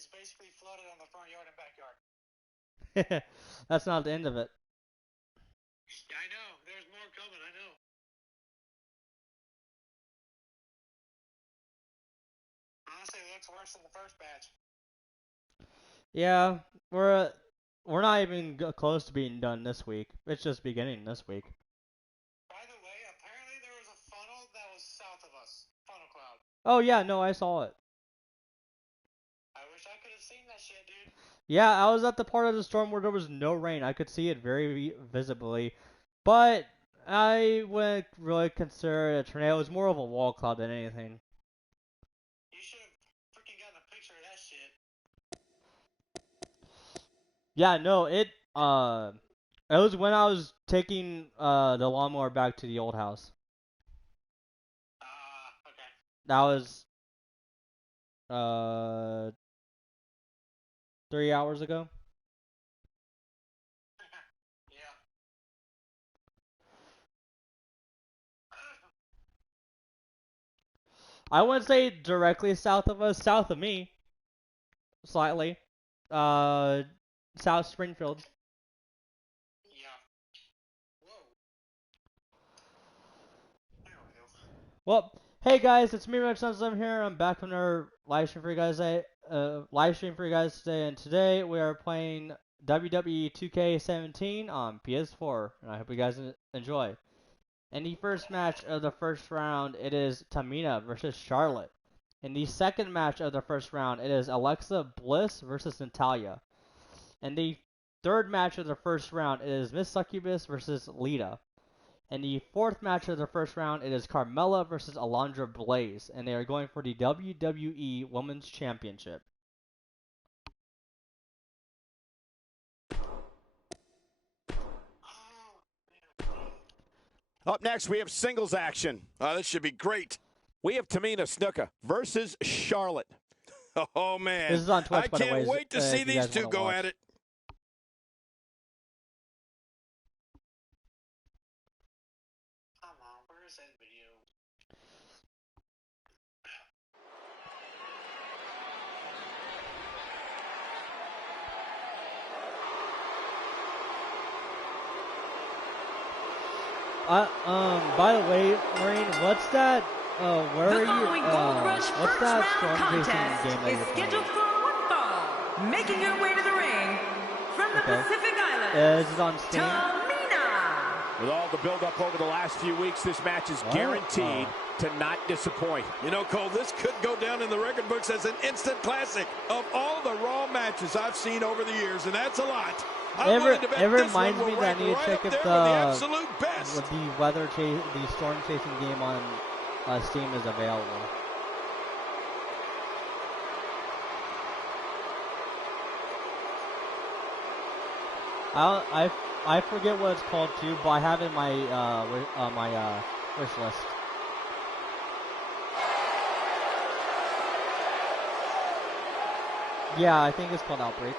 is basically flooded on the front yard and backyard. That's not the end of it. Yeah, I know. There's more coming. I know. Honestly, it looks worse than the first batch. Yeah, we're not even close to being done this week. It's just beginning this week. By the way, apparently there was a funnel that was south of us. Funnel cloud. Oh yeah, no, I saw it. I wish I could have seen that shit, dude. Yeah, I was at the part of the storm where there was no rain. I could see it very visibly, but I wouldn't really consider it a tornado. It was more of a wall cloud than anything. You should have freaking gotten a picture of that shit. Yeah, no, it was when I was taking the lawnmower back to the old house. Okay. That was 3 hours ago. Yeah. I wouldn't say directly south of us, south of me, slightly. South Springfield. Yeah. Whoa. Well, hey guys, it's me, MitchDowns11's here. I'm back from our live stream for you guys today. And today we are playing WWE 2K17 on PS4, and I hope you guys enjoy. In the first match of the first round, it is Tamina versus Charlotte. In the second match of the first round, it is Alexa Bliss versus Natalya. In the third match of the first round, it is Miss Succubus versus Lita. In the fourth match of the first round, it is Carmella versus Alundra Blaze, and they are going for the WWE Women's Championship. Up next, we have singles action. This should be great. We have Tamina Snuka versus Charlotte. Oh, man. This is on Twitch, I can't wait to see these two go watch. at it. Come on, where is that video? By the way, Maureen, what's that? Where are you? What's that storm chasing game that you're playing? Scheduled for one fall, making her way to the ring from the Pacific Islands. Is it on Steam? Tamina. With all the build-up over the last few weeks, this match is guaranteed to not disappoint. You know, Cole, this could go down in the record books as an instant classic of all the Raw matches I've seen over the years, and that's a lot. It reminds me that I need to check if the storm chasing game on Steam is available. I forget what it's called too, but I have it in my wish list. Yeah, I think it's called Outbreak.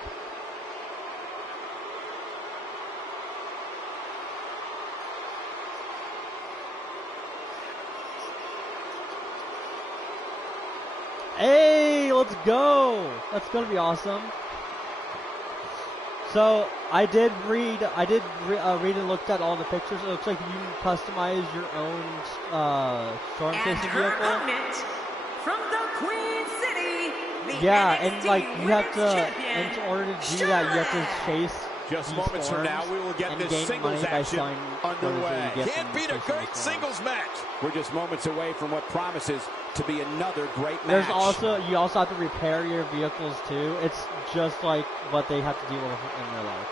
Hey, let's go! That's gonna be awesome. So I did read and looked at all the pictures. It looks like you can customize your own storm chasing vehicle. From the Queen City, the yeah, NXT and like you have to, champion, in order to do that, you have to chase. Just moments from now, we will get this singles action underway. Can't beat a great singles match. We're just moments away from what promises to be another great match. You also have to repair your vehicles too. It's just like what they have to deal with in real life.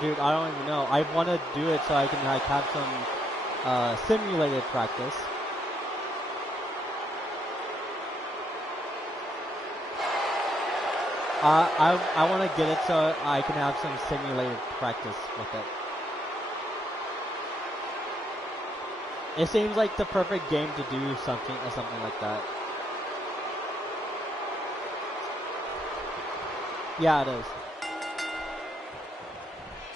Dude, I don't even know. I want to do it so I can like have some simulated practice. I want to get it so I can have some simulated practice with it. It seems like the perfect game to do something like that. Yeah, it is.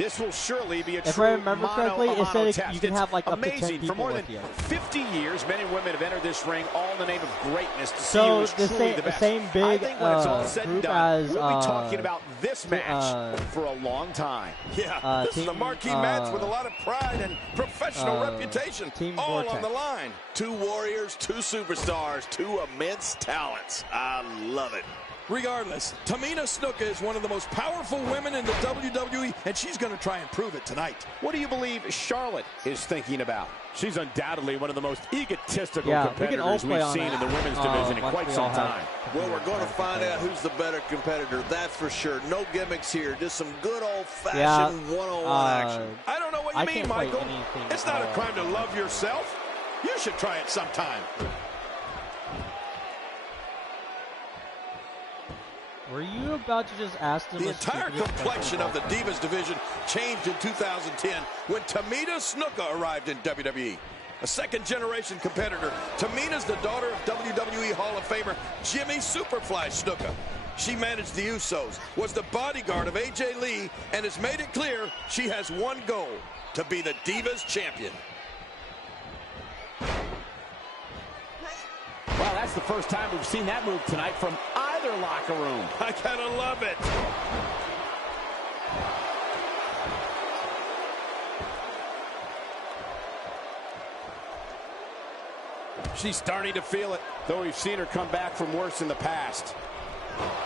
This will surely be a if true I remember correctly, it said test. you can have like up to 10 amazing. people For more with than you. 50 years, men and women have entered this ring all in the name of greatness to see So who is the truly the best. same big I think when it's all said and group done, as we'll be talking about this match for a long time. Yeah, this is a marquee match with a lot of pride and professional reputation, all Vortex. on the line. Two warriors, two superstars, two immense talents. I love it. Regardless, Tamina Snuka is one of the most powerful women in the WWE, and she's going to try and prove it tonight. What do you believe Charlotte is thinking about? She's undoubtedly one of the most egotistical we can competitors we've seen in the women's division in quite some time. Well, we're going to find out who's the better competitor, that's for sure. No gimmicks here, just some good old-fashioned one-on-one action. I don't know what you mean, Michael. It's not a crime to love yourself. You should try it sometime. Were you about to just ask them? The entire complexion of the Divas division changed in 2010 when Tamina Snuka arrived in WWE. A second-generation competitor, Tamina's the daughter of WWE Hall of Famer Jimmy Superfly Snuka. She managed the Usos, was the bodyguard of AJ Lee, and has made it clear she has one goal: to be the Divas champion. Well, that's the first time we've seen that move tonight from either locker room. I gotta love it. She's starting to feel it, though we've seen her come back from worse in the past.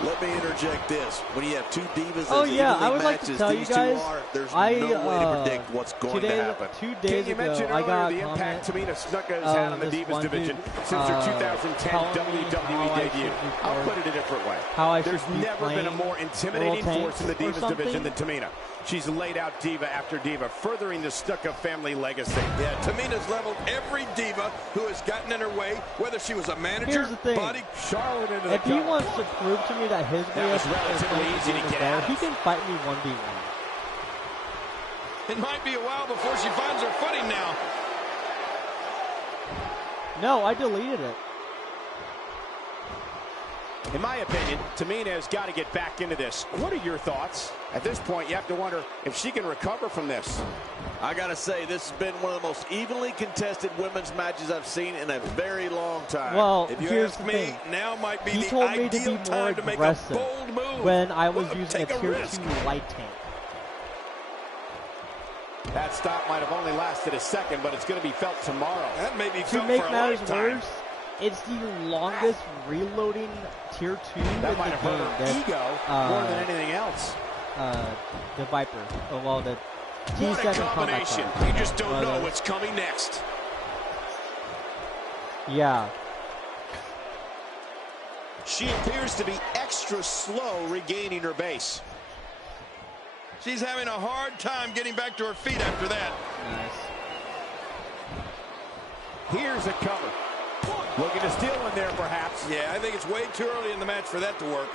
Let me interject this. When you have two divas Oh as yeah, evenly I would like matched to as tell you these guys, two are, there's I no way to predict what's going to happen. 2 days Can you ago, mention I got earlier the a impact comment Tamina Snuka has had on the this Divas one division dude, since her 2010 telling me WWE how I debut? should I'll record, put it a different way. how I There's should be never been a playing more intimidating World force in the Tanks or Divas division than something. Tamina. She's laid out diva after diva, furthering the Snuka family legacy. Yeah, Tamina's leveled every diva who has gotten in her way, whether she was a manager, Here's the thing. body. Charlotte into the If he wants to prove to me that his way was of relatively playing the easy to game is get better, out of. he can fight me 1v1. It might be a while before she finds her footing now. No, I deleted it. In my opinion, Tamina has got to get back into this. What are your thoughts? At this point, you have to wonder if she can recover from this. I gotta say, this has been one of the most evenly contested women's matches I've seen in a very long time. Well, if you here's ask the me, thing. now might be He the told me to be ideal more time to make a aggressive bold move. when I was Well, using a take tier risk. 2 light tank. That stop might have only lasted a second, but it's going to be felt tomorrow. That may be To felt make for a matters lifetime. worse, it's the longest reloading tier 2 in the That might game. have hurt her ego more than anything else. The Viper. Oh, well, the What a T7 combat combination. car. You just don't know those. what's coming next. Yeah. She appears to be extra slow regaining her base. She's having a hard time getting back to her feet after that. Nice. Here's a cover. Looking to steal one there, perhaps. Yeah, I think it's way too early in the match for that to work.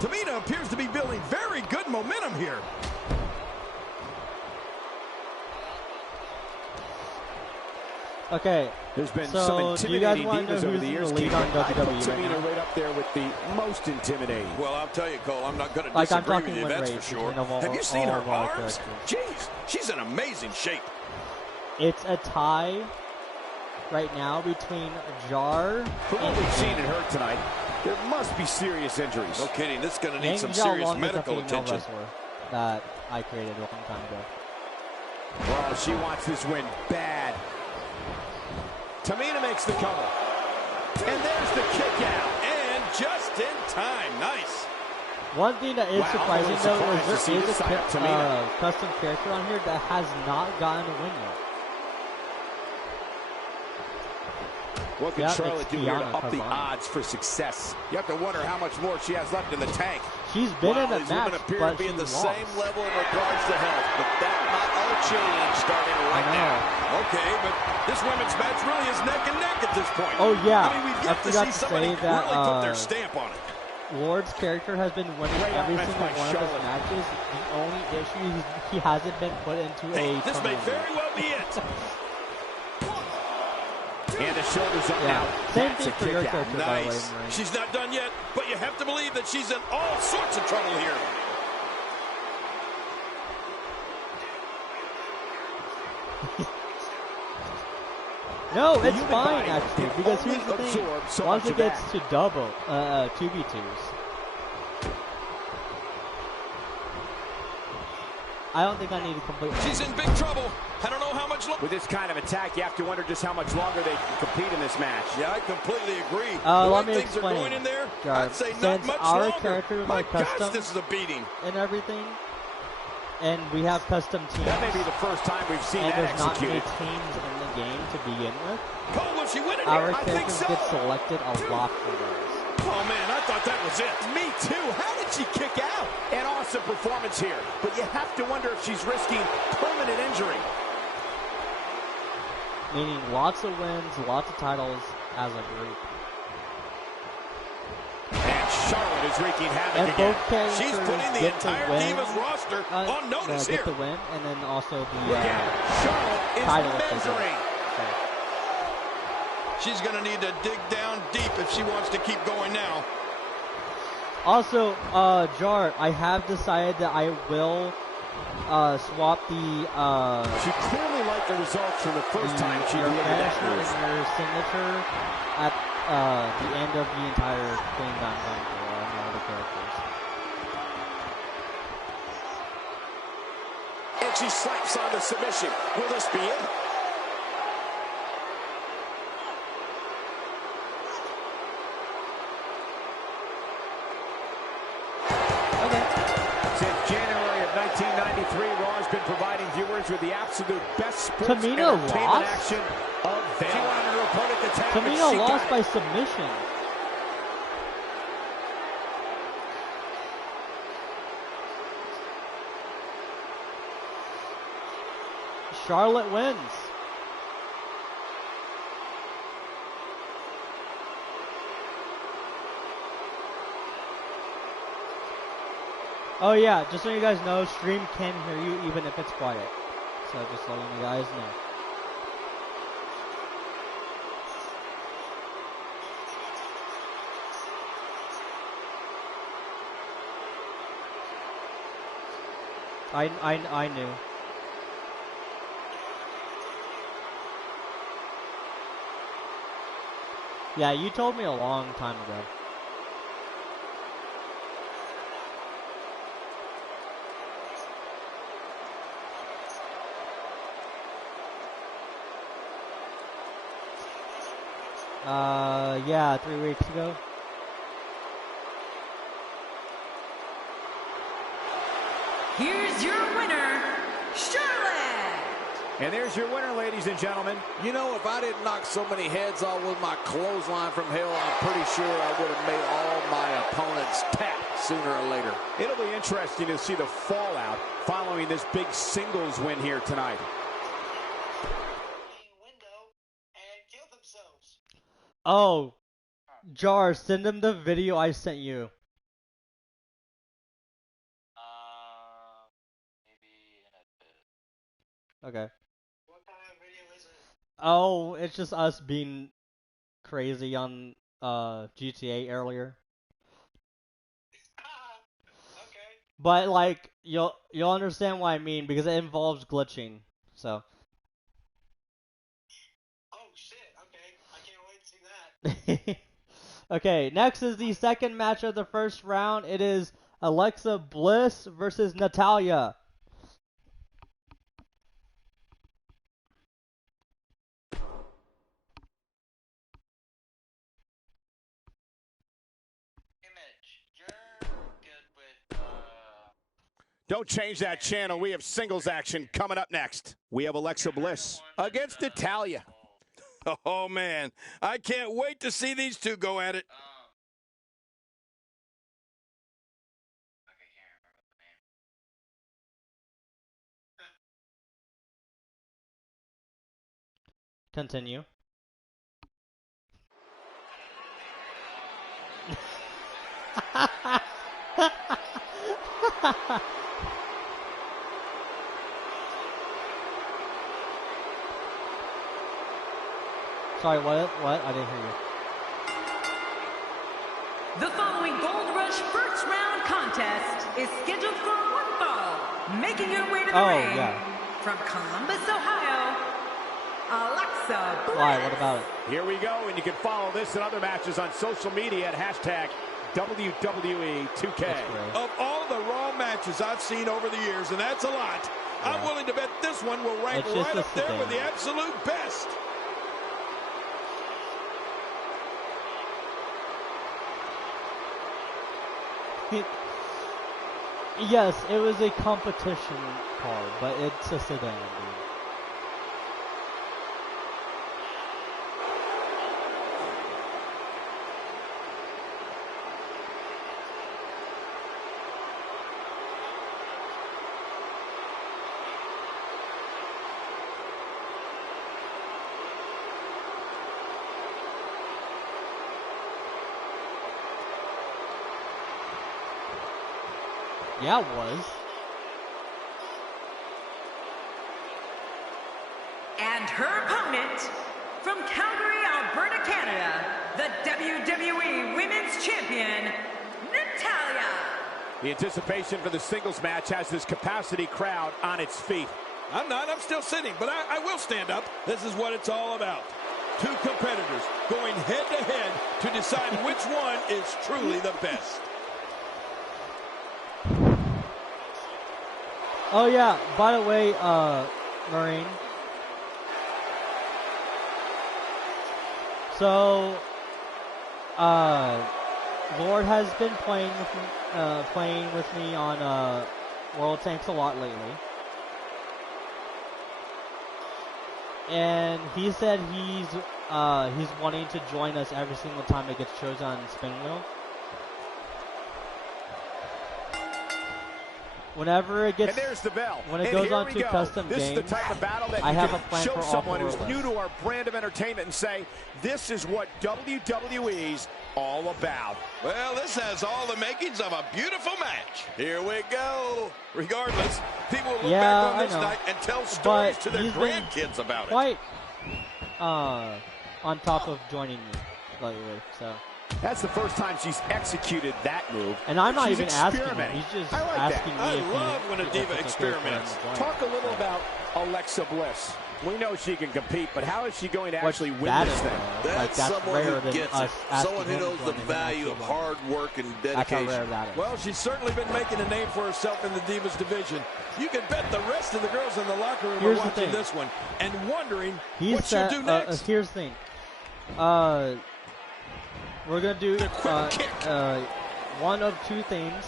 Tamina appears to be building very good momentum here. Okay. There's been So, some do you guys intimidating want to know divas over who's the in years. the lead on I put WWE right Tamina now? right up there with the most intimidating. Well, I'll tell you, Cole, I'm not going to Like, I'm disagree with talking you, win that's rate for sure. between all- Have you seen all her of our arms? Jeez, she's in amazing shape. It's a tie right now between Jar From what we've seen in her tonight, there must be serious injuries. No kidding, this is going to need and some Zhao serious Long is a medical female attention. wrestler that I created a long time ago. Well, she wants this win bad. Tamina makes the cover. And there's the kick out. And just in time, nice. One thing that is Wow, surprising I'm though surprised to is see there is this a side of Tamina. custom character on here that has not gotten a win yet. What can Yeah, Charlotte it's do here to Kiana up the Carvana. odds for success? You have to wonder how much more she has left in the tank. She's been Wow, in a these match, women appear but to be she at the lost. same level in regards to health, but that might all change starting right I know. now. Okay, but this women's match really is neck and neck at this point. Oh, yeah. I mean, we've I yet to forgot see to somebody say that, really put their stamp on it. Ward's character has been winning Great every offense single by one of his Charlotte. matches. The only issue is he hasn't been put into Hey, a this may tournament. very well be it. And the shoulders up now. Same That's thing a for your kick out. character, by the way, Nice. Marie. She's not done yet, but you have to believe that she's in all sorts of trouble here. No, The it's human fine body actually, can because only here's the thing. absorb so Once much it of gets that. to double, 2v2s, I don't think I need to complete. She's in big trouble. I don't know how much longer. With this kind of attack, you have to wonder just how much longer they can compete in this match. Yeah, I completely agree. Let the me way things explain. are going in there, Jar, I'd say since not much our longer. characters My are gosh, custom this is a beating. and everything, and we have custom teams, That may be the first time we've seen and that there's not many executed. teams in the game to begin with, Cole, will she win it our here? I think characters so. get selected a lot for those. Oh, man, I thought that was it. Me too. How did she kick out? An awesome performance here, but you have to wonder if she's risking permanent injury. Meaning lots of wins, lots of titles as a group. And Charlotte is wreaking havoc And again. both characters She's putting the get entire the win, Divas roster on notice get here. the win, and then also the Look at it. Charlotte title is if they do. measuring. So, She's going to need to dig down deep if she wants to keep going now. also, Jar, I have decided that I will swap the She clearly liked the results from the first time she your delivered that finisher move. and your signature at the end of the entire thing that I'm going for on all the characters. And she slaps on the submission. Will this be it? Okay. Since January of 1993, Raw has been providing viewers with the absolute best sports Tamina entertainment lost? action available. She wanted her opponent to tap, and Tamina she lost got by it. submission. Charlotte wins. Oh yeah, just so you guys know, stream can hear you even if it's quiet. So just letting you guys know. I knew. Yeah, you told me a long time ago. Yeah, 3 weeks ago. Here's your winner, Charlotte. And there's your winner, ladies and gentlemen. You know, if I didn't knock so many heads off with my clothesline from hell, I'm pretty sure I would have made all my opponents tap sooner or later. It'll be interesting to see the fallout following this big singles win here tonight. Window and kill themselves. Oh, Jar, send him the video I sent you. Maybe in a bit. Okay. What kind of video is it? Oh, it's just us being crazy on GTA earlier. Okay. But like you'll understand what I mean because it involves glitching. So Oh shit. Okay. I can't wait to see that. okay, next is the second match of the first round. It is Alexa Bliss versus Natalya. Hey Mitch, you're good with Don't change that channel. We have singles action coming up next. We have Alexa Bliss against Natalya. Oh, man. I can't wait to see these two go at it. Okay, can't remember the name. Continue. Sorry, what? I didn't hear you. The following Gold Rush first round contest is scheduled for one fall. Making her way to the ring from Columbus, Ohio, Alexa Bliss. Why? What about it? Here we go, and you can follow this and other matches on social media at hashtag WWE 2K. Of all the Raw matches I've seen over the years, and that's a lot, I'm willing to bet this one will rank right up there with the absolute best. Yes, it was a competition card, but it's a sedan, dude. Yeah, it was. And her opponent, from Calgary, Alberta, Canada, the WWE Women's Champion, Natalya. The anticipation for the singles match has this capacity crowd on its feet. I'm not. I'm still sitting, but I will stand up. This is what it's all about. Two competitors going head-to-head to decide which one is truly the best. Oh yeah, by the way, Marine. So, Lord has been playing with me on World Tanks a lot lately, and he said he's wanting to join us every single time it gets chosen on Spin Wheel. Whenever it gets, and there's the bell. When it goes on to custom this games, is the type of battle that I you have can a plan show for all someone four who's of us. new to our brand of entertainment and say, this is what WWE's all about. Well, this has all the makings of a beautiful match. Here we go. Regardless, people will look back on this night and tell stories to their grandkids about it. Quite on top of joining me lately, so. That's the first time she's executed that move. And I'm not even asking him. He's just asking me. I love when a diva experiments. Talk a little about Alexa Bliss. We know she can compete, but how is she going to actually win this thing? That's someone who gets it. Someone who knows the value of hard work and dedication. That's how rare that is. Well, she's certainly been making a name for herself in the Divas division. You can bet the rest of the girls in the locker room are watching this one and wondering what she'll do next. Here's the thing. We're going to do one of two things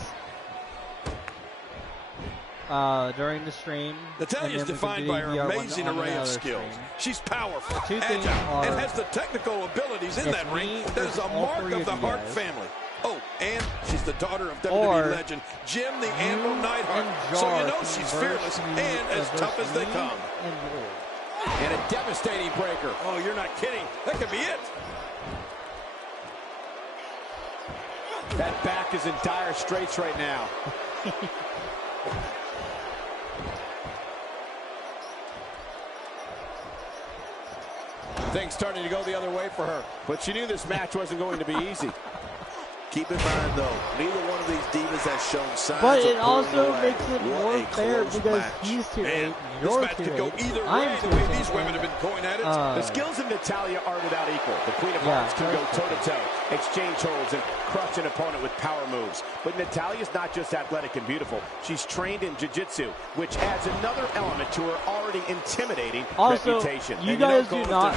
during the stream. Natalya's defined by her amazing array of skills. She's powerful, agile, and has the technical abilities in that ring that is a mark of the Hart family. Oh, and she's the daughter of WWE legend Jim the Anvil Neidhart. So you know she's fearless and as tough as they come. And a devastating breaker. Oh, you're not kidding. That could be it. That back is in dire straits right now. Things starting to go the other way for her. But she knew this match wasn't going to be easy. Keep in mind, though, neither one of these divas has shown signs of But it also makes it more fair because he's tier 8, you're tier 8, I'm tier 8. These women have been going at it. The skills of Natalya are without equal. The Queen of Hearts can go toe-to-toe, exchange holds, and crush an opponent with power moves. But Natalya's not just athletic and beautiful. She's trained in jiu-jitsu, which adds another element to her already intimidating reputation. You guys do not.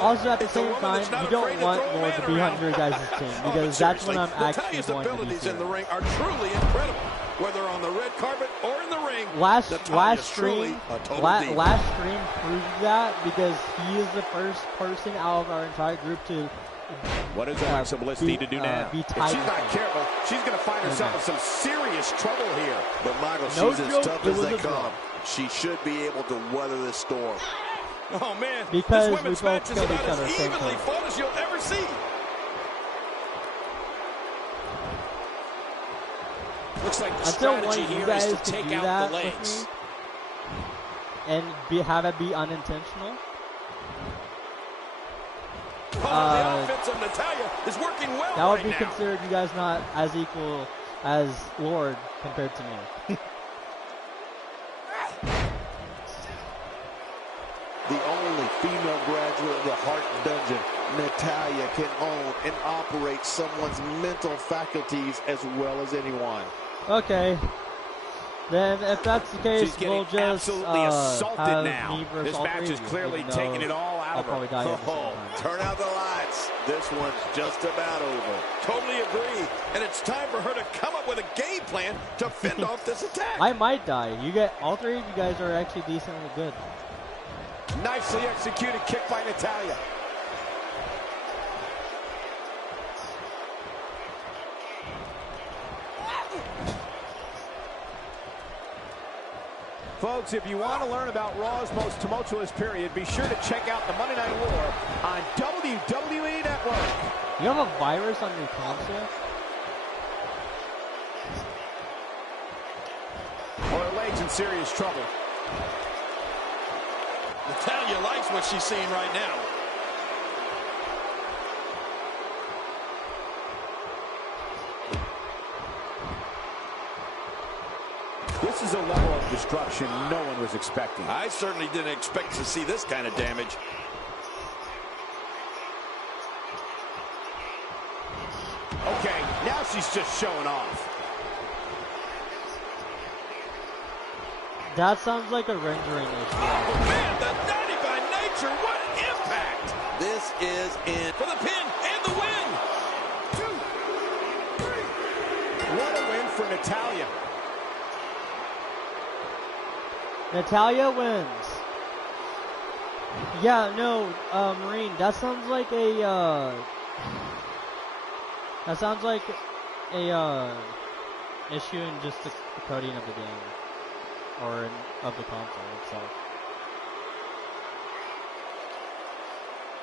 Also, at the same time, you don't want Lord to be on your guys' team because that's when I'm actually going to be abilities in the ring are truly incredible. Whether on the red carpet or in the ring, last stream proved that because he is the first person out of our entire group to. What does Alexa Bliss need to do now? If she's not careful, she's going to find herself in some serious trouble here. But Michael, she's as tough as they come. She should be able to weather this storm. Oh man, because this women's match is about as evenly fought as you'll ever see. Looks like the strategy here is to take out the legs. And have it be unintentional. the offense of Natalya is working well that would right be now. considered you guys not as equal as Lord compared to me. The only female graduate of the Heart Dungeon, Natalya can own and operate someone's mental faculties as well as anyone. Okay. Then, if that's the case, She's getting we'll just absolutely assaulted have now. me versus This all match three is of you, clearly even taking though it all out I'll of her. probably die at the same time. Turn out the lights. This one's just about over. Totally agree. And it's time for her to come up with a game plan to fend off this attack. I might die. You get all three of you guys are actually decently good. Nicely executed kick by Natalya. Folks, if you want to learn about Raw's most tumultuous period, be sure to check out the Monday Night War on WWE Network. You have a virus on your console? Or her leg's in serious trouble. Natalya likes what she's seeing right now. This is a level of destruction no one was expecting. I certainly didn't expect to see this kind of damage. Okay, now she's just showing off. That sounds like a rendering issue. Oh, man, the 90 by nature, what impact! This is in for the pin and the win! 2, 3. What a win for Natalya. Natalya wins. Yeah, no, Marine, that sounds like a, issue in just the coding of the game. Or of the console itself.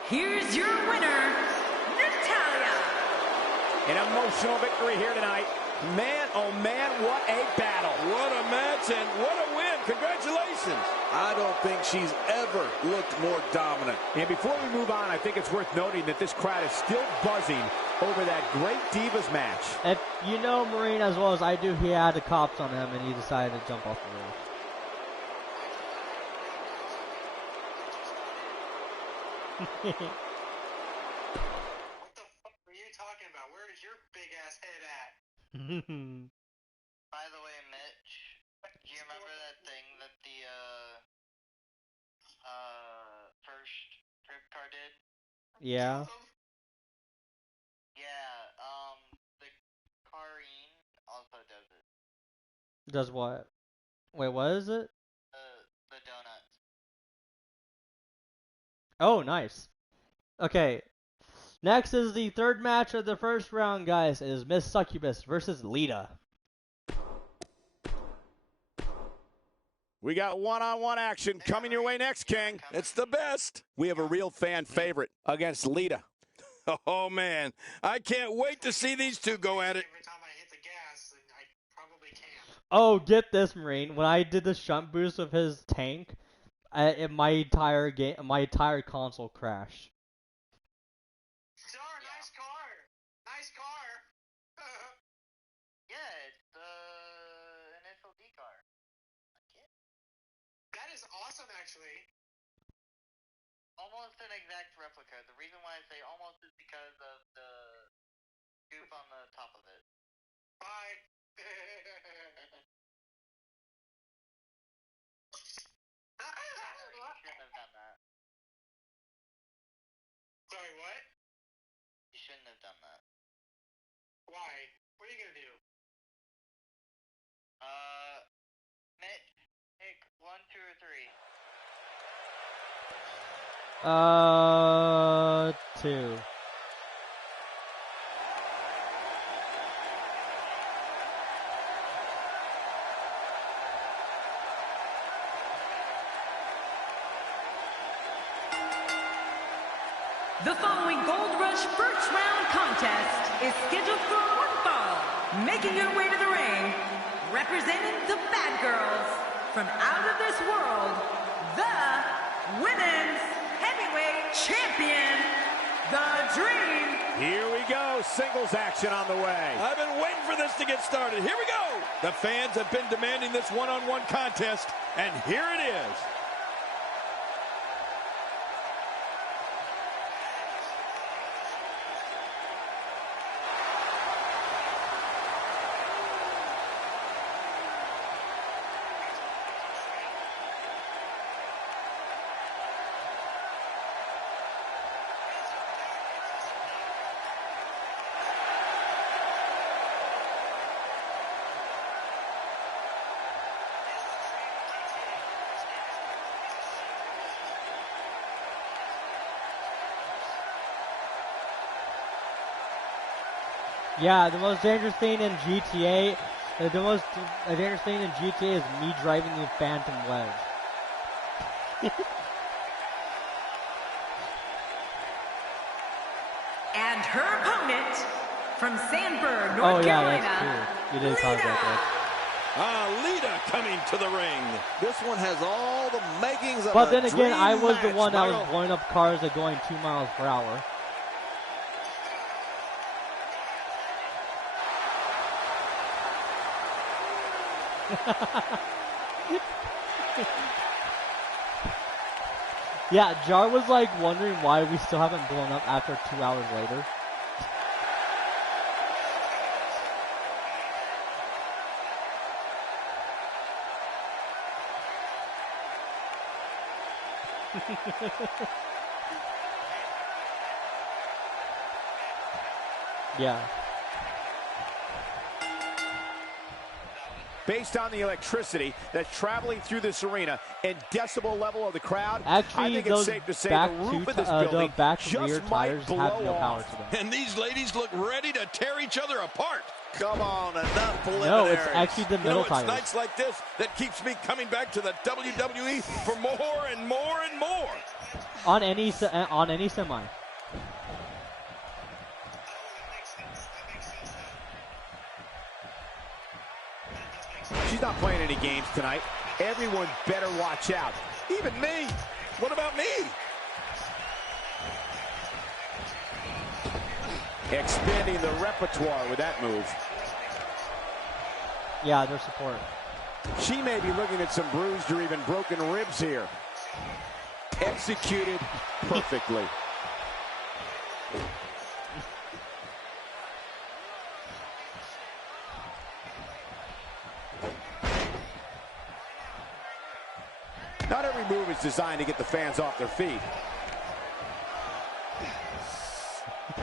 Here's your winner, Natalya. An emotional victory here tonight. Man, oh man, what a battle. What a match and what a win. Congratulations. I don't think she's ever looked more dominant. And before we move on, I think it's worth noting that this crowd is still buzzing over that great Divas match. If you know Marine as well as I do, he had the cops on him and he decided to jump off the roof. What the fuck are you talking about? Where is your big ass head at? By the way, Mitch, do you remember that thing that the first trip car did? Yeah. Yeah, the Karine also does it. Does what? Wait, what is it? The donuts. Oh, nice. Okay. Next is the third match of the first round, guys. It is Miss Succubus versus Lita. We got one-on-one action coming your way next, King. It's the best. We have a real fan favorite against Lita. Oh, man. I can't wait to see these two go at it. Every time I hit the gas, I probably can't. Oh, get this, Marine. When I did the shunt boost of his tank, my entire console crashed. Sure, nice car. Nice car. Yeah, it's the initial D car. That is awesome, actually. Almost an exact replica. The reason why I say almost is because of the goof on the top of it. Bye. You shouldn't have done that. Sorry, what? You shouldn't have done that. Why? What are you gonna do? Mitch, pick 1, 2, or 3. 2. The following Gold Rush first round contest is scheduled for one fall. Making her way to the ring, representing the Bad Girls from out of this world, the Women's Heavyweight Champion, the singles action on the way. I've been waiting for this to get started. Here we go. The fans have been demanding this one-on-one contest, and here it is. Yeah, the most dangerous thing in GTA, the most dangerous thing in GTA is me driving the Phantom Wedge. And her opponent from Sandburg, North Carolina. That's true. You did talk about that. Lita coming to the ring. This one has all the makings of But a then again, dream I was the match, one that was Michael. blowing up cars at going 2 miles per hour. Yeah, Jar was like wondering why we still haven't blown up after 2 hours later. Yeah. Based on the electricity that's traveling through this arena and decibel level of the crowd, Actually, I think those it's safe to say back the roof of two, this building the back just rear might tires blow have no power off. to them. And these ladies look ready to tear each other apart. Come on, enough preliminaries. No, it's actually the middle It's tires. nights like this that keeps me coming back to the WWE for more and more and more. On any semi. She's not playing any games tonight. Everyone better watch out. Even me. What about me? Expanding the repertoire with that move. Yeah, their support. She may be looking at some bruised or even broken ribs here. Executed perfectly. Not every move is designed to get the fans off their feet.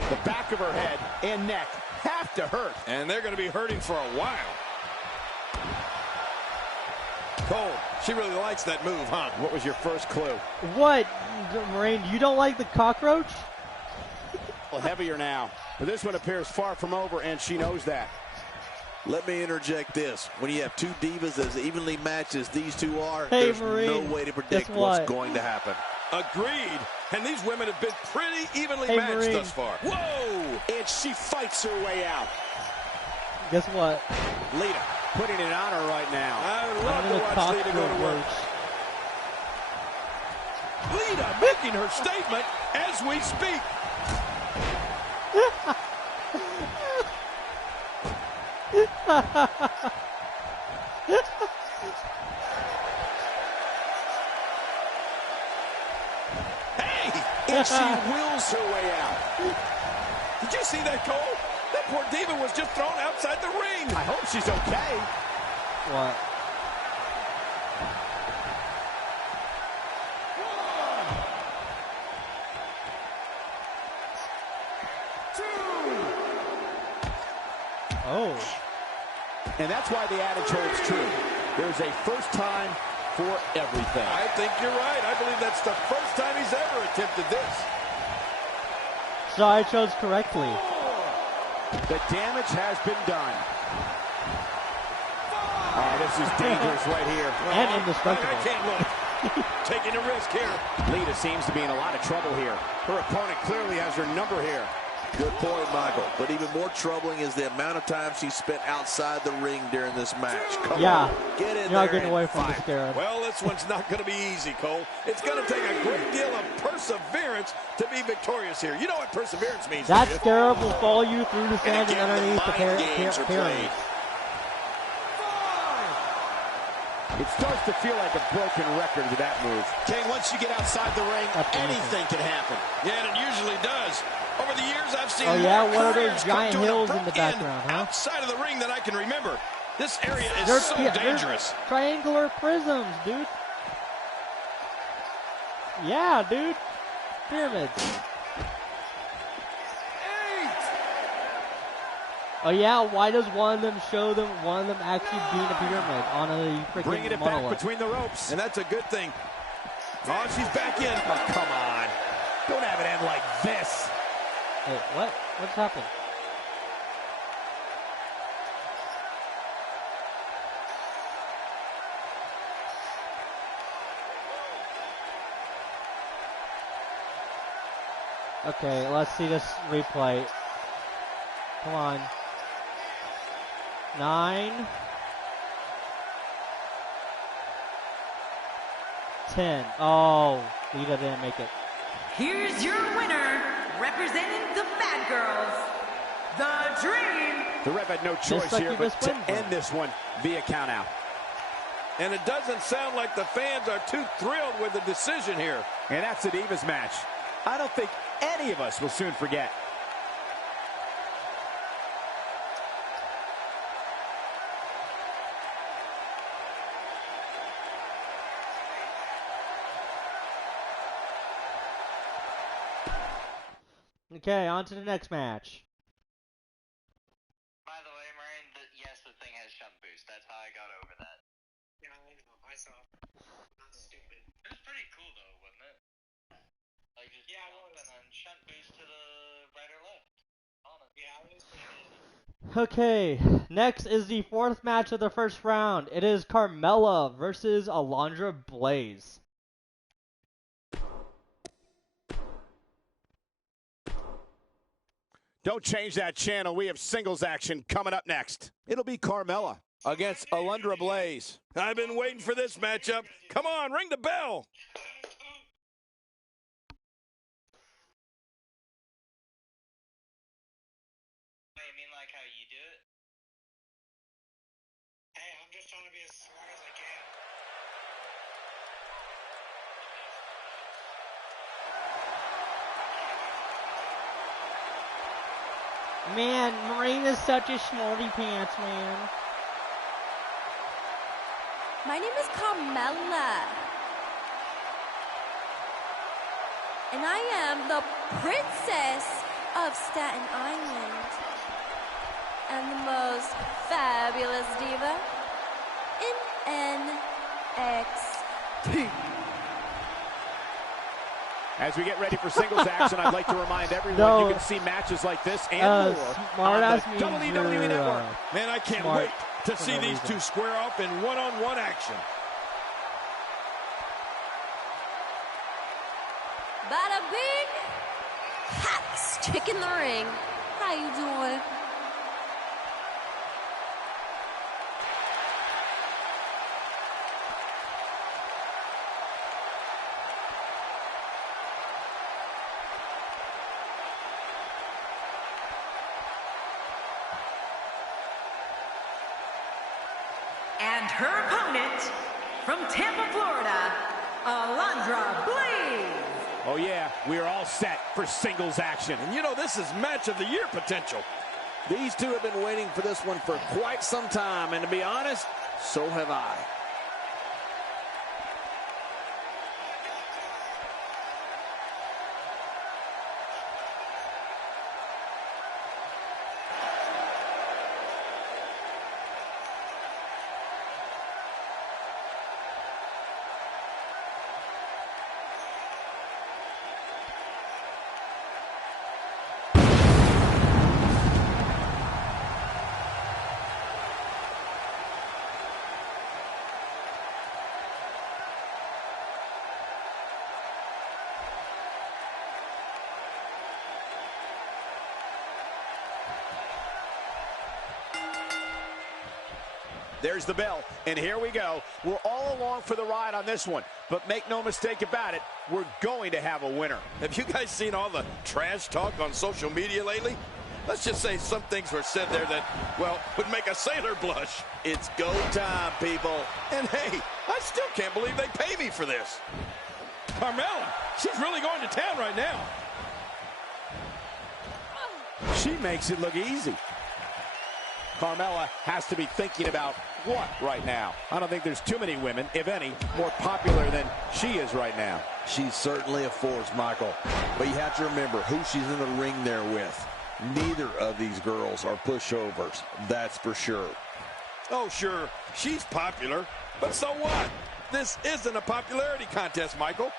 The back of her head and neck have to hurt. And they're going to be hurting for a while. Cole, she really likes that move, huh? What was your first clue? What? Moraine, you don't like the cockroach? Well, heavier now. But this one appears far from over, and she knows that. Let me interject this. When you have two divas as evenly matched as these two are, Hey, there's Maureen, no way to predict guess what's what? going to happen. Agreed. And these women have been pretty evenly Hey, matched Maureen. thus far. Whoa! And she fights her way out. Guess what? Lita putting it on her right now. I I'm love gonna to watch Lita go to work. Lita making her statement as we speak. Hey! And she wills her way out. Did you see that, Cole? That poor diva was just thrown outside the ring. I hope she's okay. What? Oh. And that's why the adage holds true. There's a first time for everything. I think you're right. I believe that's the first time he's ever attempted this. So I chose correctly. The damage has been done. Oh, this is dangerous right here. And I indestructible. can't look. Taking a risk here. Lita seems to be in a lot of trouble here. Her opponent clearly has her number here. Good point, Michael. But even more troubling is the amount of time she spent outside the ring during this match. Come on, get in you're there not getting away and from the fight. scarab. Well, this one's not going to be easy, Cole. It's going to take a great deal of perseverance to be victorious here. You know what perseverance means, That don't you? scarab will follow you through the sand and again, the underneath the mind games are pyramid. It starts to feel like a broken record with that move. Kane, once you get outside the ring, anything can happen. Yeah, and it usually does. Over the years, I've seen Oh yeah, more what are those careers giant come to an hills in the abrupt end background, huh? outside of the ring that I can remember. This area is so dangerous. Triangular prisms, dude. Yeah, dude. Pyramids. Oh yeah, why does one of them show them one of them actually being a pyramid on a freaking Bringing it monolith? back between the ropes. And that's a good thing. Oh, she's back in. Oh, come on. Don't have it end like this. Wait, what? What's happened? Okay, let's see this replay. Come on. 9. 10. Oh, Lita didn't make it. Here's your winner, representing the Bad Girls, The Dream. The ref had no choice like here you but just to win. end this one via countout. And it doesn't sound like the fans are too thrilled with the decision here. And that's the Divas match. I don't think any of us will soon forget. Okay, on to the next match. By the way, Marion, yes, the thing has shunt boost. That's how I got over that. Yeah, I know. I saw. Not stupid. It was pretty cool, though, wasn't it? Like, just Yeah, it jump was. and then shunt boost to the right or left. Honestly. Yeah, it was pretty cool. Okay, next is the 4th match of the first round. It is Carmella versus Alundra Blaze. Don't change that channel. We have singles action coming up next. It'll be Carmella against Alundra Blaze. I've been waiting for this matchup. Come on, ring the bell. You mean like how you do it? Hey, I'm just trying to be as smart as I can. Man, Marina's such a smarty pants, man. My name is Carmella. And I am the princess of Staten Island. And the most fabulous diva in NXT. As we get ready for singles action, I'd like to remind everyone you can see matches like this and more on the WWE Network. Man, I can't wait to see these two square off in one-on-one action. Bada bing, hot chick in the ring. How you doing? And her opponent, from Tampa, Florida, Alundra Blaze. Oh yeah, we are all set for singles action. And you know, this is match of the year potential. These two have been waiting for this one for quite some time, and to be honest, so have I. There's the bell, and here we go. We're all along for the ride on this one, but make no mistake about it, we're going to have a winner. Have you guys seen all the trash talk on social media lately? Let's just say some things were said there that, well, would make a sailor blush. It's go time, people. And hey, I still can't believe they pay me for this. Carmella, she's really going to town right now. She makes it look easy. Carmella has to be thinking about what right now? I don't think there's too many women, if any, more popular than she is right now. She's certainly a force, Michael. But you have to remember who she's in the ring there with. Neither of these girls are pushovers, that's for sure. Oh, sure, she's popular, but so what? This isn't a popularity contest, Michael.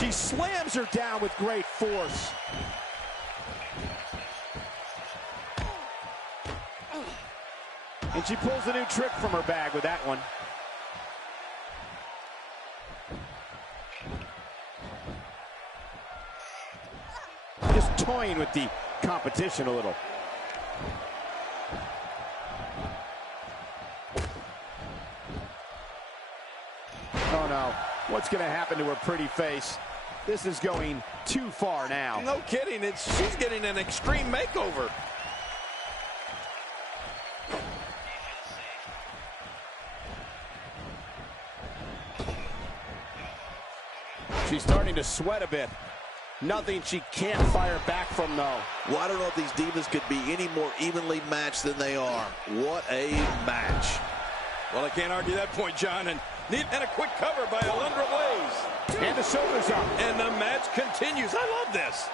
She slams her down with great force. And she pulls a new trick from her bag with that one. Just toying with the competition a little. Oh no, what's going to happen to her pretty face? This is going too far now. No kidding, she's getting an extreme makeover. She's starting to sweat a bit. Nothing she can't fire back from, though. Well, I don't know if these divas could be any more evenly matched than they are. What a match. Well, I can't argue that point, John. And a quick cover by Alundra Blaze. And the shoulders up. And the match continues. I love this.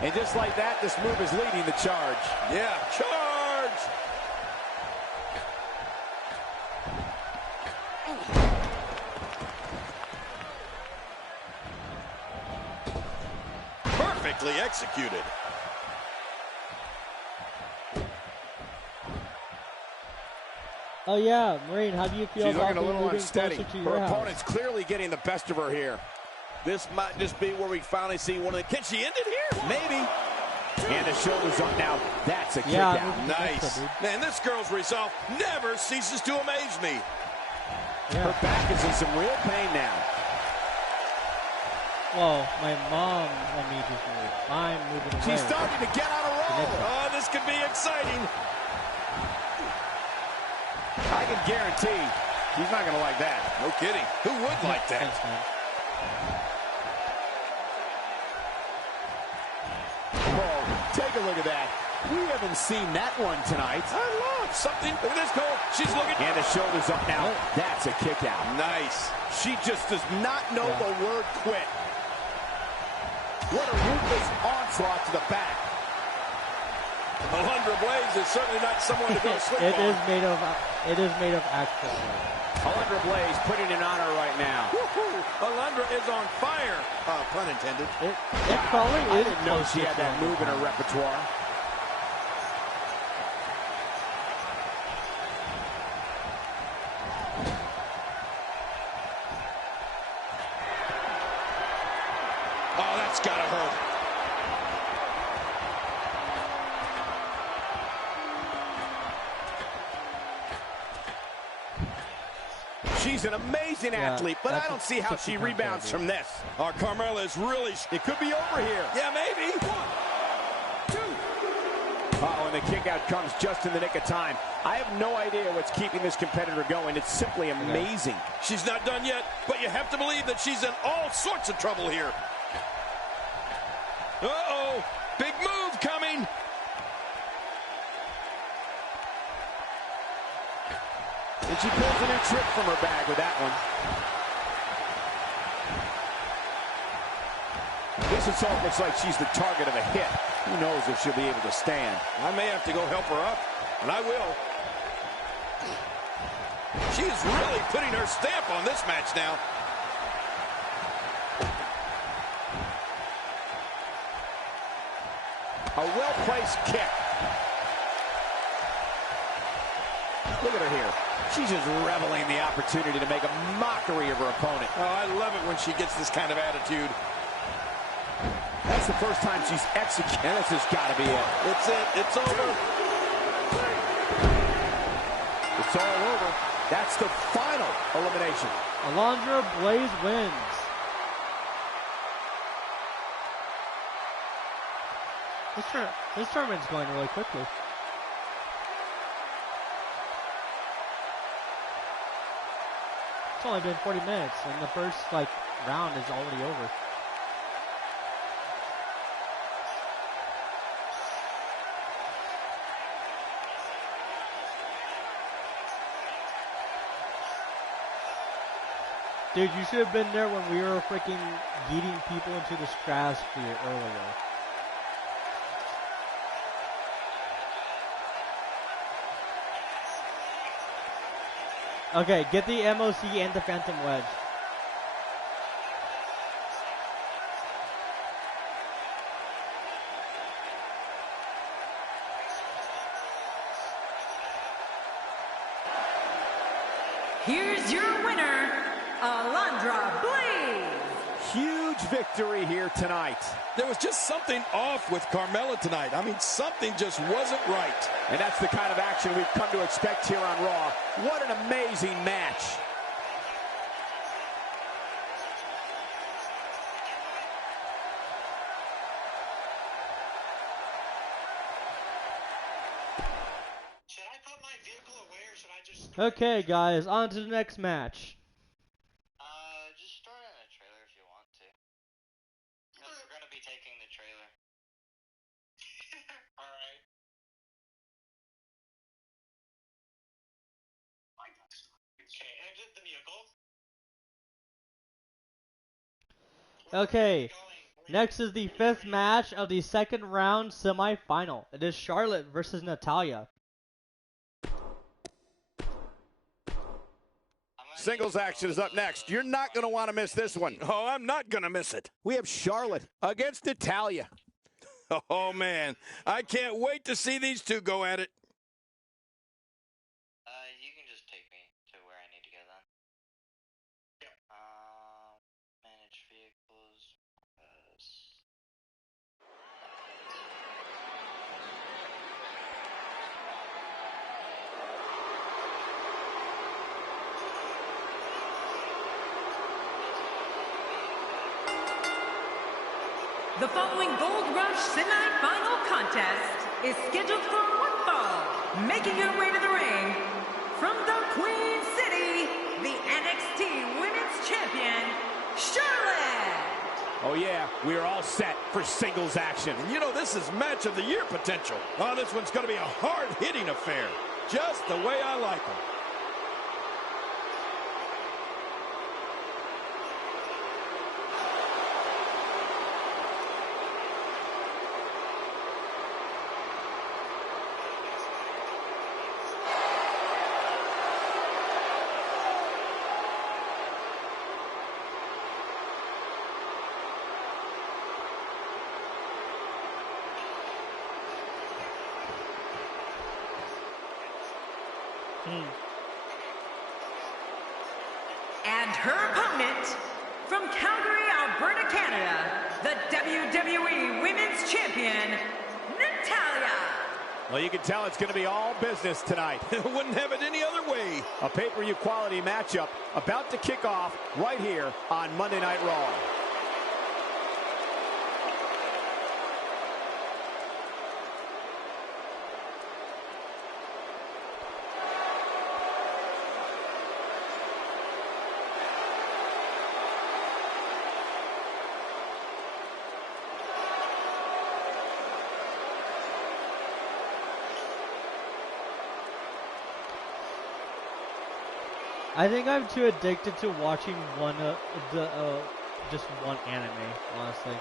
And just like that, this move is leading the charge. Yeah, charge! Perfectly executed. Oh yeah, Marine, how do you feel She's about looking a little moving unsteady. closer to Her your house? opponent's clearly getting the best of her here. This might just be where we finally see one of the... Can she end it here? Maybe. And the shoulders up now. That's a kick Yeah, out. Nice. Man, this girl's resolve never ceases to amaze me. Yeah. Her back is in some real pain now. Well, my mom let me just move. I'm moving away. She's starting to get on a roll. Oh, this could be exciting. I can guarantee he's not going to like that. No kidding. Who would like that? Thanks, man. Whoa, take a look at that. We haven't seen that one tonight. I love something. Look at this goal. She's looking. And the shoulders up now. That's a kick out. Nice. She just does not know the word quit. What a ruthless onslaught to the back. Alundra Blaze is certainly not someone to go to sleep It on. is made of actual wood. Alundra Blaze putting it on her right now. Alundra is on fire. Pun intended. It probably I is. didn't know she had that move in her repertoire. Oh, that's gotta hurt. She's an amazing athlete, but I don't see how she rebounds from this. Carmella is really... It could be over here. Yeah, maybe. 1, 2. Uh-oh, and the kick out comes just in the nick of time. I have no idea what's keeping this competitor going. It's simply amazing. She's not done yet, but you have to believe that she's in all sorts of trouble here. Uh-oh, big move coming. And she pulls a new trick from her bag with that one. This itself looks like she's the target of a hit. Who knows if she'll be able to stand. I may have to go help her up, and I will. She is really putting her stamp on this match now. A well-placed kick. Look at her here. She's just reveling the opportunity to make a mockery of her opponent. Oh, I love it when she gets this kind of attitude. That's the first time she's executed. This has got to be it. It's it. It's over. It's all over. That's the final elimination. Alundra Blaze wins. This tournament's going really quickly. It's only been 40 minutes, and the first round is already over. Dude, you should have been there when we were freaking yeeting people into the stratosphere earlier. Okay, get the MOC and the Phantom Wedge. Here's your winner, Alundra Blaze. Huge victory here tonight. There was just something off with Carmella tonight. I mean, something just wasn't right. And that's the kind of action we've come to expect here on Raw. What an amazing match. Should I put my vehicle away or should I just... Okay, guys, on to the next match. Just store it in a trailer if you want to. Because we're going to be taking the trailer. Alright. Okay, exit the vehicle. Okay, next is the 5th match of the 2nd round semi-final. It is Charlotte versus Natalya. Singles action is up next. You're not going to want to miss this one. Oh, I'm not going to miss it. We have Charlotte against Natalya. Oh, man. I can't wait to see these two go at it. You can just take me to where I need to go then. Yep. Manage vehicles. The following Gold Rush semi-final contest is scheduled for one fall. Making her way to the ring from the Queen City, the NXT Women's Champion, Charlotte. Oh, yeah, we are all set for singles action. And you know, this is match of the year potential. Oh, this one's going to be a hard-hitting affair. Just the way I like them. And her opponent, from Calgary, Alberta, Canada, the WWE Women's Champion, Natalya. Well, you can tell it's going to be all business tonight. Wouldn't have it any other way. A pay-per-view quality matchup about to kick off right here on Monday Night Raw. I think I'm too addicted to watching just one anime, honestly.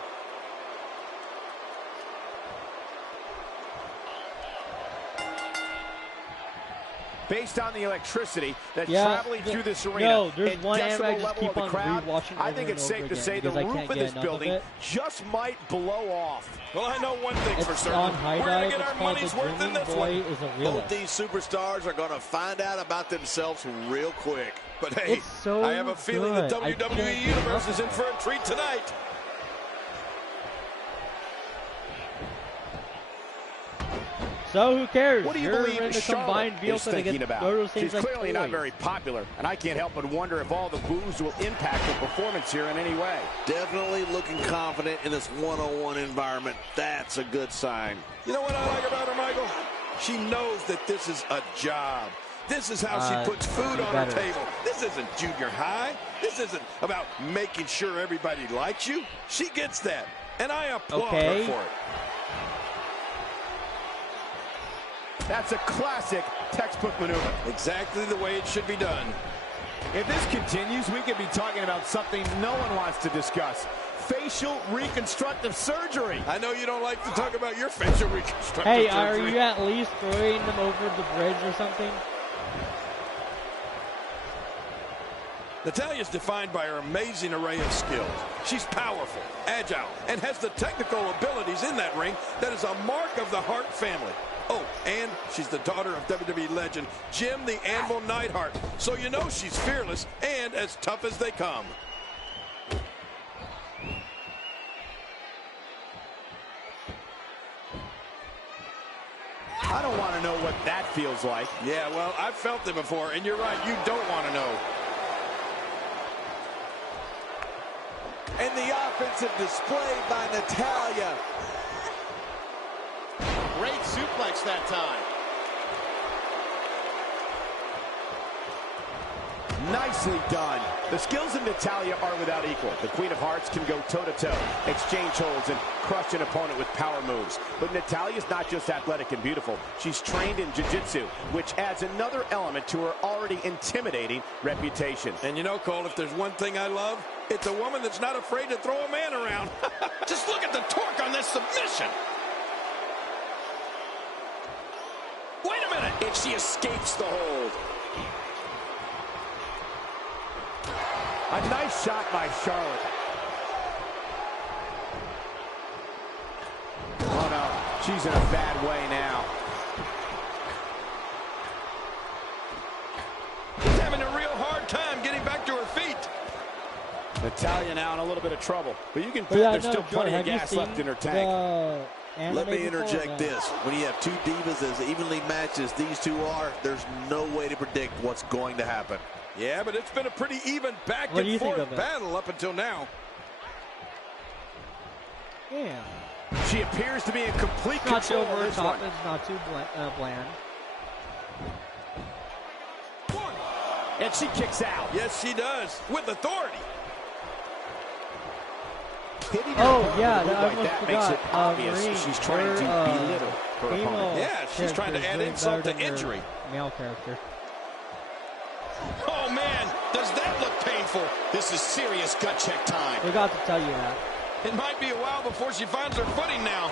based on the electricity that's traveling through this arena. No, there's and one decibel anime I just level keep of the on crowd, rewatching I think over it's and safe over to again say the because I roof can't of get this enough building of it. just might blow off. Well, I know one thing for It's certain. on High We're going Dive. to get It's our called money's The worth in Dreaming this Boy one. is a Both realist. these superstars are going to find out about themselves real quick. But hey, It's so I have a feeling the good. I WWE can't get Universe enough is of in it. for a treat tonight. So who cares? What do you You're believe in the Charlotte combined is vehicle to thinking get about? those She's things like clearly not toys. very popular, and I can't help but wonder if all the boos will impact her performance here in any way. Definitely looking confident in this one-on-one environment. That's a good sign. You know what I like about her, Michael? She knows that this is a job. This is how she puts food on her table. This isn't junior high. This isn't about making sure everybody likes you. She gets that, and I applaud her for it. That's a classic textbook maneuver. Exactly the way it should be done. If this continues, we could be talking about something no one wants to discuss. Facial reconstructive surgery. I know you don't like to talk about your facial reconstructive Hey, surgery. are you at least throwing them over the bridge or something? Natalya's defined by her amazing array of skills. She's powerful, agile, and has the technical abilities in that ring that is a mark of the Hart family. Oh, and she's the daughter of WWE legend Jim the Anvil Neidhart. So you know she's fearless and as tough as they come. I don't want to know what that feels like. Yeah, well, I've felt it before, and you're right, you don't want to know. And the offensive display by Natalya. Great suplex that time. Nicely done. The skills of Natalya are without equal. The Queen of Hearts can go toe-to-toe, exchange holds, and crush an opponent with power moves. But Natalya's not just athletic and beautiful. She's trained in jiu-jitsu, which adds another element to her already intimidating reputation. And you know, Cole, if there's one thing I love, it's a woman that's not afraid to throw a man around. Just look at the torque on this submission. Wait a minute. And she escapes the hold. A nice shot by Charlotte. Oh no, she's in a bad way now. She's having a real hard time getting back to her feet. Natalya now in a little bit of trouble, but you can bet there's still plenty of gas left in her tank. Let me interject this. When you have two divas as evenly matched as these two are, there's no way to predict what's going to happen. Yeah, but it's been a pretty even back and forth battle up until now. Yeah. She appears to be in complete control of this one. It's not too bland. And she kicks out. Yes, she does, with authority. Oh, yeah, I almost that forgot. makes it obvious she's trying to belittle her opponent. Yeah, she's trying to add insult to injury. Male character. Oh, man, does that look painful? This is serious gut check time. Forgot to tell you that. It might be a while before she finds her footing now.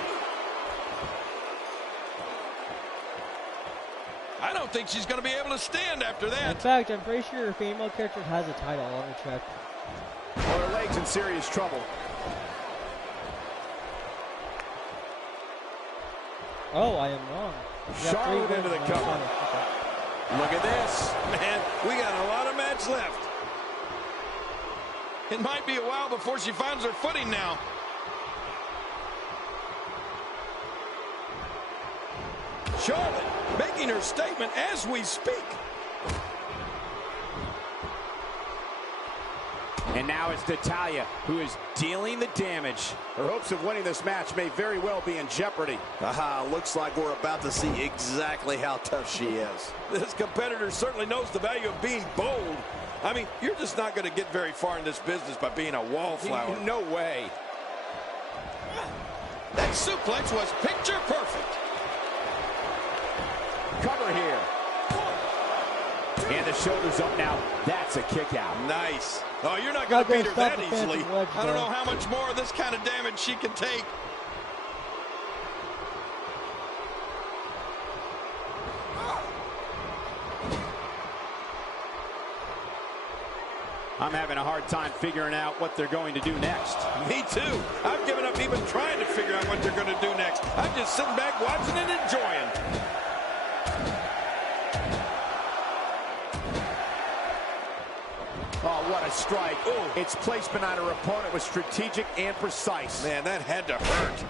I don't think she's going to be able to stand after that. In fact, I'm pretty sure her female character has a title. Let me check. Well, her leg's in serious trouble. Oh, I am wrong. Charlotte into the cover. Look at this. Man, we got a lot of match left. It might be a while before she finds her footing now. Charlotte making her statement as we speak. And now it's Natalya who is dealing the damage. Her hopes of winning this match may very well be in jeopardy. Looks like we're about to see exactly how tough she is. This competitor certainly knows the value of being bold. I mean, you're just not going to get very far in this business by being a wallflower. No way. That suplex was picture perfect. Cover here. And the shoulders up now. That's a kick out. Nice. Oh, you're not going to beat her that easily. I don't know how much more of this kind of damage she can take. I'm having a hard time figuring out what they're going to do next. Me too. I've given up even trying to figure out what they're going to do next. I'm just sitting back watching and enjoying. Oh, what a strike. Ooh. Its placement on her opponent was strategic and precise. Man, that had to hurt.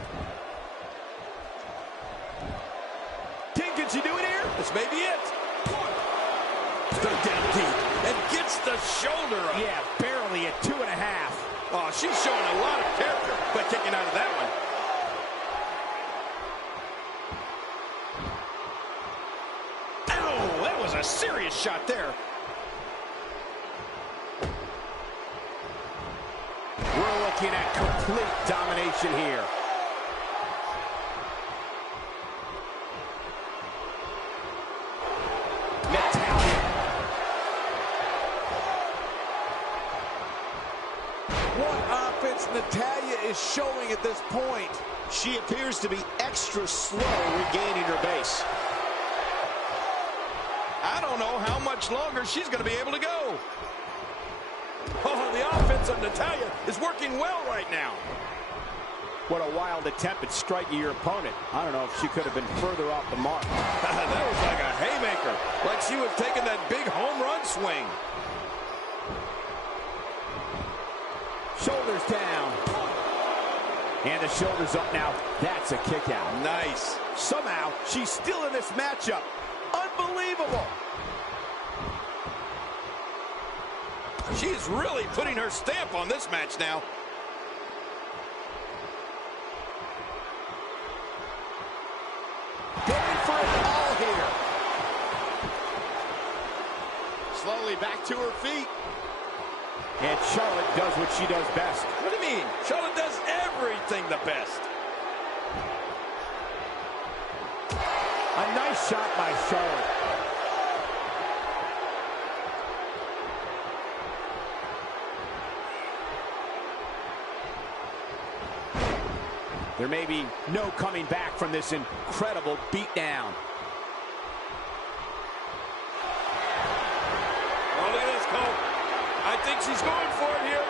Can she do it here? This may be it. They're down deep and gets the shoulder up. Yeah, barely at 2.5. Oh, she's showing a lot of character by kicking out of that one. Ow, that was a serious shot there. We're looking at complete domination here. Natalya is showing at this point. She appears to be extra slow regaining her base. I don't know how much longer she's going to be able to go. Oh, the offense of Natalya is working well right now. What a wild attempt at striking your opponent. I don't know if she could have been further off the mark. That was like a haymaker, like she was taking that big home run swing. Shoulders down. And the shoulders up now. That's a kick out. Nice. Somehow, she's still in this matchup. Unbelievable. She's really putting her stamp on this match now. Going for it all here. Slowly back to her feet. And Charlotte does what she does best. What do you mean? Charlotte does everything the best. A nice shot by Charlotte. There may be no coming back from this incredible beatdown. Oh, look at this, Cole. I think she's going for it here.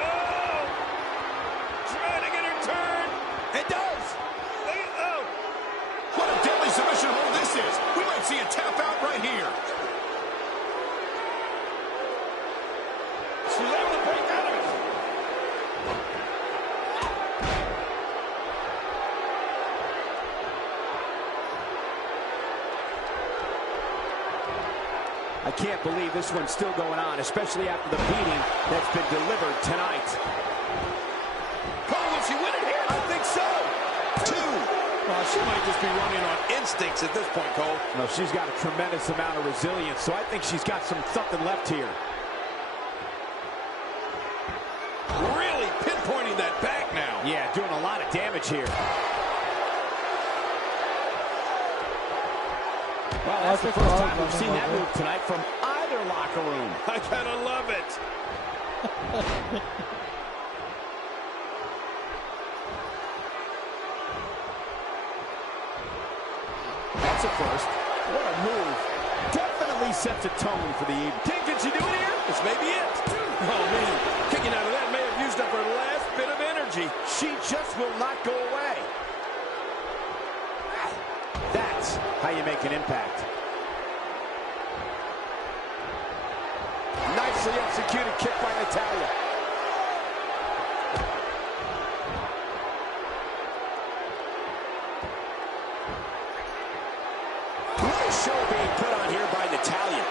Oh! Trying to get her turned. It does. Oh! What a deadly submission hold this is. We might see a tap out right here. She's able to break out of it. I can't believe this one's still going on, especially after the beating that's been delivered tonight. Cole, will she win it here? I think so. 2. Well, she might just be running on instincts at this point, Cole. No, she's got a tremendous amount of resilience, so I think she's got something left here. Really pinpointing that back now. Yeah, doing a lot of damage here. Well, that's the first time we've seen that move tonight from either locker room. I kind of love it. That's a first. What a move. Definitely sets a tone for the evening. Can she do it here? This may be it. Oh, man. Kicking out of that may have used up her last bit of energy. She just will not go away. That's how you make an impact. Nicely executed kick by Natalya. What a show being put on here by Natalya.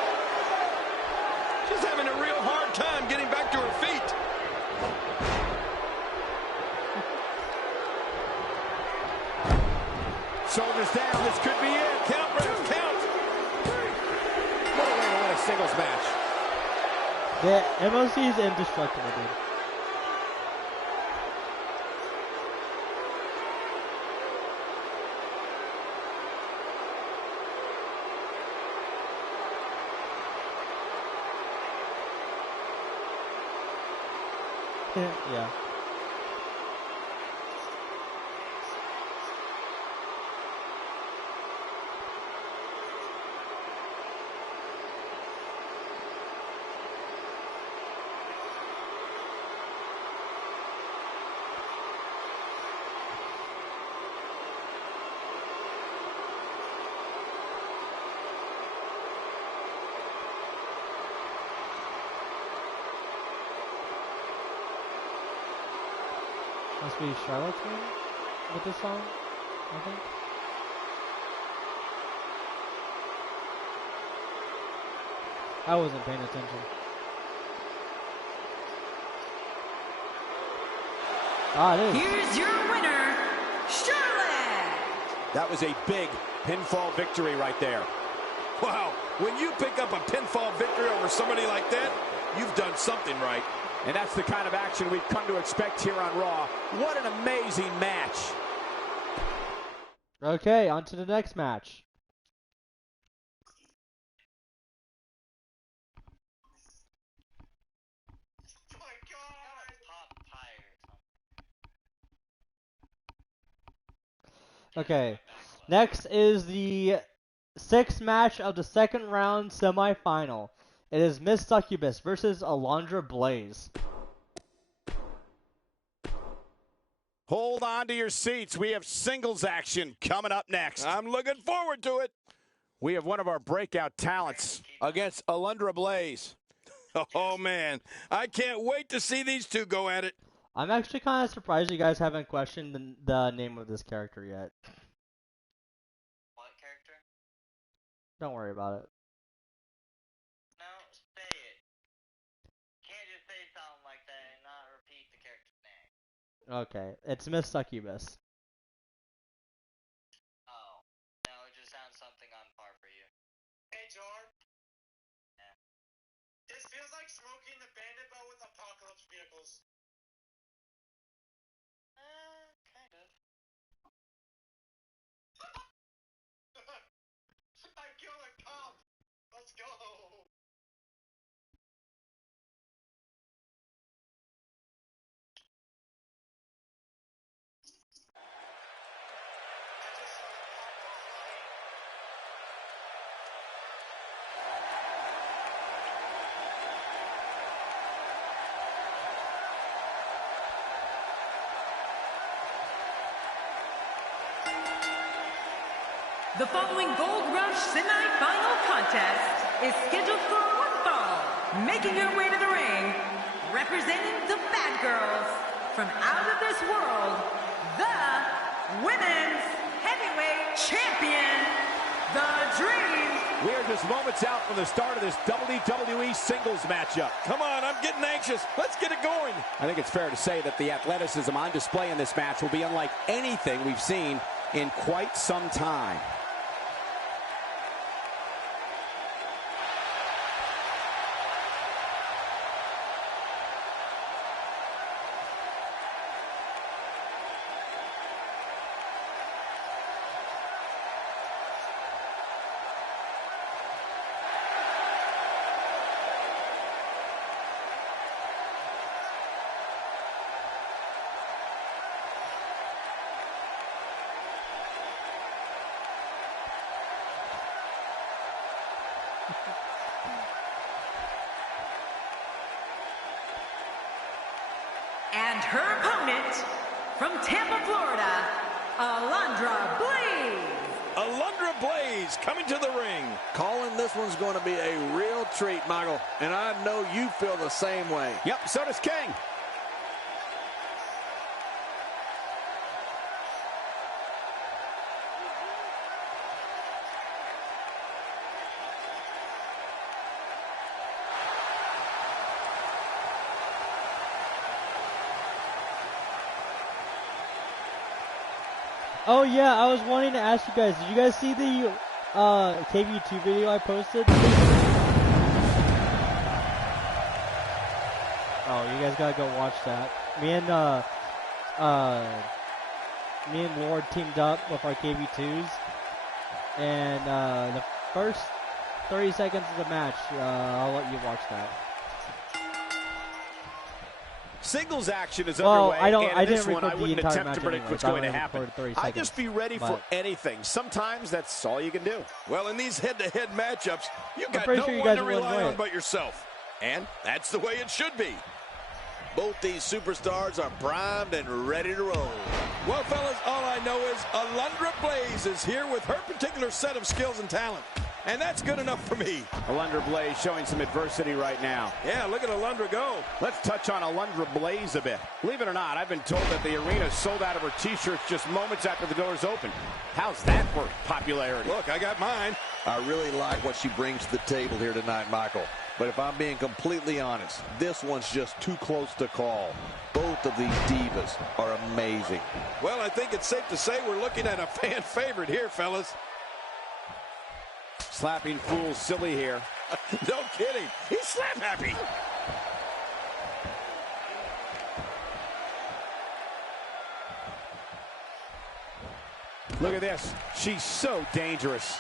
She's having a real hard time getting back to her feet. Shoulders down, this could be it. Count, Ref, count. What a way to win a singles match. The MOC is indestructible, dude. Yeah. Must be Charlotte's name with this song, I think. I wasn't paying attention. Ah, it is. Here's your winner, Charlotte. That was a big pinfall victory right there. Wow, when you pick up a pinfall victory over somebody like that, you've done something right. And that's the kind of action we've come to expect here on Raw. What an amazing match. Okay, on to the next match. Oh my God! Pop tire. Okay, next is the 6th match of the 2nd round semifinal. It is Miss Succubus versus Alundra Blaze. Hold on to your seats. We have singles action coming up next. I'm looking forward to it. We have one of our breakout talents Against Alundra Blaze. Oh, man. I can't wait to see these two go at it. I'm actually kind of surprised you guys haven't questioned the name of this character yet. What character? Don't worry about it. No, say it. Can't just say something like that and not repeat the character's name. Okay, it's Miss Succubus. Oh. No, it just sounds something on par for you. Hey, Jar. Yeah. This feels like smoking the bandit boat with apocalypse vehicles. Kind of. I killed a cop. Let's go. I just saw the cop flying. The following Gold Rush semi-final contest is scheduled for one fall. Making her way to the ring, representing the Bad Girls from out of this world, the Women's Heavyweight Champion, The Dream. We are just moments out from the start of this WWE singles matchup. Come on, I'm getting anxious. Let's get it going. I think it's fair to say that the athleticism on display in this match will be unlike anything we've seen in quite some time. And her opponent, from Tampa, Florida, Alundra Blaze. Alundra Blaze coming to the ring. Calling this one's going to be a real treat, Michael, and I know you feel the same way. Yep, so does King. Oh yeah, I was wanting to ask you guys, did you guys see the KV2 video I posted? Oh, you guys gotta go watch that. Me and Lord teamed up with our KV2s, and the first 30 seconds of the match, I'll let you watch that. Singles action is Well, underway, I and in didn't this one, record I the wouldn't entire attempt match to predict anyways. what's I going to only happen. recorded 30 I'd just be ready for but- anything. Sometimes that's all you can do. Well, in these head-to-head matchups, you got pretty no sure you one guys to will rely enjoy on it. but yourself. And that's the way it should be. Both these superstars are primed and ready to roll. Well, fellas, all I know is Alundra Blaze is here with her particular set of skills and talent. And that's good enough for me. Alundra Blaze showing some adversity right now. Yeah, look at Alundra go. Let's touch on Alundra Blaze a bit. Believe it or not, I've been told that the arena sold out of her t-shirts just moments after the doors open. How's that for popularity? Look, I got mine. I really like what she brings to the table here tonight, Michael. But if I'm being completely honest, this one's just too close to call. Both of these divas are amazing. Well, I think it's safe to say we're looking at a fan favorite here, fellas. Slapping fools silly here. No kidding. He's slap happy. Look at this. She's so dangerous.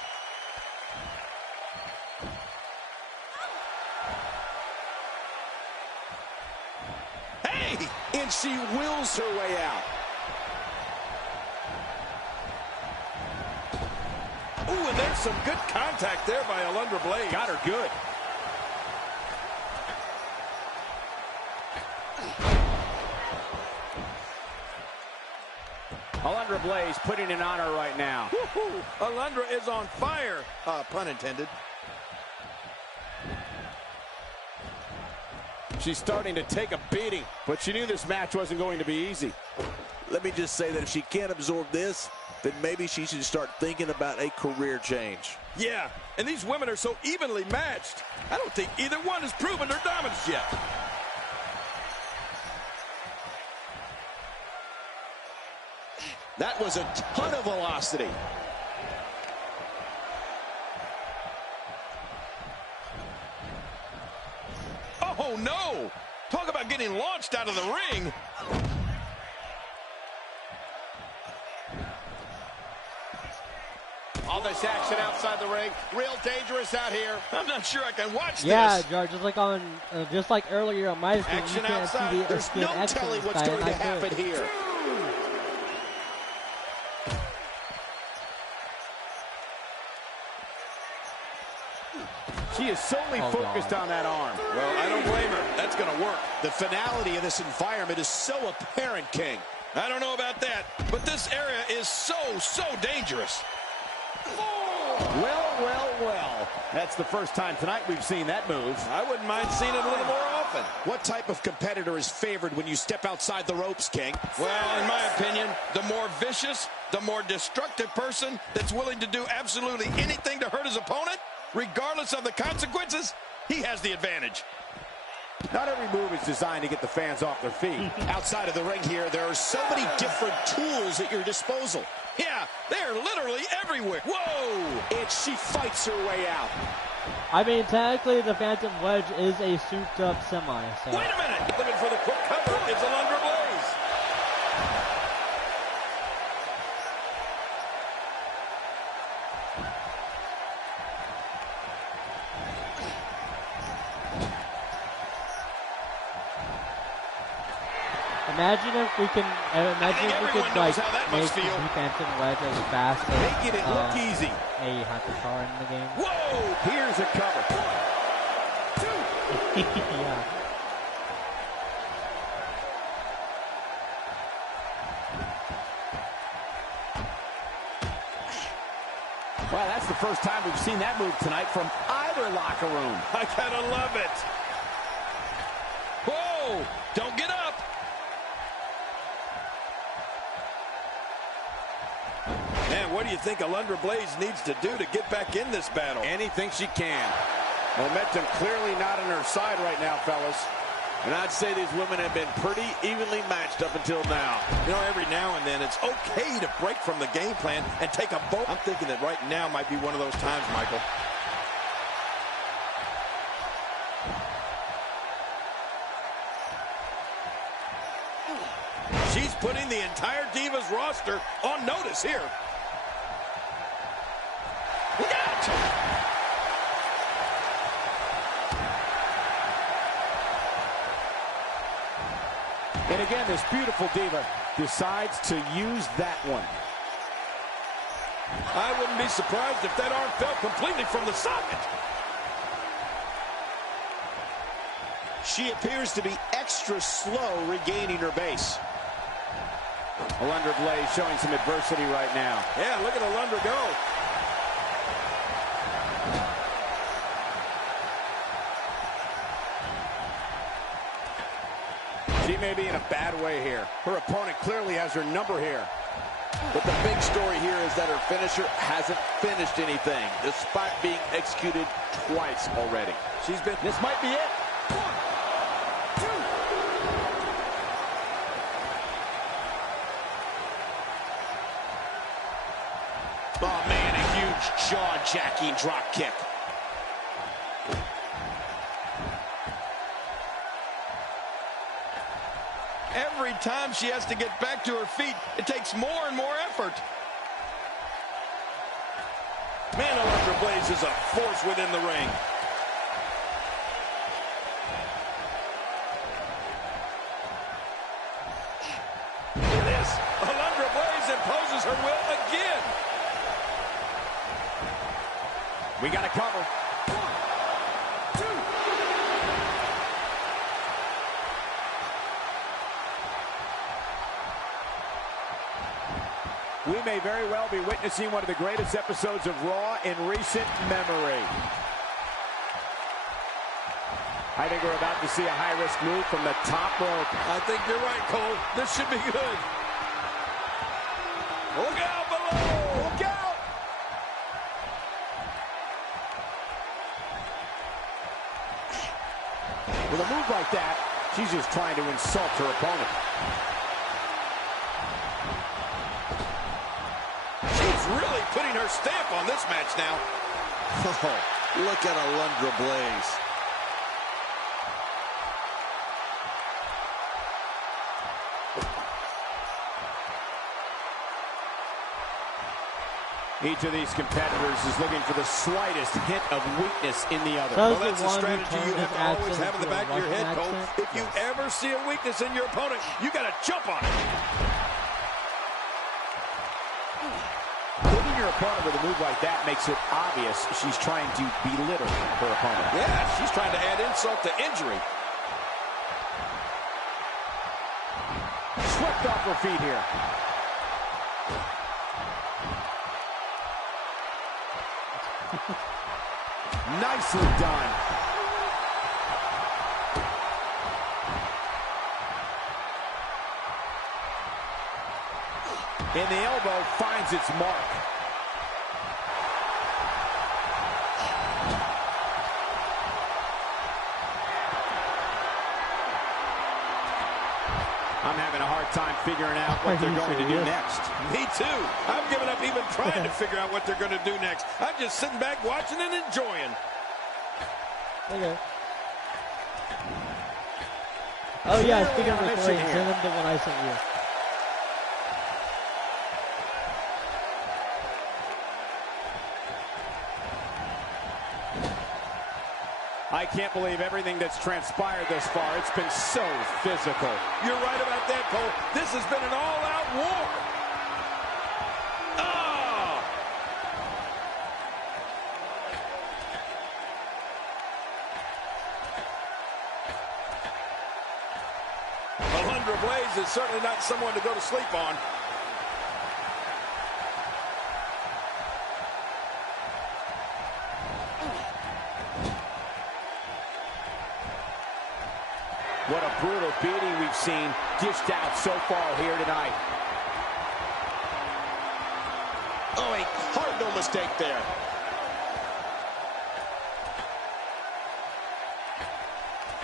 Hey! And she wills her way out. Ooh, and there's some good contact there by Alundra Blaze. Got her good. Alundra Blaze putting it on her right now. Alundra is on fire. Pun intended. She's starting to take a beating, but she knew this match wasn't going to be easy. Let me just say that if she can't absorb this, then maybe she should start thinking about a career change. Yeah, and these women are so evenly matched. I don't think either one has proven their dominance yet. That was a ton of velocity. Oh, no! Talk about getting launched out of the ring. All this action outside the ring, real dangerous out here. I'm not sure I can watch yeah, this. George, just like earlier on my screen, Action you can't outside. see the There's no telling what's going to happen here. She is solely focused on that arm. Well, I don't blame her. That's going to work. The finality of this environment is so apparent, King. I don't know about that, but this area is so dangerous. Well. That's the first time tonight we've seen that move. I wouldn't mind seeing it a little more often. What type of competitor is favored when you step outside the ropes, King? Well, in my opinion, the more vicious, the more destructive person that's willing to do absolutely anything to hurt his opponent, regardless of the consequences, he has the advantage. Not every move is designed to get the fans off their feet. Outside of the ring here, there are so many different tools at your disposal. Yeah, they're literally everywhere. Whoa! And she fights her way out. I mean, technically, the Phantom Wedge is a souped-up semi. So. Wait a minute! Looking for the quick cover is Alundra Blaze. Imagine if we could like make the Phantom Wedge as fast as making it look easy. A hypercar in the game. Whoa! Here's a cover. 1, 2. Yeah. Well, that's the first time we've seen that move tonight from either locker room. I gotta love it. Whoa! Don't get up. Man, what do you think Alundra Blaze needs to do to get back in this battle? Anything she can. Momentum clearly not on her side right now, fellas. And I'd say these women have been pretty evenly matched up until now. You know, every now and then it's okay to break from the game plan and take a bold. I'm thinking that right now might be one of those times, Michael. She's putting the entire Divas roster on notice here. Look out! And again, this beautiful diva decides to use that one. I wouldn't be surprised if that arm fell completely from the socket. She appears to be extra slow regaining her base. Alundra Blaze showing some adversity right now. Yeah, look at Alundra go. She may be in a bad way here. Her opponent clearly has her number here. But the big story here is that her finisher hasn't finished anything, despite being executed twice already. This might be it. 1, 2. Oh, man, a huge jaw-jacking drop kick. Every time she has to get back to her feet, it takes more and more effort. Man, Alundra Blaze is a force within the ring. Look at this. Alundra Blaze imposes her will again. We got to cover. 1, 2. We may very well be witnessing one of the greatest episodes of Raw in recent memory. I think we're about to see a high-risk move from the top rope. I think you're right, Cole. This should be good. Look out below! Look out! With a move like that, she's just trying to insult her opponent. Really putting her stamp on this match now. Oh, look at Alundra Blaze. Each of these competitors is looking for the slightest hint of weakness in the other. Well, that's a strategy you have to always have in the back of your head, Cole. If you ever see a weakness in your opponent, you got to jump on it. Hitting your opponent with a move like that makes it obvious she's trying to belittle her opponent. Yeah, she's trying to add insult to injury. Swept off her feet here. Nicely done. And the elbow finds its mark. I'm having a hard time figuring out what they're going to do next. Me too. I've given up even trying to figure out what they're going to do next. I'm just sitting back watching and enjoying. Okay. Oh yeah, speaking of recording, send them the one I sent you. I can't believe everything that's transpired thus far. It's been so physical. You're right about that, Cole. This has been an all-out war. Oh! Alundra Blaze is certainly not someone to go to sleep on. What a brutal beating we've seen dished out so far here tonight. Oh, a cardinal mistake there.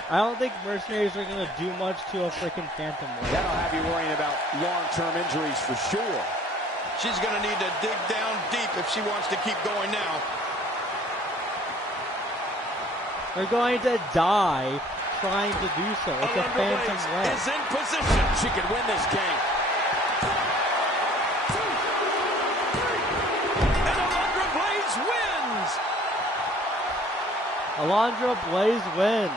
I don't think mercenaries are going to do much to a freaking Phantom Blade. That'll have you worrying about long-term injuries for sure. She's going to need to dig down deep if she wants to keep going now. They're going to die trying to do so. It's a Phantom Blade. Is in position. She could win this game. And Alundra Blaze wins. Alundra Blaze wins.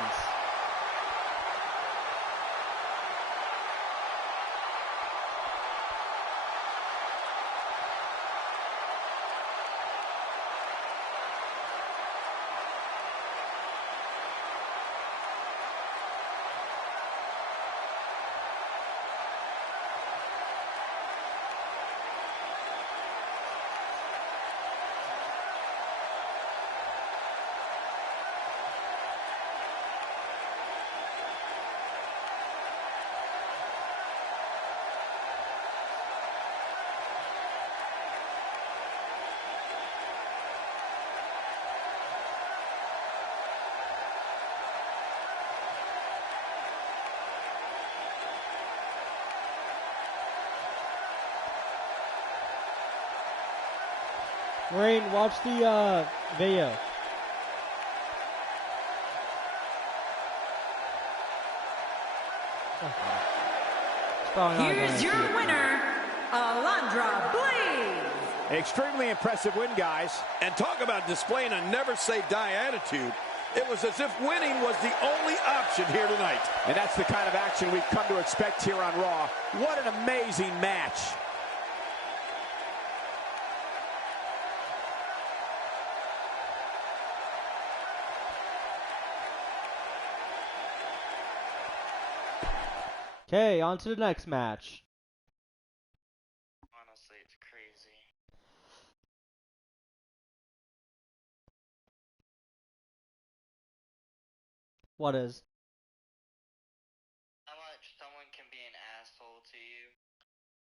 Maureen, watch the video. Here's your winner, Alundra Blaze. Extremely impressive win, guys. And talk about displaying a never-say-die attitude. It was as if winning was the only option here tonight. And that's the kind of action we've come to expect here on Raw. What an amazing match. Okay, on to the next match. Honestly, it's crazy. What is? How much someone can be an asshole to you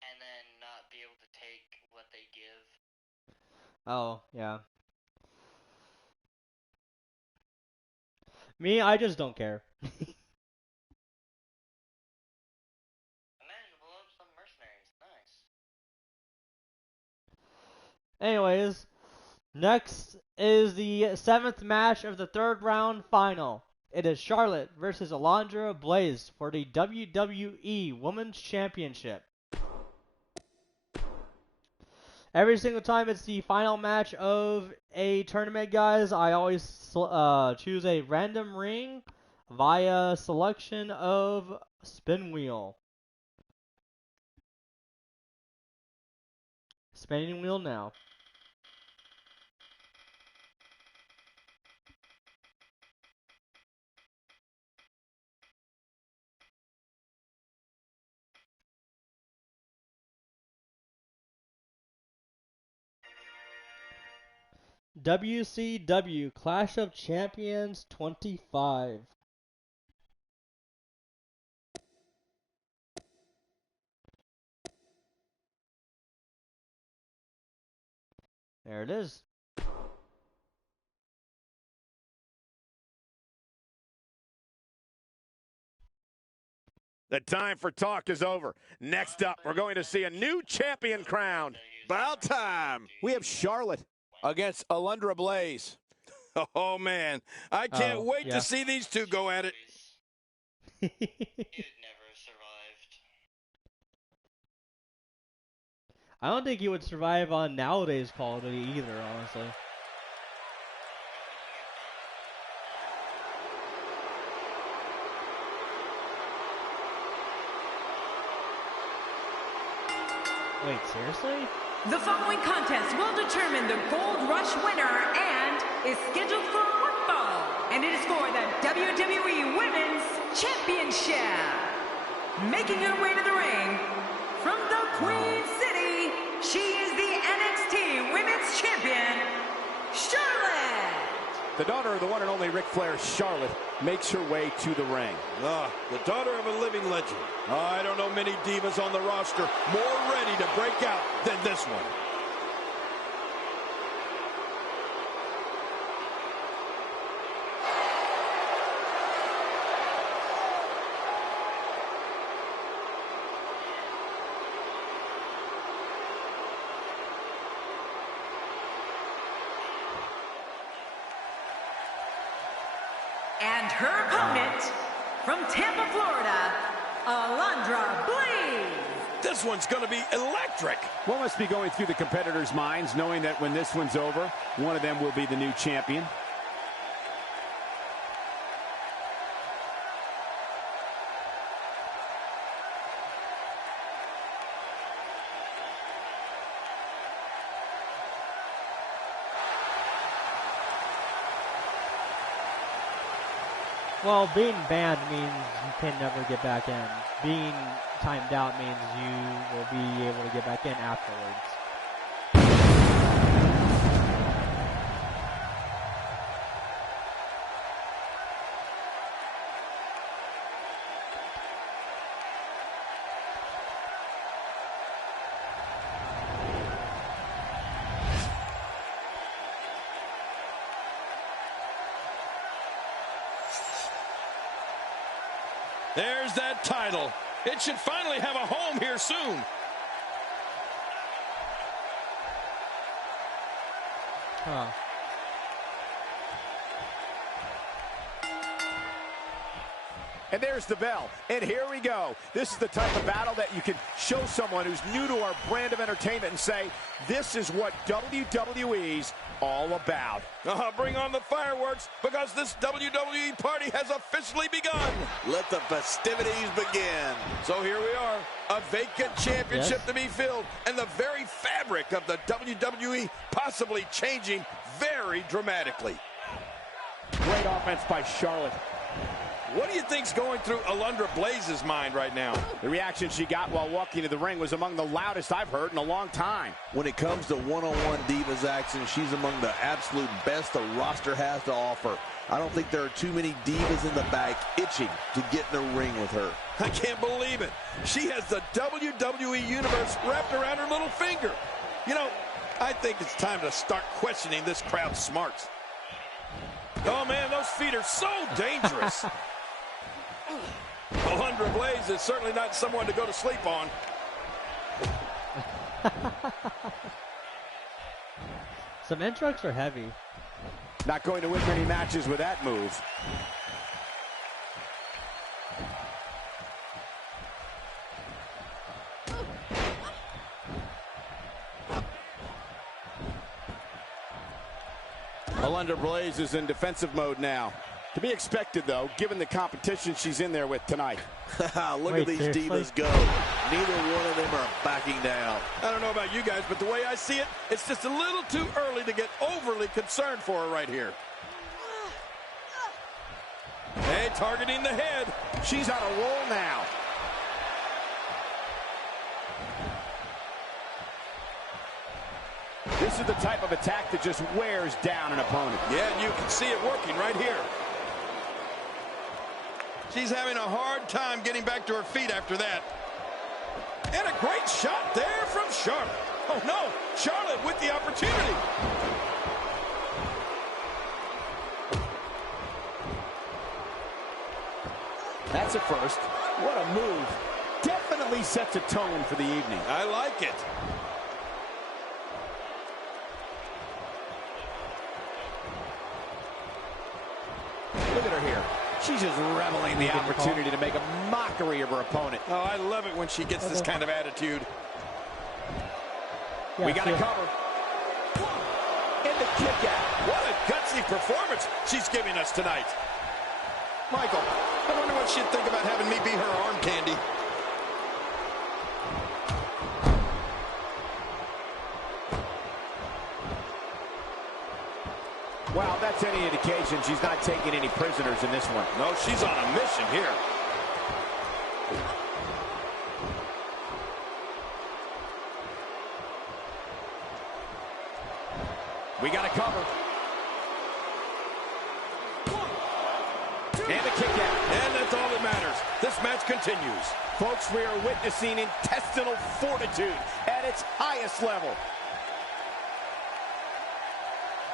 and then not be able to take what they give. Oh, yeah. Me, I just don't care. Imagine blow up some mercenaries. Nice. Anyways, next is the 7th match of the 3rd round final. It is Charlotte versus Alundra Blaze for the WWE Women's Championship. Every single time it's the final match of a tournament, guys, I always choose a random ring via selection of spin wheel. Spinning wheel now. WCW Clash of Champions 25. There it is. The time for talk is over. Next up, we're going to see a new champion crowned. About time. We have Charlotte Against Alundra Blaze. Oh, man. I can't wait to see these two go at it. You'd never survived. I don't think he would survive on nowadays Call of Duty either, honestly. Wait, seriously? The following contest will determine the Gold Rush winner and is scheduled for one fall. And it is for the WWE Women's Championship. Making her way to the ring from the Queen City, she is the NXT Women's Champion, Charlotte. The daughter of the one and only Ric Flair, Charlotte, makes her way to the ring. The daughter of a living legend. I don't know many divas on the roster more ready to break out than this one. And her opponent, from Tampa, Florida, Alundra Blaze. This one's going to be electric. What must be going through the competitors' minds, knowing that when this one's over, one of them will be the new champion? Well, being banned means you can never get back in. Being timed out means you will be able to get back in afterwards. There's that title. It should finally have a home here soon. Huh. And there's the bell. And here we go. This is the type of battle that you can show someone who's new to our brand of entertainment and say, this is what WWE's all about. Bring on the fireworks, because this WWE party has officially begun. Let the festivities begin. So here we are, a vacant championship to be filled, and the very fabric of the WWE possibly changing very dramatically. Great offense by Charlotte. What do you think's going through Alundra Blaze's mind right now? The reaction she got while walking to the ring was among the loudest I've heard in a long time. When it comes to one-on-one Divas action, she's among the absolute best the roster has to offer. I don't think there are too many Divas in the back itching to get in the ring with her. I can't believe it. She has the WWE Universe wrapped around her little finger. You know, I think it's time to start questioning this crowd's smarts. Oh, man, those feet are so dangerous. Alundra Blaze is certainly not someone to go to sleep on. Some intros are heavy. Not going to win many matches with that move. Alundra Blaze is in defensive mode now. To be expected, though, given the competition she's in there with tonight. Look at these Divas go. Neither one of them are backing down. I don't know about you guys, but the way I see it, it's just a little too early to get overly concerned for her right here. Hey, targeting the head. She's on a roll now. This is the type of attack that just wears down an opponent. Yeah, and you can see it working right here. She's having a hard time getting back to her feet after that. And a great shot there from Charlotte. Oh, no, Charlotte with the opportunity. That's a first. What a move. Definitely sets a tone for the evening. I like it. Look at her here. She's just reveling in the opportunity to make a mockery of her opponent. Oh, I love it when she gets this kind of attitude. Yeah, we got to cover. And the kick out. What a gutsy performance she's giving us tonight. Michael, I wonder what she'd think about having me be her arm candy. Well, that's any indication she's not taking any prisoners in this one. No, she's on a mission here. We got to cover. And the kick out. And that's all that matters. This match continues. Folks, we are witnessing intestinal fortitude at its highest level.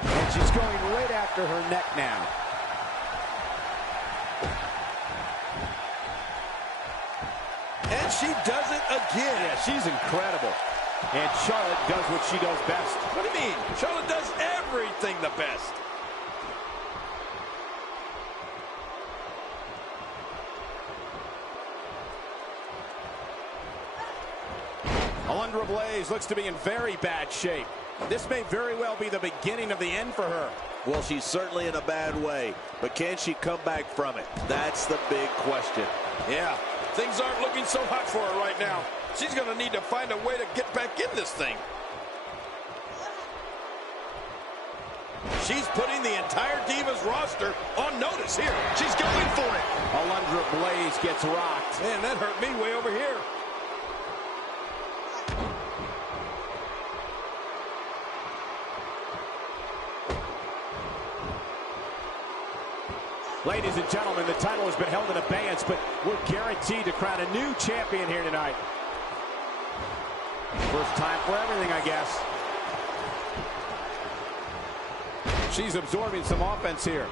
And she's going right after her neck now. And she does it again. Yeah, she's incredible. And Charlotte does what she does best. What do you mean? Charlotte does everything the best. Alundra Blaze looks to be in very bad shape. This may very well be the beginning of the end for her. Well, she's certainly in a bad way, but can she come back from it? That's the big question. Yeah, things aren't looking so hot for her right now. She's going to need to find a way to get back in this thing. She's putting the entire Divas roster on notice here. She's going for it. Alundra Blaze gets rocked. Man, that hurt me way over here. Ladies and gentlemen, the title has been held in abeyance, but we're guaranteed to crown a new champion here tonight. First time for everything, I guess. She's absorbing some offense here.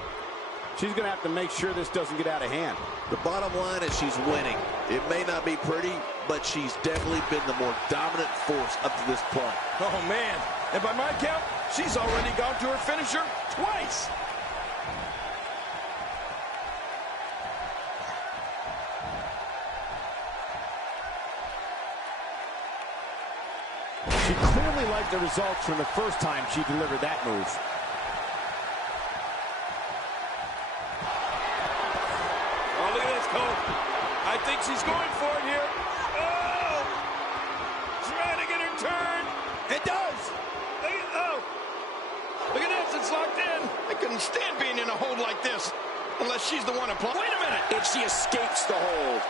She's going to have to make sure this doesn't get out of hand. The bottom line is she's winning. It may not be pretty, but she's definitely been the more dominant force up to this point. Oh, man. And by my count, She's already gone to her finisher twice. She clearly liked the results from the first time she delivered that move. Oh, look at this, Cole. I think she's going for it here. Oh! Trying to get her turned. It does. Look at this. It's locked in. I couldn't stand being in a hold like this unless she's the one applying. Wait a minute. And she escapes the hold.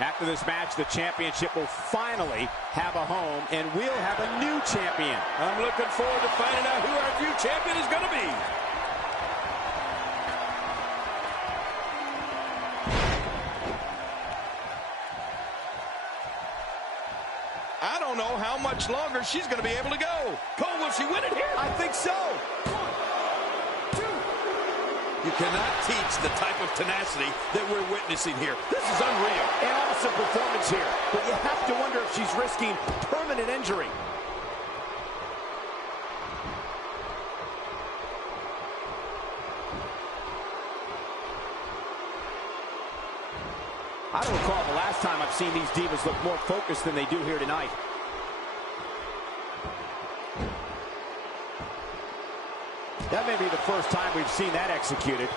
After this match, the championship will finally have a home, and we'll have a new champion. I'm looking forward to finding out who our new champion is going to be. I don't know how much longer she's going to be able to go. Cole, will she win it here? I think so. You cannot teach the type of tenacity that we're witnessing here. This is unreal. An awesome performance here, but you have to wonder if she's risking permanent injury. I don't recall the last time I've seen these divas look more focused than they do here tonight. That may be the first time we've seen that executed.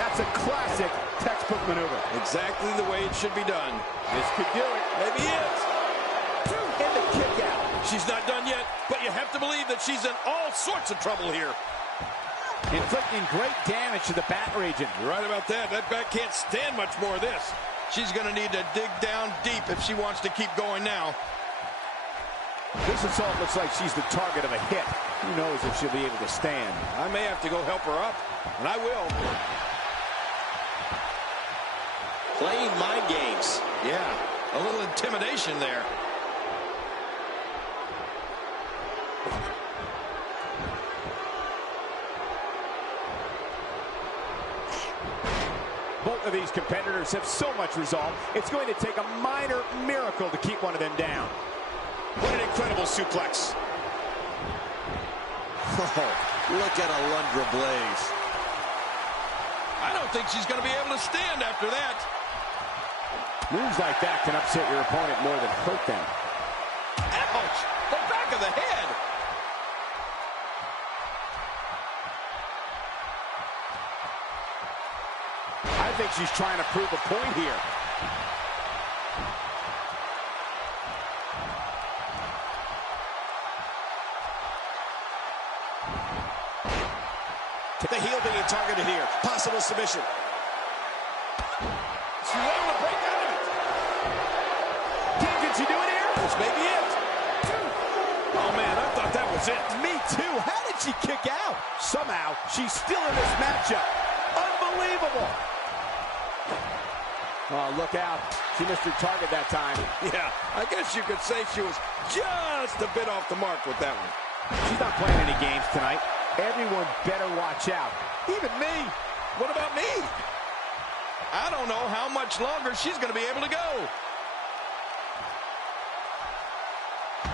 That's a classic textbook maneuver. Exactly the way it should be done. This could do it. Maybe it. And the kick out. She's not done yet, but you have to believe that she's in all sorts of trouble here. Inflicting great damage to the back region. You're right about that. That back can't stand much more of this. She's going to need to dig down deep if she wants to keep going now. This assault looks like she's the target of a hit. Who knows if she'll be able to stand. I may have to go help her up, and I will. Playing mind games. Yeah, a little intimidation there. Both of these competitors have so much resolve, it's going to take a minor miracle to keep one of them down. What an incredible suplex. Oh, look at Alundra blaze. I don't think she's going to be able to stand after that. Moves like that can upset your opponent more than hurt them. Ouch! The back of the head. I think she's trying to prove a point here. The heel being targeted here. Possible submission. She's able to break out of it. Can she do it here? This may be it. Oh, man, I thought that was it. Me too. How did she kick out? Somehow, she's still in this matchup. Unbelievable. Oh, look out. She missed her target that time. Yeah, I guess you could say she was just a bit off the mark with that one. She's not playing any games tonight. Everyone better watch out. Even me. What about me? I don't know how much longer she's going to be able to go.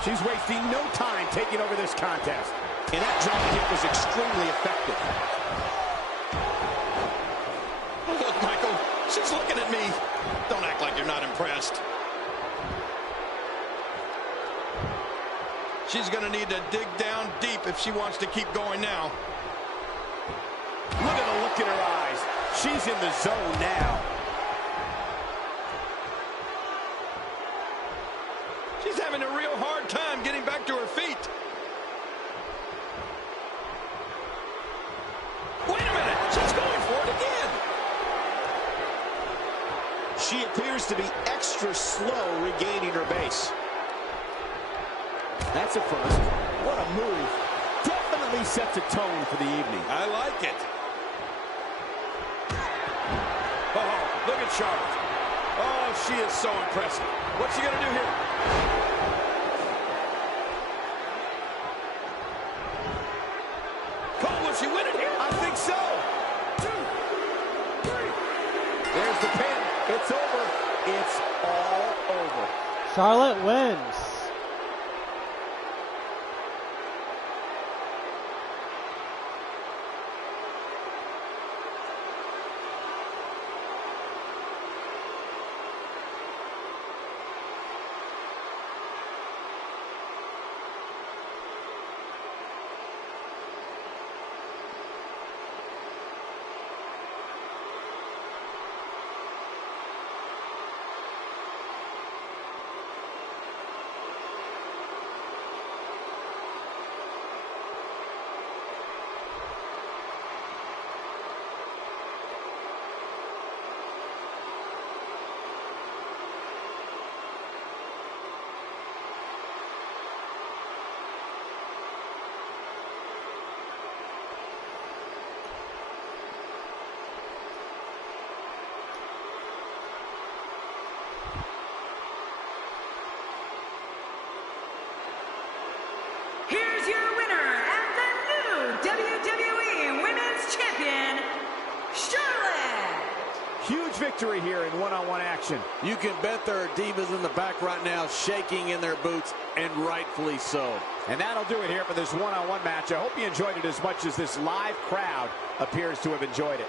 She's wasting no time taking over this contest. And that drop kick was extremely effective. Oh, look, Michael, she's looking at me. Don't act like you're not impressed. She's going to need to dig down deep if she wants to keep going now. Look at the look in her eyes. She's in the zone now. She's having a real hard time getting back to her feet. Wait a minute. She's going for it again. She appears to be extra slow regaining her base. That's a first. What a move. Definitely sets a tone for the evening. I like it. Oh, look at Charlotte. Oh, she is so impressive. What's she going to do here? Charlotte wins. Here's your winner and the new WWE Women's Champion, Charlotte. Huge victory here in one-on-one action. You can bet there are divas in the back right now shaking in their boots, and rightfully so. And that'll do it here for this one-on-one match. I hope you enjoyed it as much as this live crowd appears to have enjoyed it.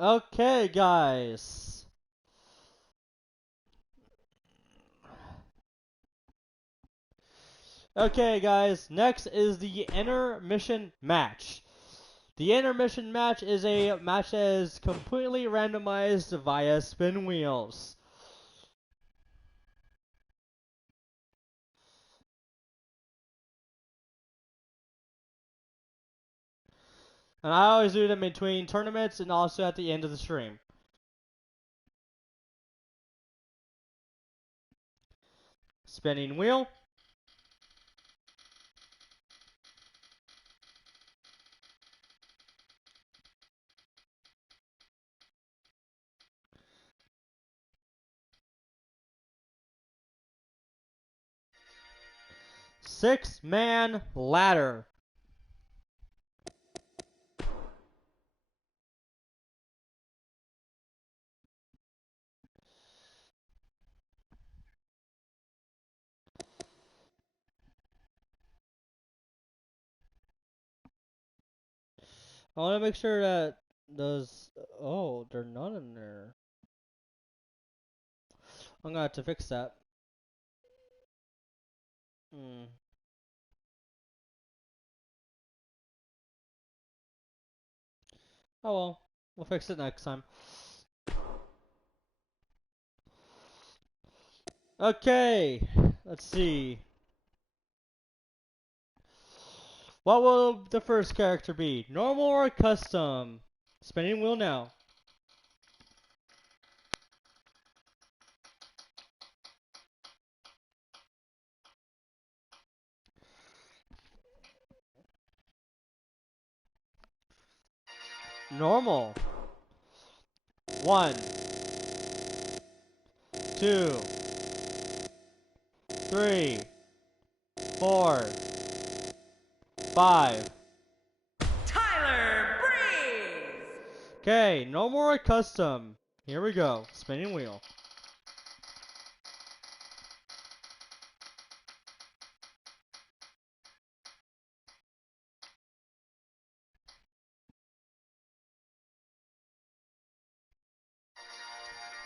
Okay, guys. Okay, guys. Next is the intermission match. The intermission match is a match that is completely randomized via spin wheels. And I always do them between tournaments and also at the end of the stream. Spinning wheel. Six-man ladder. I want to make sure that those... Oh, they're not in there. I'm going to have to fix that. Oh well, we'll fix it next time. Okay, let's see. What will the first character be? Normal or custom? Spinning wheel now. Normal. 1, 2, 3, 4, 5. Tyler Breeze. Okay, no more custom. Here we go. Spinning wheel.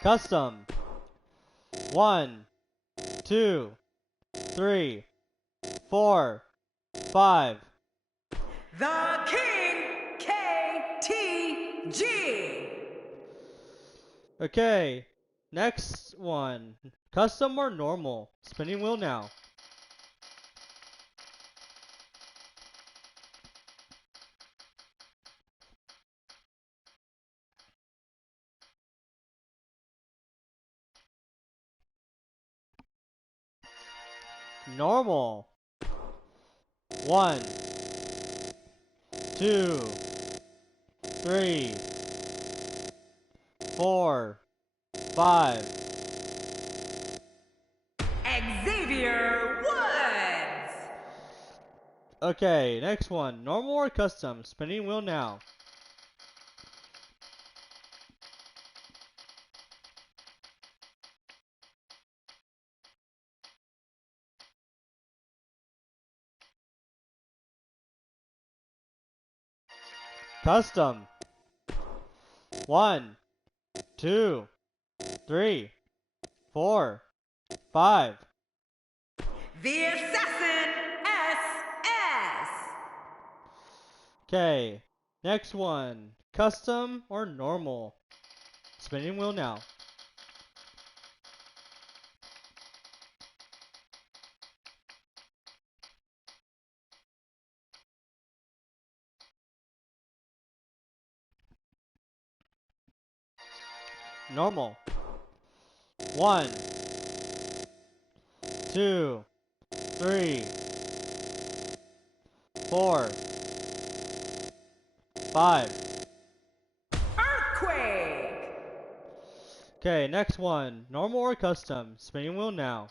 Custom. 1, 2, 3, 4, 5. The King KTG. Okay, next one. Custom or normal? Spinning wheel now. Normal. 1, 2, 3, 4, 5. Xavier Woods. Okay, next one. Normal or custom? Spinning wheel now. Custom. 1, 2, 3, 4, 5. The Assassin SS. Okay, next one. Custom or normal? Spinning wheel now. Normal. 1, 2, 3, 4, 5. Earthquake. Okay, next one. Normal or custom? Spinning wheel now.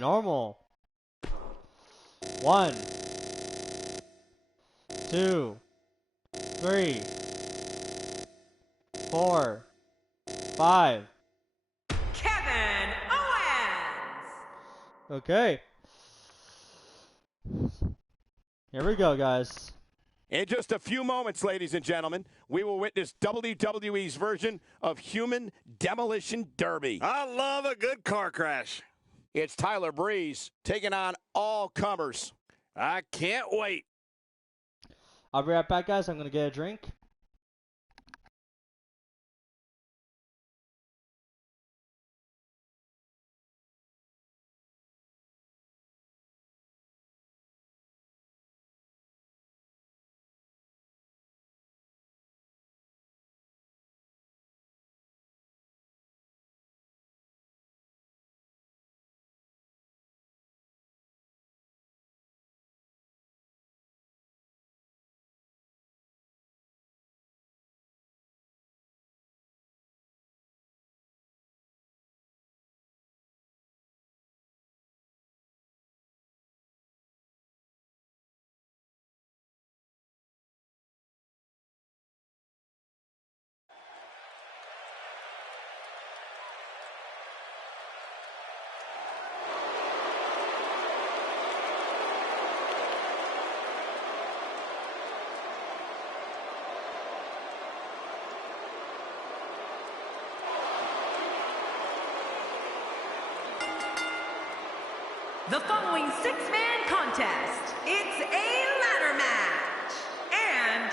Normal. 1, 2, 3, 4, 5. Kevin Owens. Okay. Here we go, guys. In just a few moments, ladies and gentlemen, we will witness WWE's version of Human Demolition Derby. I love a good car crash. It's Tyler Breeze taking on all comers. I can't wait. I'll be right back, guys. I'm going to get a drink. The following six-man contest, it's a ladder match. And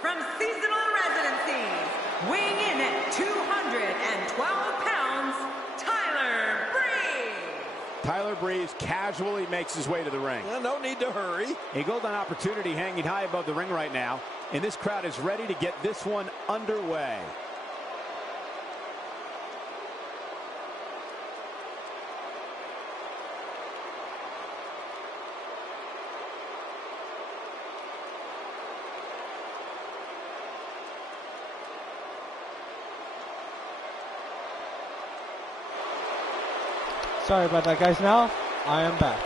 from seasonal residencies, weighing in at 212 pounds, Tyler Breeze. Tyler Breeze casually makes his way to the ring. No need to hurry. A golden opportunity hanging high above the ring right now, and this crowd is ready to get this one underway. Sorry about that, guys. Now, I am back.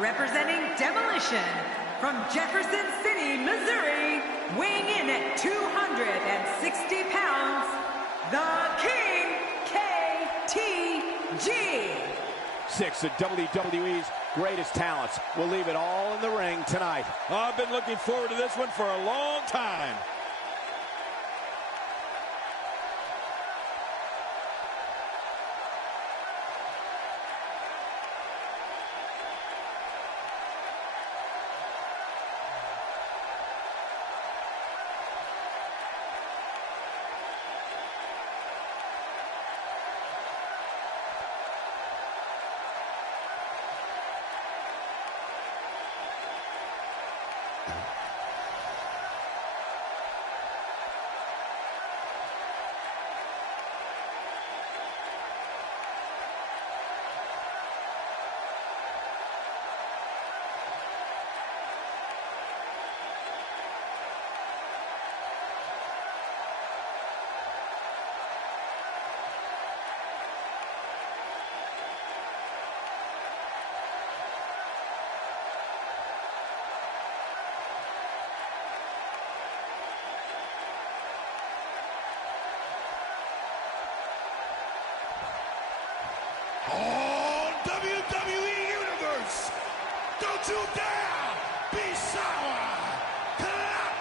representing Demolition from Jefferson City, Missouri, weighing in at 260 pounds, the King, KTG. 6 of WWE's greatest talents will leave it all in the ring tonight. I've been looking forward to this one for a long time. Oh, WWE Universe, don't you dare be sour. Clap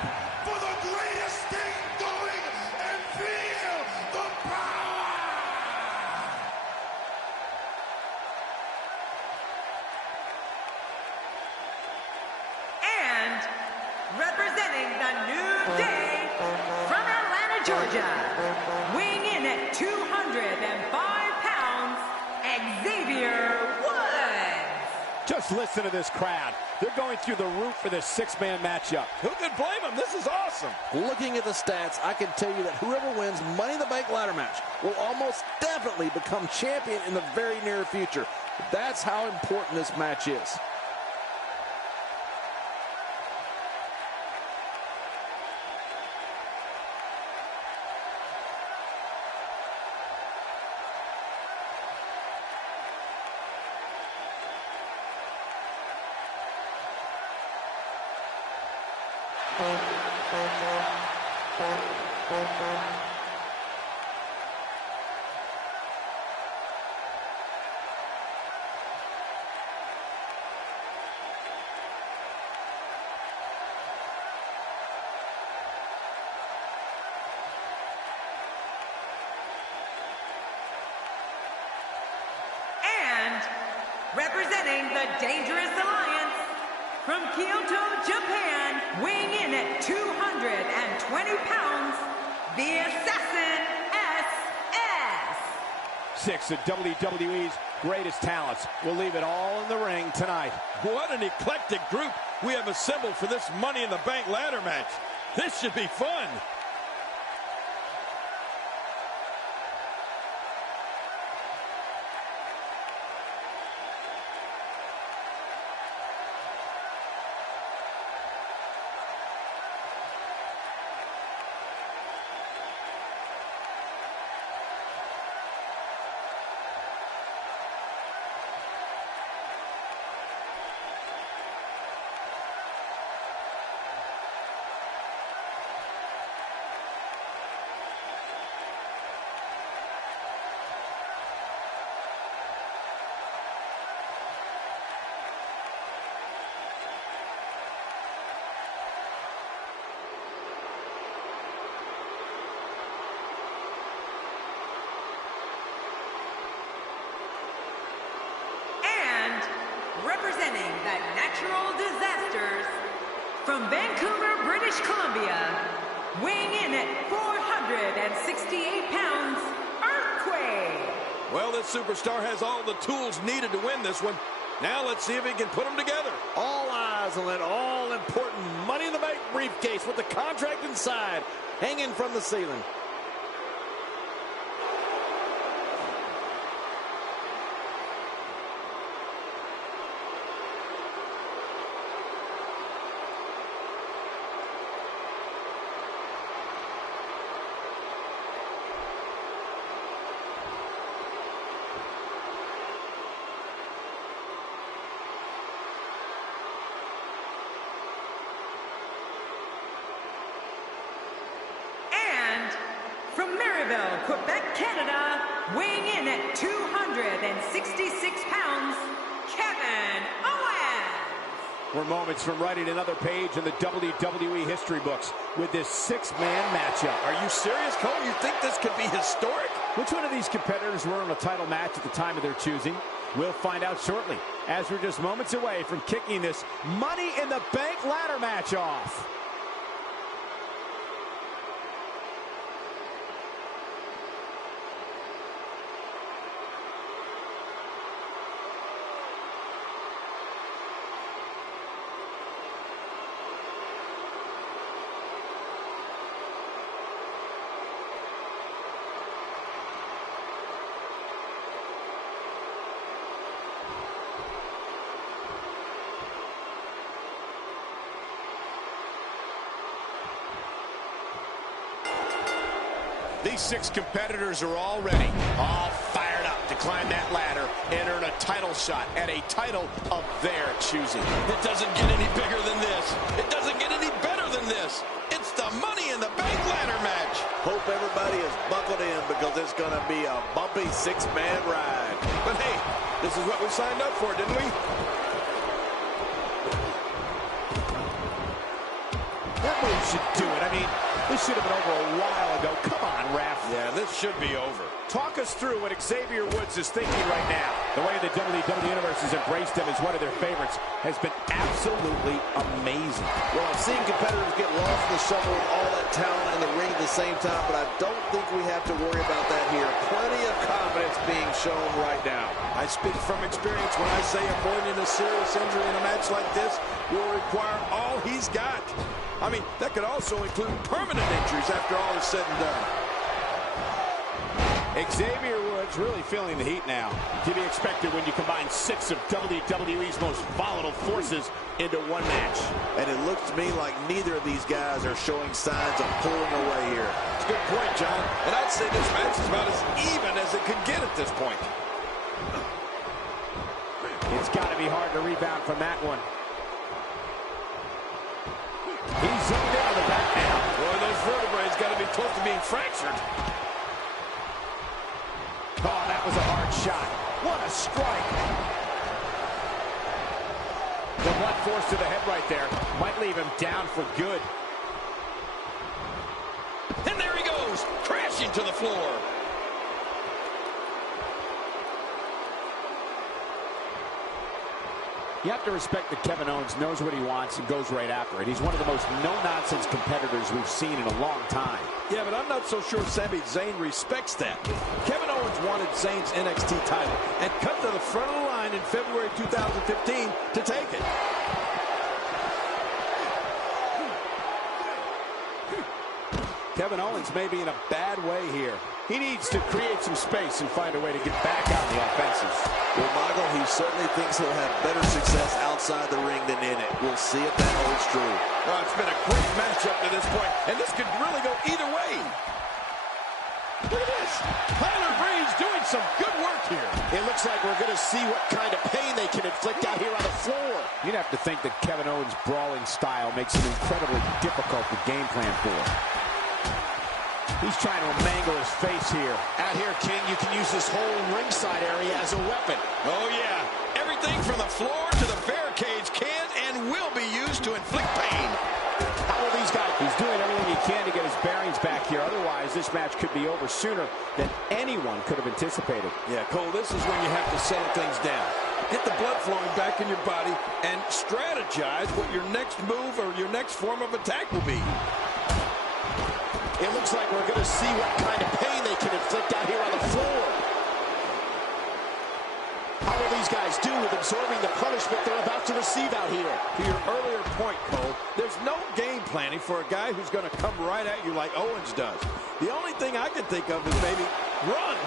for the greatest thing going and feel the power. And representing the New Day from Atlanta, Georgia, weighing in at 205 pounds, Xavier Woods. Just listen to this crowd. They're going through the roof for this six-man matchup. Who could blame them? This is awesome. Looking at the stats, I can tell you that whoever wins Money in the Bank ladder match will almost definitely become champion in the very near future. That's how important this match is. And representing the Dangerous Alliance from Kyoto, Japan, weighing in at 220 pounds, the Assassin SS. 6 of WWE's greatest talents will leave it all in the ring tonight. What an eclectic group we have assembled for this Money in the Bank ladder match. This should be fun. Representing the Natural Disasters from Vancouver, British Columbia, weighing in at 468 pounds, Earthquake. Well, this superstar has all the tools needed to win this one. Now let's see if he can put them together. All eyes on that all-important Money in the Bank briefcase with the contract inside, hanging from the ceiling. Canada, weighing in at 266 pounds, Kevin Owens. We're moments from writing another page in the WWE history books with this six-man matchup. Are you serious, Cole? You think this could be historic? Which one of these competitors were in a title match at the time of their choosing? We'll find out shortly, as we're just moments away from kicking this Money in the Bank ladder match off. These six competitors are all ready, all fired up to climb that ladder and earn a title shot at a title of their choosing. It doesn't get any bigger than this. It doesn't get any better than this. It's the Money in the Bank ladder match. Hope everybody is buckled in because it's going to be a bumpy six-man ride. But hey, this is what we signed up for, didn't we? That move should do it. I mean, this should have been over a while ago. Come on, ref. Yeah, this should be over. Talk us through what Xavier Woods is thinking right now. The way the WWE Universe has embraced him as one of their favorites has been absolutely amazing. Well, I've seen competitors get lost in the shuffle with all that talent in the ring at the same time, but I don't think we have to worry about that here. Plenty of confidence being shown right now. I speak from experience when I say avoiding a serious injury in a match like this will require all he's got. I mean, that could also include permanent injuries after all is said and done. Xavier Woods really feeling the heat now. To be expected when you combine six of WWE's most volatile forces into one match. And it looks to me like neither of these guys are showing signs of pulling away here. It's a good point, John. And I'd say this match is about as even as it could get at this point. It's got to be hard to rebound from that one. He's zoomed in on the back now. Boy, those vertebrae got to be close to being fractured. Oh, that was a hard shot. What a strike. The blunt force to the head right there might leave him down for good. And there he goes, crashing to the floor. You have to respect that Kevin Owens knows what he wants and goes right after it. He's one of the most no-nonsense competitors we've seen in a long time. Yeah, but I'm not so sure Sami Zayn respects that. Kevin Owens wanted Zayn's NXT title and cut to the front of the line in February 2015 to take it. Kevin Owens may be in a bad way here. He needs to create some space and find a way to get back on the offensive. Well, Michael, he certainly thinks he'll have better success outside the ring than in it. We'll see if that holds true. Well, it's been a great match up to this point, and this could really go either way. Look at this. Tyler Breeze doing some good work here. It looks like we're going to see what kind of pain they can inflict out here on the floor. You'd have to think that Kevin Owens' brawling style makes him incredibly difficult to game plan for. He's trying to mangle his face here. Out here, King, you can use this whole ringside area as a weapon. Oh, yeah. Everything from the floor to the barricades can and will be used to inflict pain. How are these guys? He's doing everything he can to get his bearings back here. Otherwise, this match could be over sooner than anyone could have anticipated. Yeah, Cole, this is when you have to settle things down. Get the blood flowing back in your body and strategize what your next move or your next form of attack will be. It looks like we're going to see what kind of pain they can inflict out here on the floor. How will these guys do with absorbing the punishment they're about to receive out here? To your earlier point, Cole, there's no game planning for a guy who's going to come right at you like Owens does. The only thing I can think of is maybe run.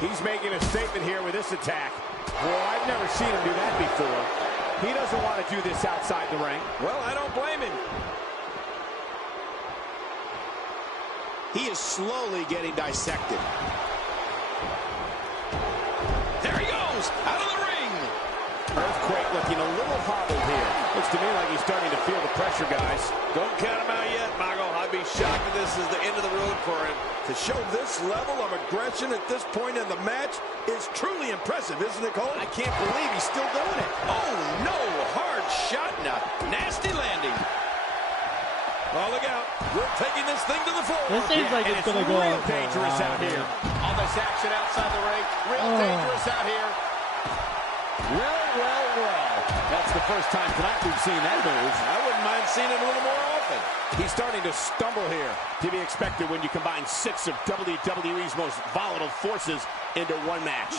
He's making a statement here with this attack. Well, I've never seen him do that before. He doesn't want to do this outside the ring. Well, I don't blame him. He is slowly getting dissected. There he goes, out of the ring. Earthquake looking a little hobbled here. Looks to me like he's starting to feel the pressure, guys. Don't count him out yet, Michael. I'd be shocked if this is the end of the road for him. To show this level of aggression at this point in the match is truly impressive, isn't it, Cole? I can't believe he's still doing it. Oh, no. Hard shot and a nasty landing. Oh, look out. We're taking this thing to the floor. This seems like it's going to go real dangerous out here. All this action outside the ring. Real dangerous out here. Well. That's the first time tonight we've seen that move. I wouldn't mind seeing it a little more often. He's starting to stumble here. To be expected when you combine 6 of WWE's most volatile forces into one match.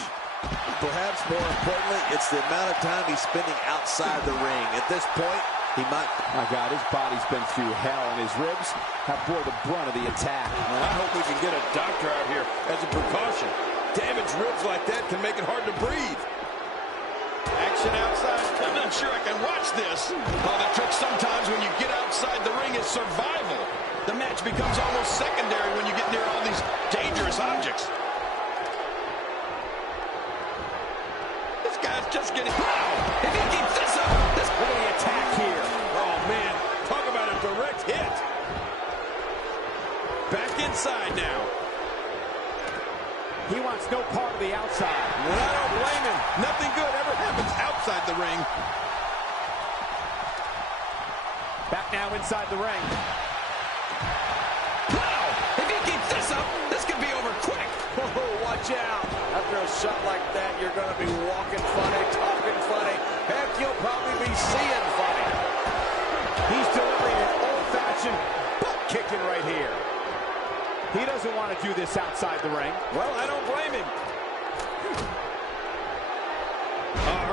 Perhaps more importantly, it's the amount of time he's spending outside the ring. At this point, he might... My God, his body's been through hell, and his ribs have bore the brunt of the attack. Well, I hope we can get a doctor out here as a precaution. Damaged ribs like that can make it hard to breathe. Action outside. I'm not sure I can watch this. Well, the trick sometimes when you get outside the ring is survival. The match becomes almost secondary when you get near all these dangerous objects. This guy's just getting... Wow! If he keeps this up, this... Look at the attack here. Oh, man. Talk about a direct hit. Back inside now. He wants no part of the outside. And I don't blame him. Nothing good ever happens outside the ring. Back now inside the ring. Wow! If he keeps this up, this could be over quick. Oh, watch out. After a shot like that, you're going to be walking funny, talking funny. Heck, you'll probably be seeing funny. He's delivering an old-fashioned butt kicking right here. He doesn't want to do this outside the ring. Well, I don't blame him.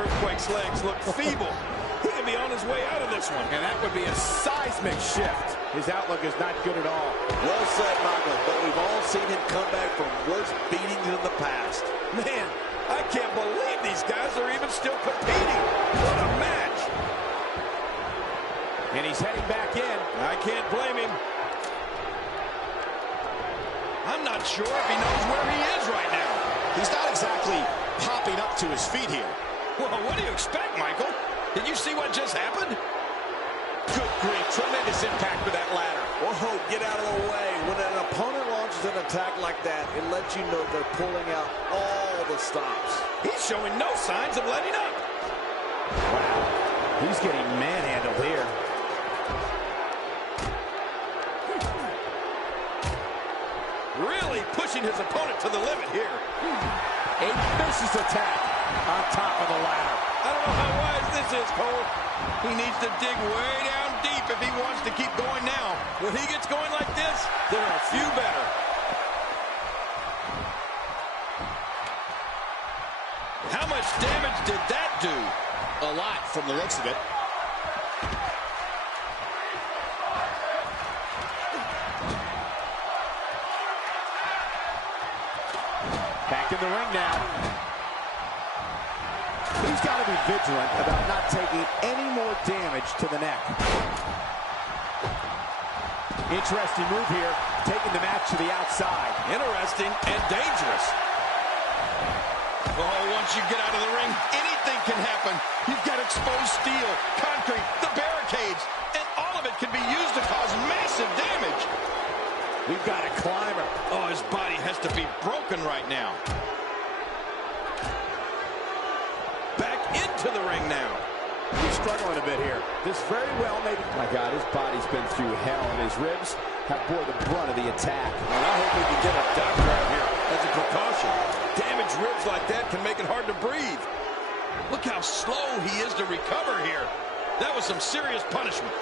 Earthquake's legs look feeble. He could be on his way out of this one. And that would be a seismic shift. His outlook is not good at all. Well said, Michael, but we've all seen him come back from worse beatings in the past. Man, I can't believe these guys are even still competing. What a match. And he's heading back in. I can't blame him. I'm not sure if he knows where he is right now. He's not exactly popping up to his feet here. Well, what do you expect, Michael? Did you see what just happened? Good grief, tremendous impact with that ladder. Whoa, get out of the way. When an opponent launches an attack like that, it lets you know they're pulling out all the stops. He's showing no signs of letting up. Wow, he's getting manhandled here. Really pushing his opponent to the limit here. A vicious attack on top of the ladder. I don't know how wise this is, Cole. He needs to dig way down deep if he wants to keep going now. When he gets going like this, there are a few better. How much damage did that do? A lot from the looks of it. Back in the ring now. He's got to be vigilant about not taking any more damage to the neck. Interesting move here, taking the match to the outside. Interesting and dangerous. Oh, once you get out of the ring, anything can happen. You've got exposed steel, concrete, the barricades, and all of it can be used to cause massive damage. We've got a climber. Oh, his body has to be broken right now. Back into the ring now. He's struggling a bit here. This very well may be... My God, his body's been through hell, and his ribs have bore the brunt of the attack. And I hope we can get a doctor out here as a precaution. Damaged ribs like that can make it hard to breathe. Look how slow he is to recover here. That was some serious punishment.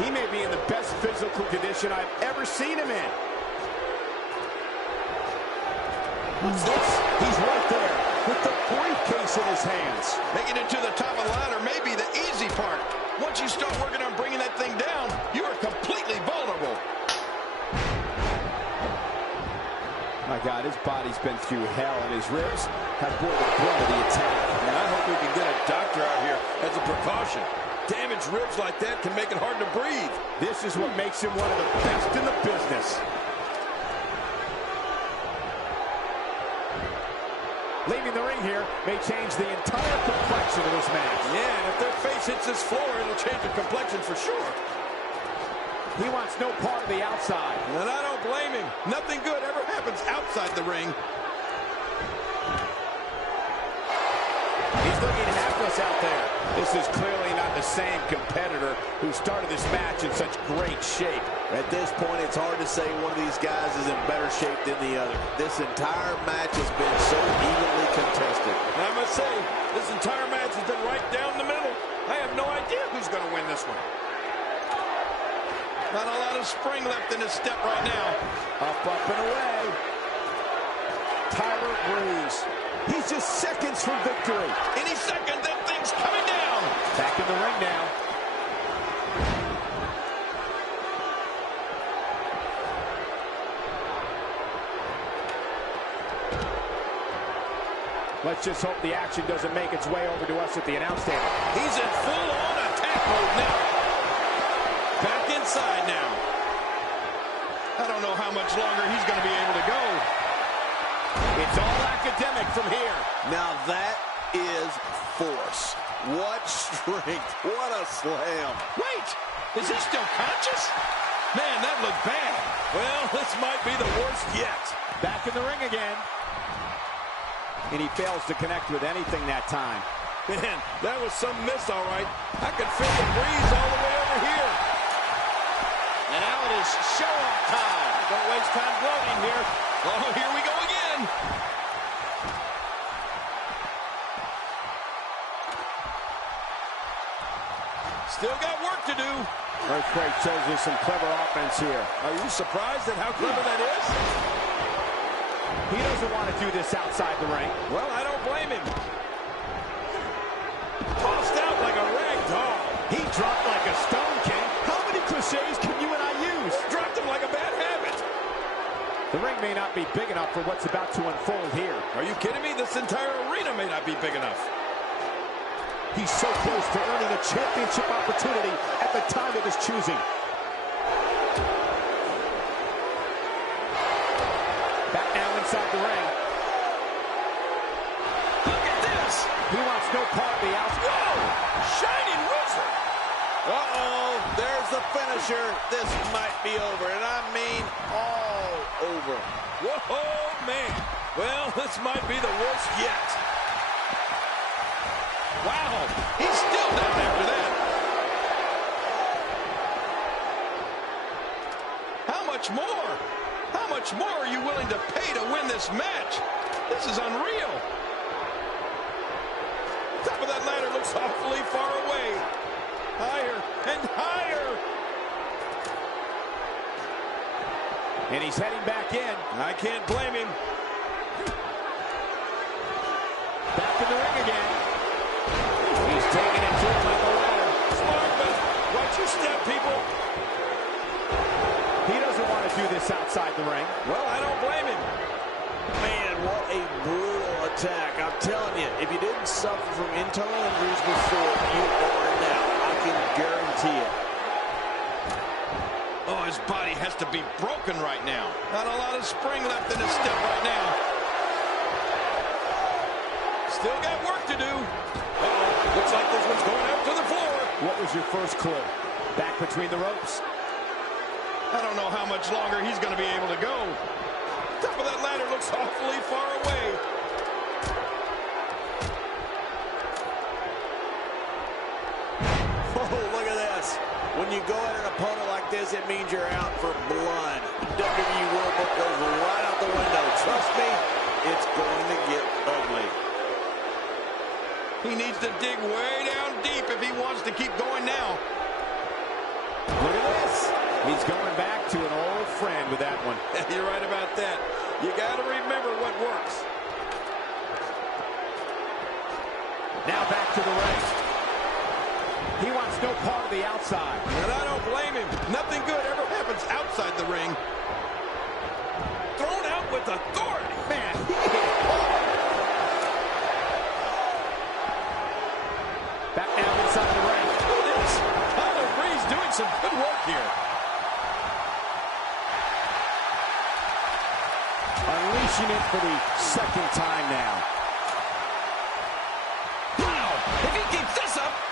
He may be in the best physical condition I've ever seen him in. What's this? He's right there with the briefcase in his hands. Making it to the top of the ladder may be the easy part. Once you start working on bringing that thing down, you are completely vulnerable. My God, his body's been through hell, and his ribs have bore the brunt of the attack. And I hope we can get a doctor out here as a precaution. Damaged ribs like that can make it hard to breathe. This is what makes him one of the best in the business. Leaving the ring here may change the entire complexion of this match. Yeah, and if their face hits this floor, it'll change the complexion for sure. He wants no part of the outside. And I don't blame him. Nothing good ever happens outside the ring. He's looking hapless out there. This is clearly not the same competitor who started this match in such great shape. At this point, it's hard to say one of these guys is in better shape than the other. This entire match has been so evenly contested. And I must say, this entire match has been right down the middle. I have no idea who's going to win this one. Not a lot of spring left in his step right now. Up, and away. Tyler Breeze. He's just seconds from victory. Any second, that thing's coming down. Back in the ring now. Let's just hope the action doesn't make its way over to us at the announce table. He's in full-on attack mode now. Back inside now. I don't know how much longer he's going to be able to go. It's all academic from here. Now that is force. What strength. What a slam. Wait, is he still conscious? Man, that looked bad. Well, this might be the worst yet. Back in the ring again. And he fails to connect with anything that time. Man, that was some miss, all right. I could feel the breeze all the way over here. And now it is show-off time. Don't waste time gloating here. Oh, here we go again. Still got work to do. Earthquake shows us some clever offense here. Are you surprised at how clever that is? He doesn't want to do this outside the ring. Well, I don't blame him. Tossed out like a rag doll. He dropped like a stone, King. How many cliches can you and I use? Dropped him like a bad habit. The ring may not be big enough for what's about to unfold here. Are you kidding me? This entire arena may not be big enough. He's so close to earning a championship opportunity at the time of his choosing. Back now inside the ring. Look at this. He wants no part of the outside. Whoa! Shining Wizard. Uh-oh, there's the finisher. This might be over, and I mean all over. Whoa, man. Well, this might be the worst yet. Wow, he's still down after that. How much more? How much more are you willing to pay to win this match? This is unreal. Top of that ladder looks awfully far away. Higher and higher. And he's heading back in. I can't blame him. Back in the ring again. He's taking it to him like a ladder. Smart, but watch your step, people. He doesn't want to do this outside the ring. Well, I don't blame him. Man, what a brutal attack. I'm telling you, if you didn't suffer from internal injuries before, you are now. I can guarantee it. Oh, his body has to be broken right now. Not a lot of spring left in his step right now. Still got work to do. Uh-oh, looks like this one's going out to the floor. What was your first clue? Back between the ropes? I don't know how much longer he's going to be able to go. Top of that ladder looks awfully far away. Oh, look at this. When you go at an opponent like this, it means you're out for blood. WWE World Book goes right out the window. Trust me, it's going to get ugly. He needs to dig way down deep if he wants to keep going now. Look at this. He's going back to an old friend with that one. You're right about that. You got to remember what works. Now back to the ring. He wants no part of the outside. And I don't blame him. Nothing good ever happens outside the ring. Thrown out with authority. Man, he hit hard. Back now inside the ring. Look at this. Tyler Breeze doing some good work here. Unleashing it for the second time now. Wow! If he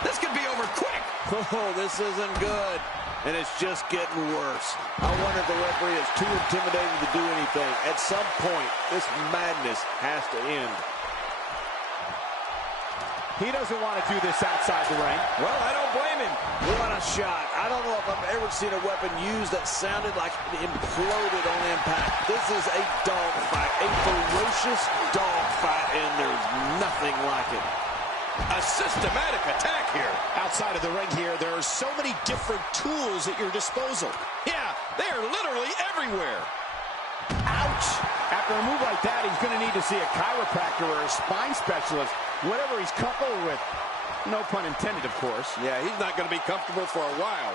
This could be over quick. Oh, this isn't good. And it's just getting worse. I wonder if the referee is too intimidated to do anything. At some point, this madness has to end. He doesn't want to do this outside the ring. Well, I don't blame him. What a shot. I don't know if I've ever seen a weapon used that sounded like it imploded on impact. This is a dogfight, a ferocious dogfight, and there's nothing like it. A systematic attack here. Outside of the ring here, there are so many different tools at your disposal. Yeah, they are literally everywhere. Ouch! After a move like that, he's going to need to see a chiropractor or a spine specialist, whatever he's comfortable with. No pun intended, of course. Yeah, he's not going to be comfortable for a while.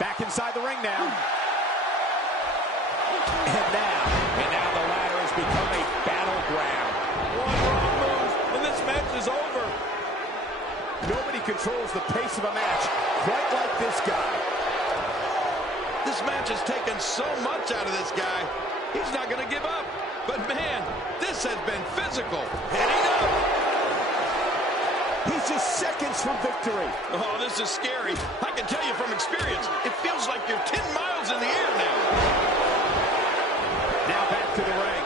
Back inside the ring now. And now the ladder has become a battleground. One wrong move, and this match is over. Nobody controls the pace of a match quite like this guy. This match has taken so much out of this guy. He's not going to give up. But man, this has been physical. Heading up. He's just seconds from victory. Oh, this is scary. I can tell you from experience, it feels like you're 10 miles in the air now. Now back to the ring.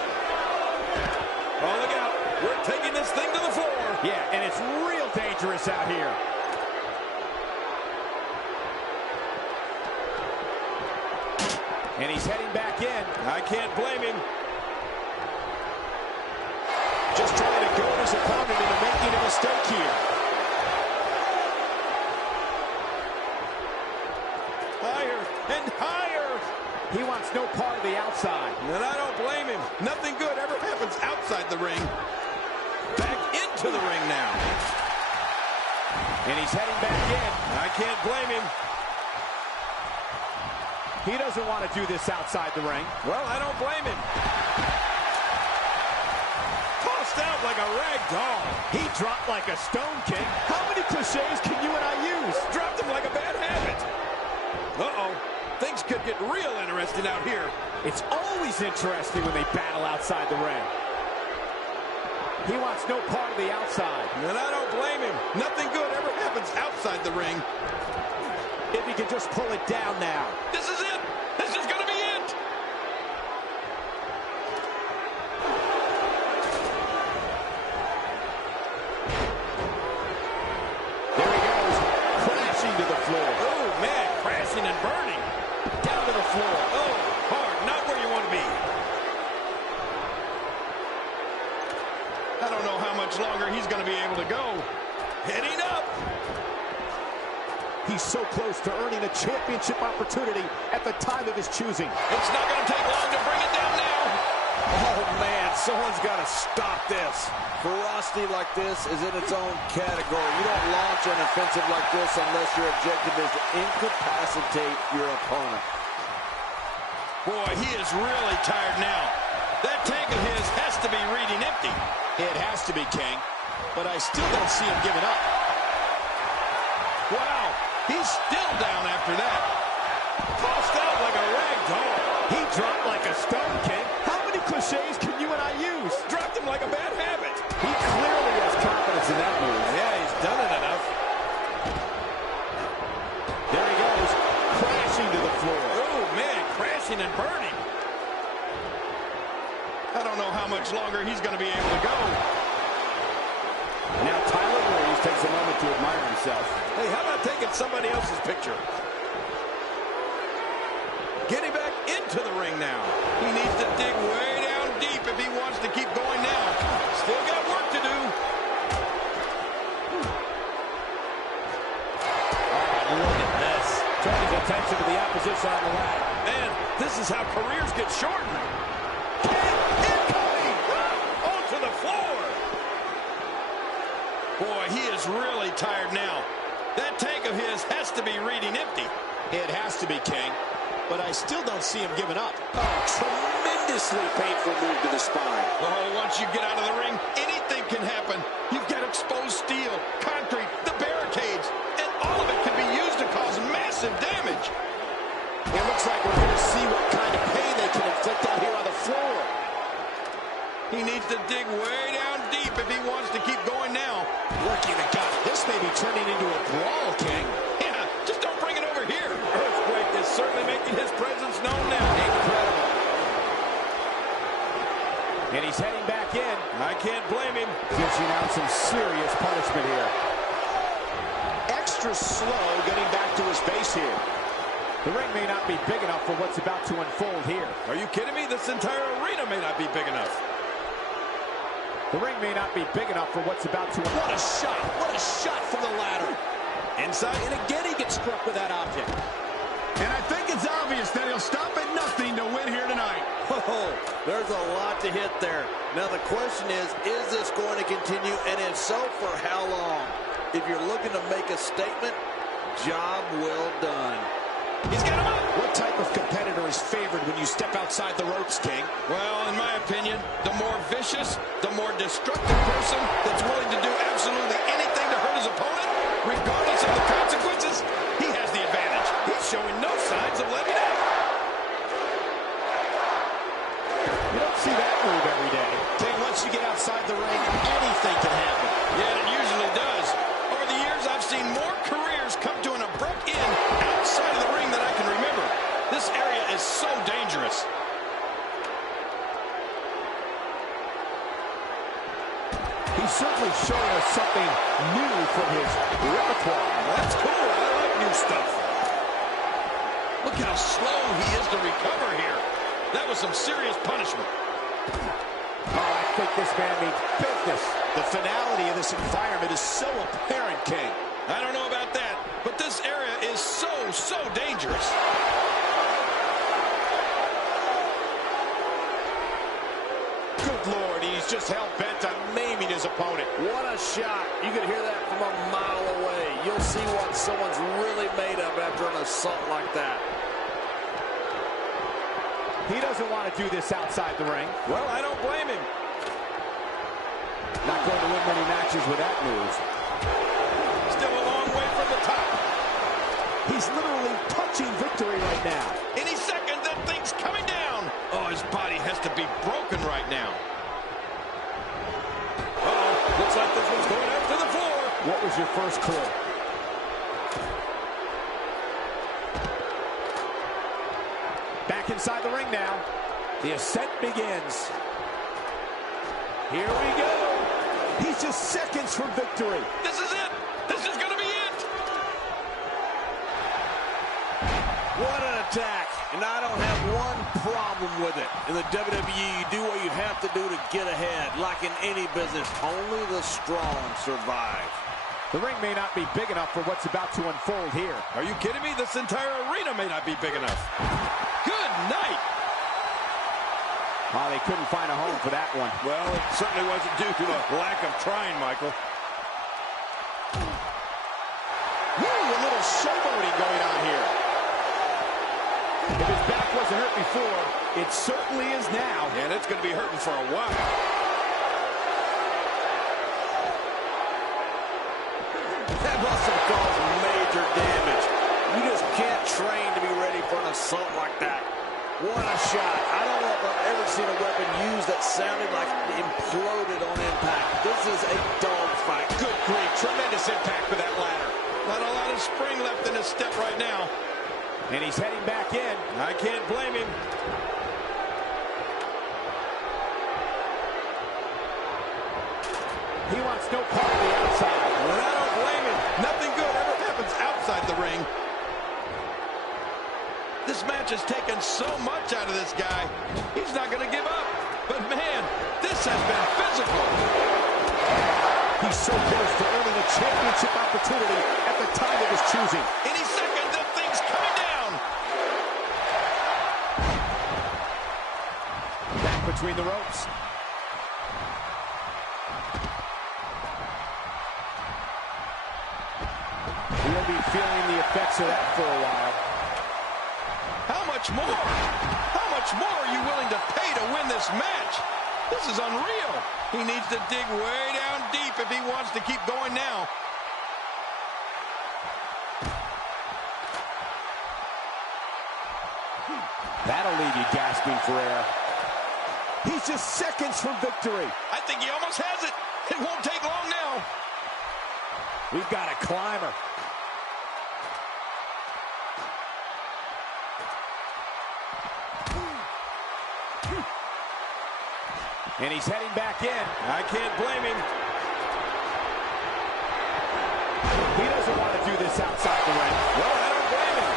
Oh, look out. We're taking this thing to the floor. Yeah, and it's real dangerous out here. And he's heading back in. I can't blame him. Just trying to goad his opponent into making a mistake here. Higher and higher. He wants no part of the outside. And I don't blame him. Nothing good ever happens outside the ring. Back into the ring now. And he's heading back in. I can't blame him. He doesn't want to do this outside the ring. Well, I don't blame him. Tossed out like a rag doll. He dropped like a stone king. How many cliches can you and I use? Dropped him like a bad habit. Uh-oh. Things could get real interesting out here. It's always interesting when they battle outside the ring. He wants no part of the outside. And I don't blame him. Nothing good ever happens outside the ring. If he can just pull it down now. This is it. This is going to be it. There he goes, crashing to the floor. Oh, man, crashing and burning. Down to the floor. Oh, hard, not where you want to be. I don't know how much longer he's going to be able to go. Heading up. He's so close to earning a championship opportunity at the time of his choosing. It's not going to take long to bring it down now. Oh, man, someone's got to stop this. Ferocity like this is in its own category. You don't launch an offensive like this unless your objective is to incapacitate your opponent. Boy, he is really tired now. That tank of his has to be reading empty. It has to be, King. But I still don't see him giving up. Wow, he's still down after that. Tossed out like a rag doll. He dropped like a stone king. How many cliches can you and I use? Dropped him like a bad habit. He clearly has confidence in that move. Yeah, he's done it enough. There he goes, crashing to the floor. Oh, man, crashing and burning. I don't know how much longer he's going to be able to go. Now Tyler Breeze takes a moment to admire himself. Hey, how about taking somebody else's picture? Getting back into the ring now. He needs to dig way down deep if he wants to keep going now. Still got work to do. Oh, look at this. Turning attention to the opposition on the ladder. Man, this is how careers get shortened. Incoming! Onto the floor. Boy, he is really tired now. That tank of his has to be reading empty. It has to be, King. But I still don't see him giving up. Oh, tremendously painful move to the spine. Oh, once you get out of the ring, anything can happen. You've got exposed steel, concrete, the barricades, and all of it can be used to cause massive damage. It looks like we're going to see what kind of floor. He needs to dig way down deep if he wants to keep going now. Working the gut. This may be turning into a brawl, King. Yeah, just don't bring it over here. Earthquake is certainly making his presence known now. Incredible. And he's heading back in. I can't blame him. Dishing out some serious punishment here. Extra slow getting back to his base here. The ring may not be big enough for what's about to unfold here. Are you kidding me? This entire arena may not be big enough. The ring may not be big enough for what's about to unfold. What a shot! What a shot from the ladder! Inside, And again he gets struck with that object. And I think it's obvious that he'll stop at nothing to win here tonight. Oh, there's a lot to hit there. Now the question is this going to continue? And if so, for how long? If you're looking to make a statement, job well done. he's got him up. What type of competitor is favored when you step outside the ropes, King? Well, in my opinion, the more vicious, the more destructive person that's willing to do absolutely anything to hurt his opponent, regardless of the consequences, he has the advantage. He's showing no signs of letting up. You don't see that move every day. King, once you get outside the ring, anything can happen. Yeah, it usually does. Over the years, I've seen more careers come to an abrupt end outside of the ring than I can remember. This area is so dangerous. He's certainly showing us something new from his repertoire. That's cool. I like new stuff. Look how slow he is to recover here. That was some serious punishment. Oh, I think this man means business. The finality of this environment is so apparent, King. I don't know about that, but this area is so dangerous. Good Lord, he's just hell-bent on maiming his opponent. What a shot. You can hear that from a mile away. You'll see what someone's really made of after an assault like that. He doesn't want to do this outside the ring. Well, I don't blame him. Not going to win many matches with that move. Still a long way from the top. He's literally touching victory right now. Any second, that thing's coming down. Oh, his body has to be broken right now. Uh-oh, looks like this one's going up to the floor. What was your first clue? Back inside the ring now. The ascent begins. Here we go. He's just seconds from victory. This is it. This is going to be it. What an attack. And I don't have one problem with it. In the WWE, you do what you have to do to get ahead. Like in any business, only the strong survive. The ring may not be big enough for what's about to unfold here. Are you kidding me? This entire arena may not be big enough. Good night. Oh, they couldn't find a home for that one. Well, it certainly wasn't due to a lack of trying, Michael. Woo, a little showboating going on here. If his back wasn't hurt before, it certainly is now. And it's going to be hurting for a while. That must have caused major damage. You just can't train to be ready for an assault like that. What a shot. I don't know if I've ever seen a weapon used that sounded like it imploded on impact. This is a dogfight. Good grief, tremendous impact with that ladder. Not a lot of spring left in his step right now. And he's heading back in. I can't blame him. He wants no part of the outside. And I don't blame him. Nothing good ever happens outside the ring. This match has taken so much out of this guy. He's not going to give up. But, man, this has been physical. He's so close to earning a championship opportunity at the time of his choosing. Any second, that thing's coming down. Back between the ropes. We'll be feeling the effects of that for a while. How much more? How much more are you willing to pay to win this match? This is unreal. He needs to dig way down deep if he wants to keep going now. That'll leave you gasping for air. He's just seconds from victory. I think he almost has it. It won't take long now. We've got a climber. And he's heading back in. I can't blame him. He doesn't want to do this outside the ring. Well, I don't blame him.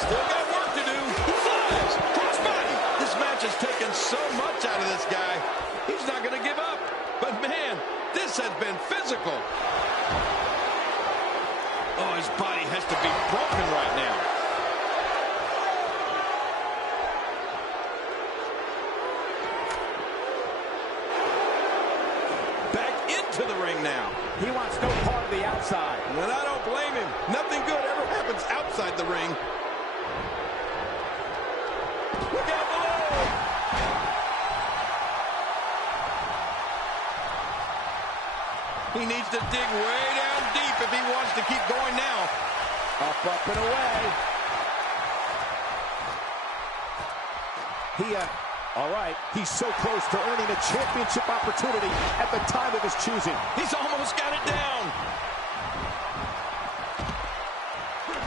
Still got work to do. He flies. Crossbody. This match has taken so much out of this guy. He's not going to give up. But, man, this has been physical. Oh, his body has to be broken right now. To the ring now. He wants no part of the outside. And I don't blame him. Nothing good ever happens outside the ring. Look out below. He needs to dig way down deep if he wants to keep going now. Up, and away. All right, he's so close to earning a championship opportunity at the time of his choosing. He's almost got it down.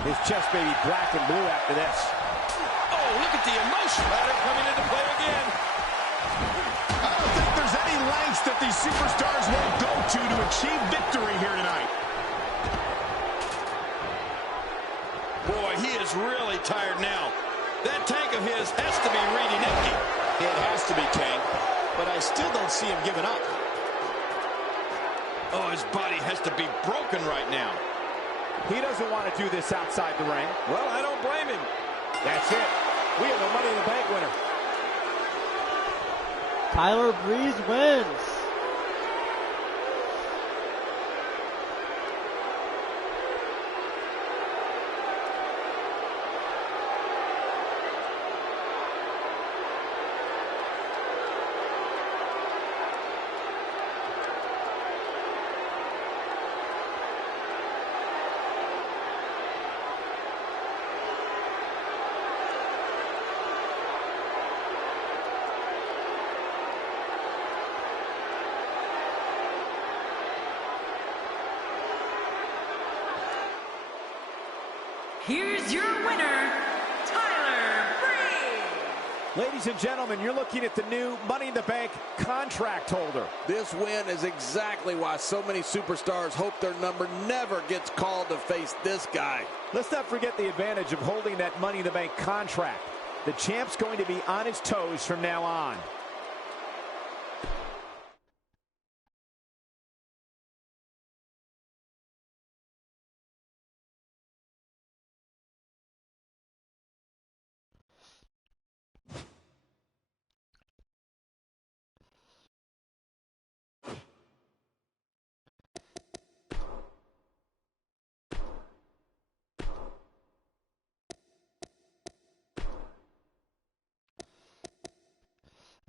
His chest may be black and blue after this. Oh, look at the emotion. Ladder coming into play again. I don't think there's any lengths that these superstars won't go to achieve victory here tonight. Boy, he is really tired now. That tank of his has to be reading empty. It has to be, King, but I still don't see him giving up. Oh, his body has to be broken right now. He doesn't want to do this outside the ring. Well, I don't blame him. That's it. We have the Money in the Bank winner. Tyler Breeze wins. Here's your winner, Tyler Breeze. Ladies and gentlemen, you're looking at the new Money in the Bank contract holder. This win is exactly why so many superstars hope their number never gets called to face this guy. Let's not forget the advantage of holding that Money in the Bank contract. The champ's going to be on his toes from now on.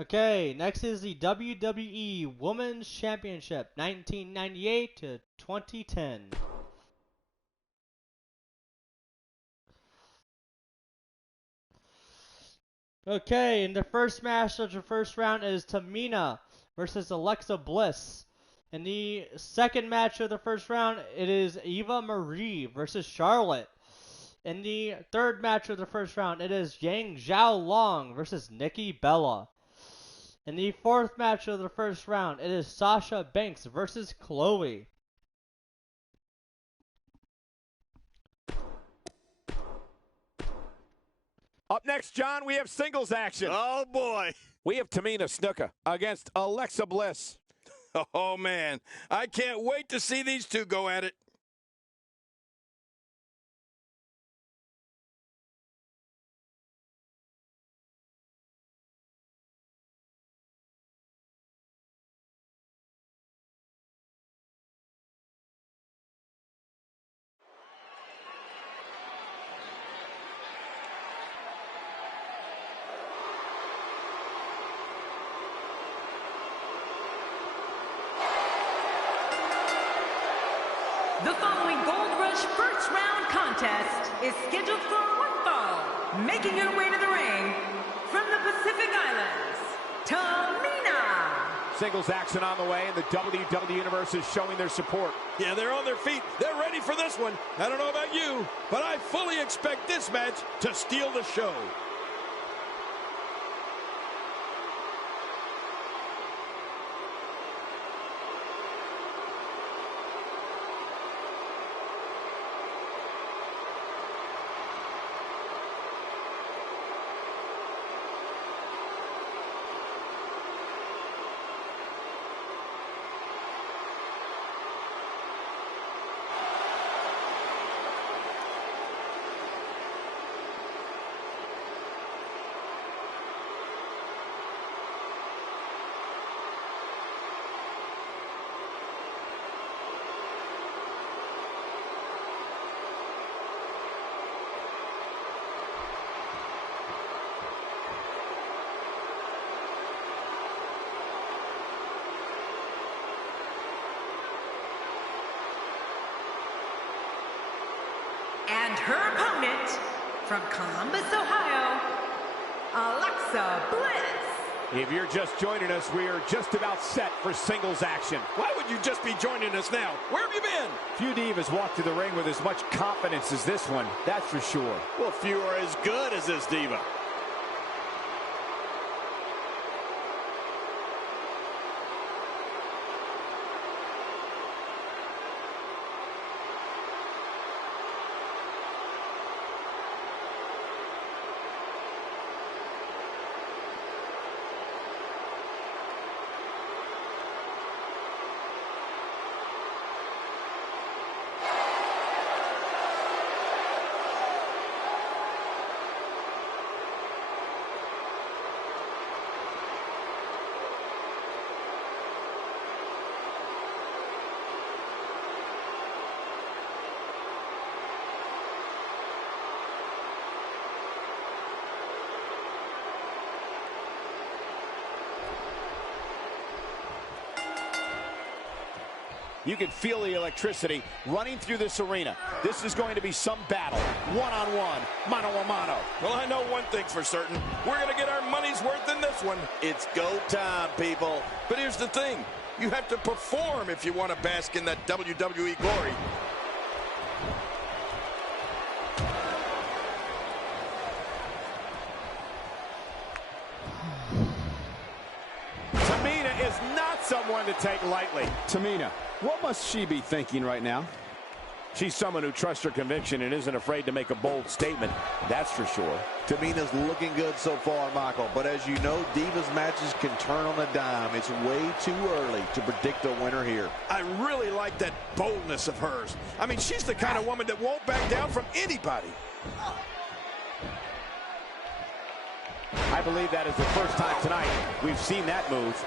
Okay, next is the WWE Women's Championship, 1998 to 2010. Okay, in the first match of the first round is Tamina versus Alexa Bliss. In the second match of the first round, it is Eva Marie versus Charlotte. In the third match of the first round, it is Yang Zhao Long versus Nikki Bella. In the fourth match of the first round, it is Sasha Banks versus Chloe. Up next, John, we have singles action. Oh, boy. We have Tamina Snuka against Alexa Bliss. Oh, man. I can't wait to see these two go at it. The following Gold Rush first round contest is scheduled for one fall. Making her way to the ring from the Pacific Islands, Tamina. Singles action on the way, and the WWE Universe is showing their support. Yeah, they're on their feet. They're ready for this one. I don't know about you, but I fully expect this match to steal the show. And her opponent, from Columbus, Ohio, Alexa Bliss. If you're just joining us, we are just about set for singles action. Why would you just be joining us now? Where have you been? Few divas walk to the ring with as much confidence as this one, that's for sure. Well, few are as good as this diva. You can feel the electricity running through this arena. This is going to be some battle. One-on-one, mano-a-mano. Well, I know one thing's for certain. We're going to get our money's worth in this one. It's go time, people. But here's the thing. You have to perform if you want to bask in that WWE glory. Tamina is not someone to take lightly. Tamina, what must she be thinking right now? She's someone who trusts her conviction and isn't afraid to make a bold statement, that's for sure. Tamina's looking good so far, Michael, but as you know, Divas matches can turn on a dime. It's way too early to predict a winner here. I really like that boldness of hers. I mean, she's the kind of woman that won't back down from anybody. I believe that is the first time tonight we've seen that move.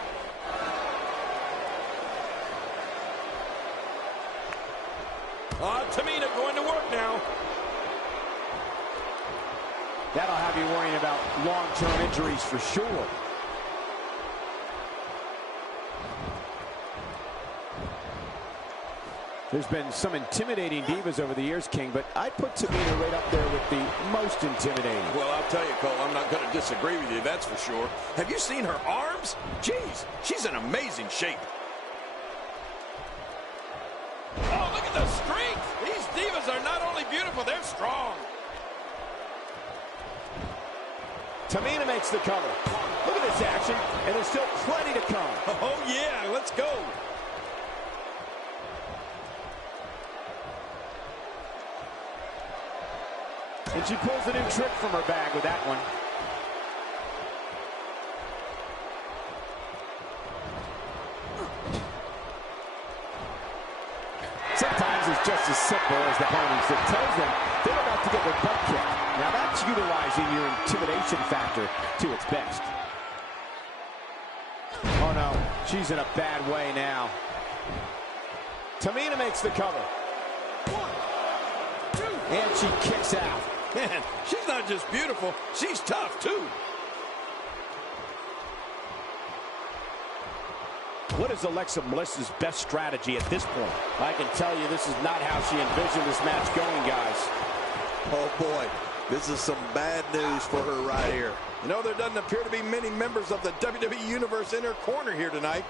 Tamina going to work now. That'll have you worrying about long-term injuries for sure. There's been some intimidating divas over the years, King, but I'd put Tamina right up there with the most intimidating. Well, I'll tell you, Cole, I'm not going to disagree with you, that's for sure. Have you seen her arms? Jeez, she's in amazing shape. Oh, look at the strength. These divas are not only beautiful, they're strong. Tamina makes the cover. Look at this action, and there's still plenty to come. Oh, yeah, let's go. And she pulls a new trick from her bag with that one. Sometimes it's just as simple as the opponents that tells them they're about to get their butt kicked. Now that's utilizing your intimidation factor to its best. Oh no, she's in a bad way now. Tamina makes the cover. 1, 2, and she kicks out. Man, she's not just beautiful, she's tough too. What is Alexa Bliss's best strategy at this point? I can tell you this is not how she envisioned this match going, guys. Oh boy, This is some bad news for her right here. You know, there doesn't appear to be many members of the WWE Universe in her corner here tonight.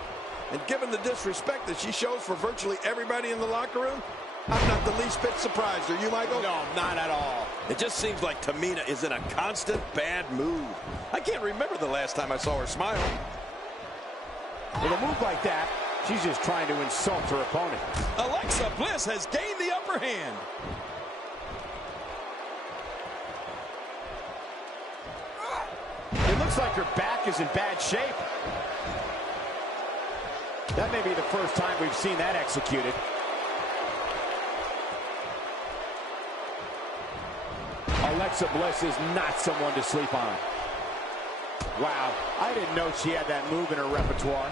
And given the disrespect that she shows for virtually everybody in the locker room, I'm not the least bit surprised. Are you, Michael? No, not at all. It just seems like Tamina is in a constant bad mood. I can't remember the last time I saw her smile. With a move like that, she's just trying to insult her opponent. Alexa Bliss has gained the upper hand. It looks like her back is in bad shape. That may be the first time we've seen that executed. Alexa Bliss is not someone to sleep on. Wow, I didn't know she had that move in her repertoire.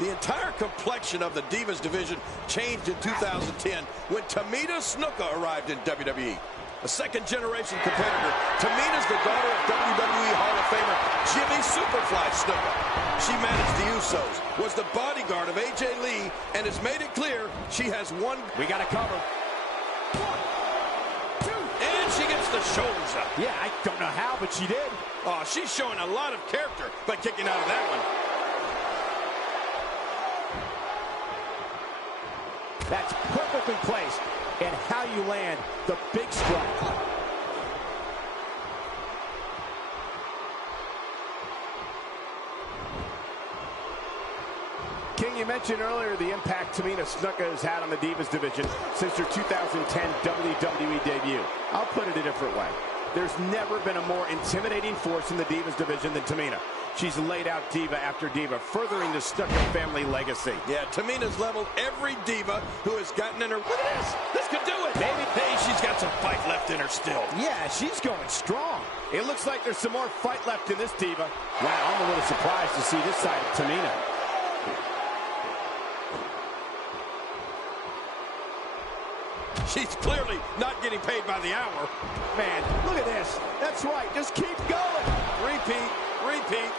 The entire complexion of the Divas division changed in 2010 when Tamina Snuka arrived in WWE. A second-generation competitor, Tamina's the daughter of WWE Hall of Famer Jimmy Superfly Snuka. She managed the Usos, was the bodyguard of AJ Lee, and has made it clear she has one. We got to cover. 1, 2, and she gets the shoulders up. Yeah, I don't know how, but she did. Oh, she's showing a lot of character by kicking out of that one. That's perfectly placed, and how you land the big strike. King, you mentioned earlier the impact Tamina Snuka has had on the Divas division since her 2010 WWE debut. I'll put it a different way. There's never been a more intimidating force in the Divas division than Tamina. She's laid out diva after diva, furthering the Snuka family legacy. Yeah, Tamina's leveled every diva who has gotten in her. Look at this. This could do it. Maybe. Hey, she's got some fight left in her still. Yeah, she's going strong. It looks like there's some more fight left in this diva. Wow, I'm a little surprised to see this side of Tamina. She's clearly not getting paid by the hour. Man, look at this. That's right. Just keep going. Repeat, repeat.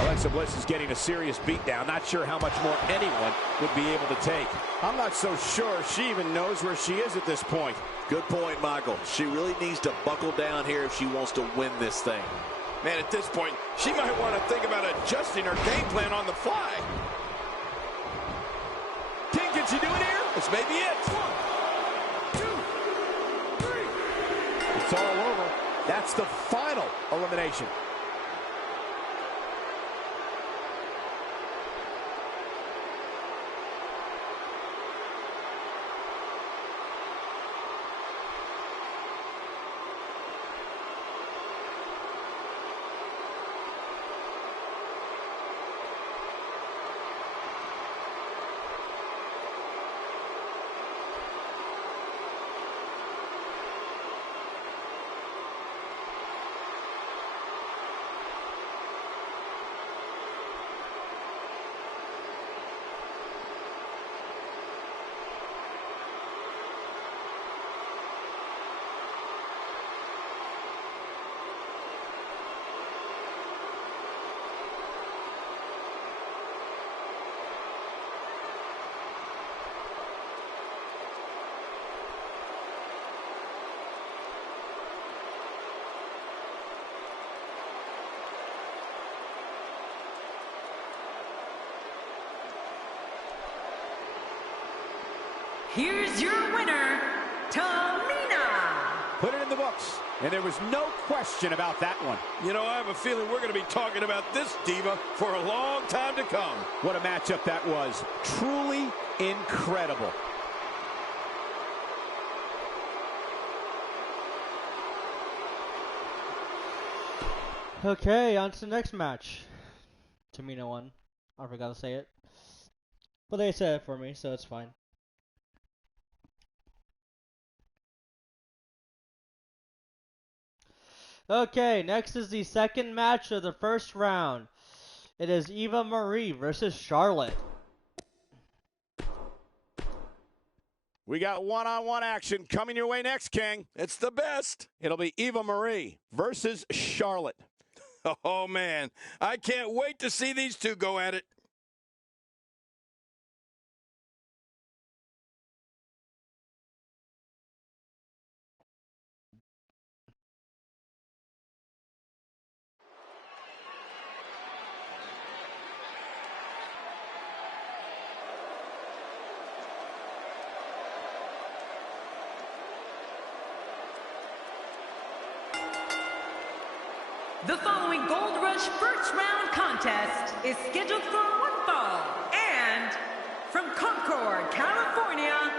Alexa Bliss is getting a serious beatdown. Not sure how much more anyone would be able to take. I'm not so sure she even knows where she is at this point. Good point, Michael. She really needs to buckle down here if she wants to win this thing. Man, at this point, she might want to think about adjusting her game plan on the fly. King, can she do it here? This may be it. 1, 2, 3. It's all over. That's the final elimination. Here's your winner, Tamina. Put it in the books. And there was no question about that one. You know, I have a feeling we're going to be talking about this diva for a long time to come. What a matchup that was. Truly incredible. Okay, on to the next match. Tamina won. I forgot to say it. But they said it for me, so it's fine. Okay, next is the second match of the first round. It is Eva Marie versus Charlotte. We got one-on-one action coming your way next, King. It's the best. It'll be Eva Marie versus Charlotte. Oh, man. I can't wait to see these two go at it. The following Gold Rush first round contest is scheduled for one fall. And from Concord, California,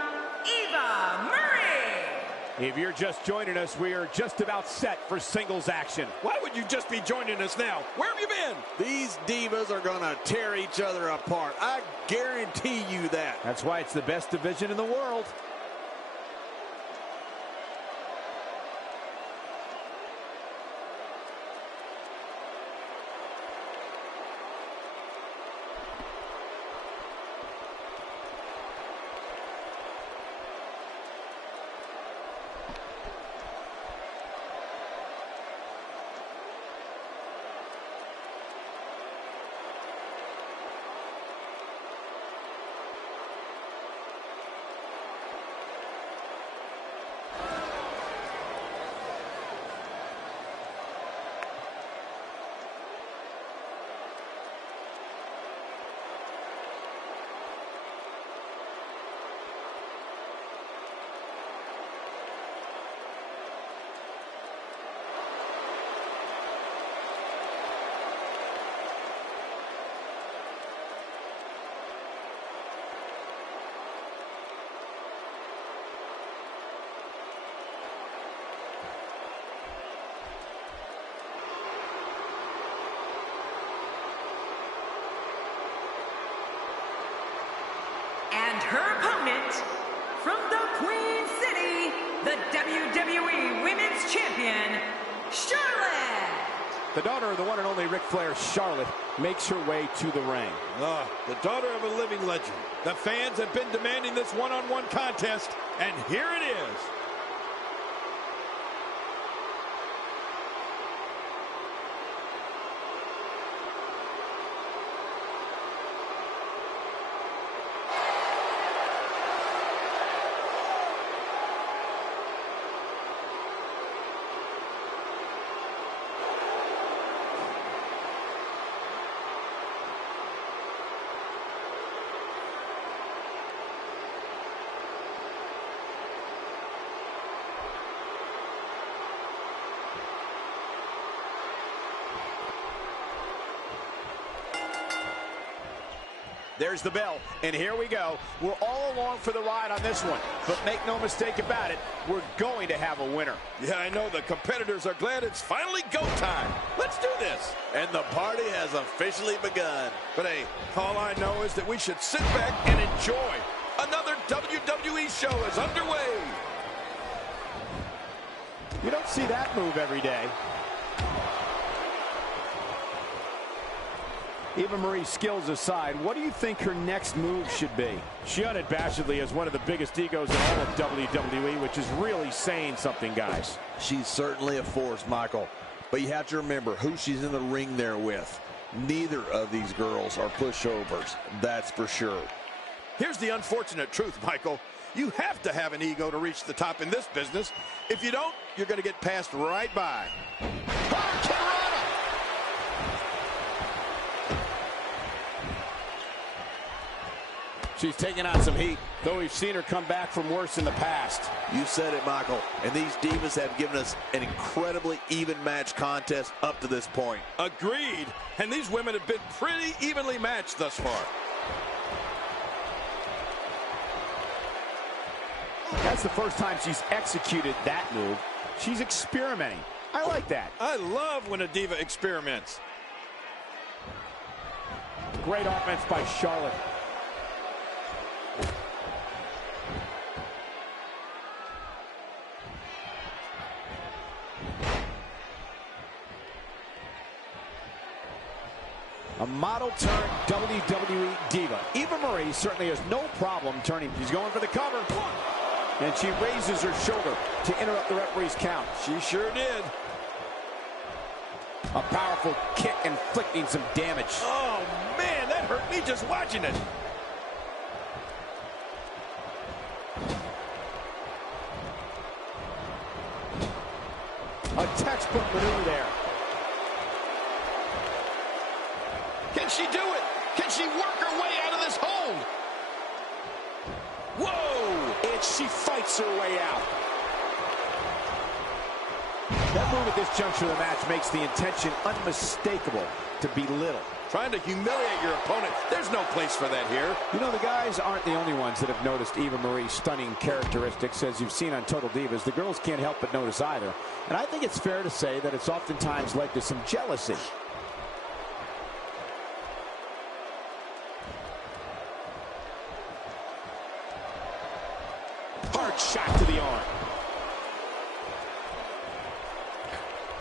Eva Marie. If you're just joining us, we are just about set for singles action. Why would you just be joining us now? Where have you been? These divas are going to tear each other apart. I guarantee you that. That's why it's the best division in the world. And her opponent, from the Queen City, the WWE Women's Champion, Charlotte. The daughter of the one and only Ric Flair, Charlotte, makes her way to the ring. The daughter of a living legend. The fans have been demanding this one-on-one contest, and here it is. There's the bell, and here we go. We're all along for the ride on this one, but make no mistake about it, we're going to have a winner. Yeah, I know the competitors are glad it's finally go time. Let's do this. And the party has officially begun. But hey, all I know is that we should sit back and enjoy. Another WWE show is underway. You don't see that move every day. Eva Marie's skills aside, what do you think her next move should be? She unabashedly is one of the biggest egos in all of WWE, which is really saying something, guys. She's certainly a force, Michael. But you have to remember who she's in the ring there with. Neither of these girls are pushovers, that's for sure. Here's the unfortunate truth, Michael. You have to have an ego to reach the top in this business. If you don't, you're going to get passed right by. She's taking on some heat, though we've seen her come back from worse in the past. You said it, Michael. And these divas have given us an incredibly even match contest up to this point. Agreed. And these women have been pretty evenly matched thus far. That's the first time she's executed that move. She's experimenting. I like that. I love when a diva experiments. Great offense by Charlotte. A model turned WWE diva. Eva Marie certainly has no problem turning. She's going for the cover. 1, And she raises her shoulder to interrupt the referee's count. She sure did. A powerful kick inflicting some damage. Oh, man, that hurt me just watching it. A textbook maneuver there. Can she do it? Can she work her way out of this hold? Whoa! And she fights her way out. That move at this juncture of the match makes the intention unmistakable to belittle. Trying to humiliate your opponent. There's no place for that here. You know, the guys aren't the only ones that have noticed Eva Marie's stunning characteristics. As you've seen on Total Divas, the girls can't help but notice either. And I think it's fair to say that it's oftentimes led to some jealousy. Hard shot to the arm.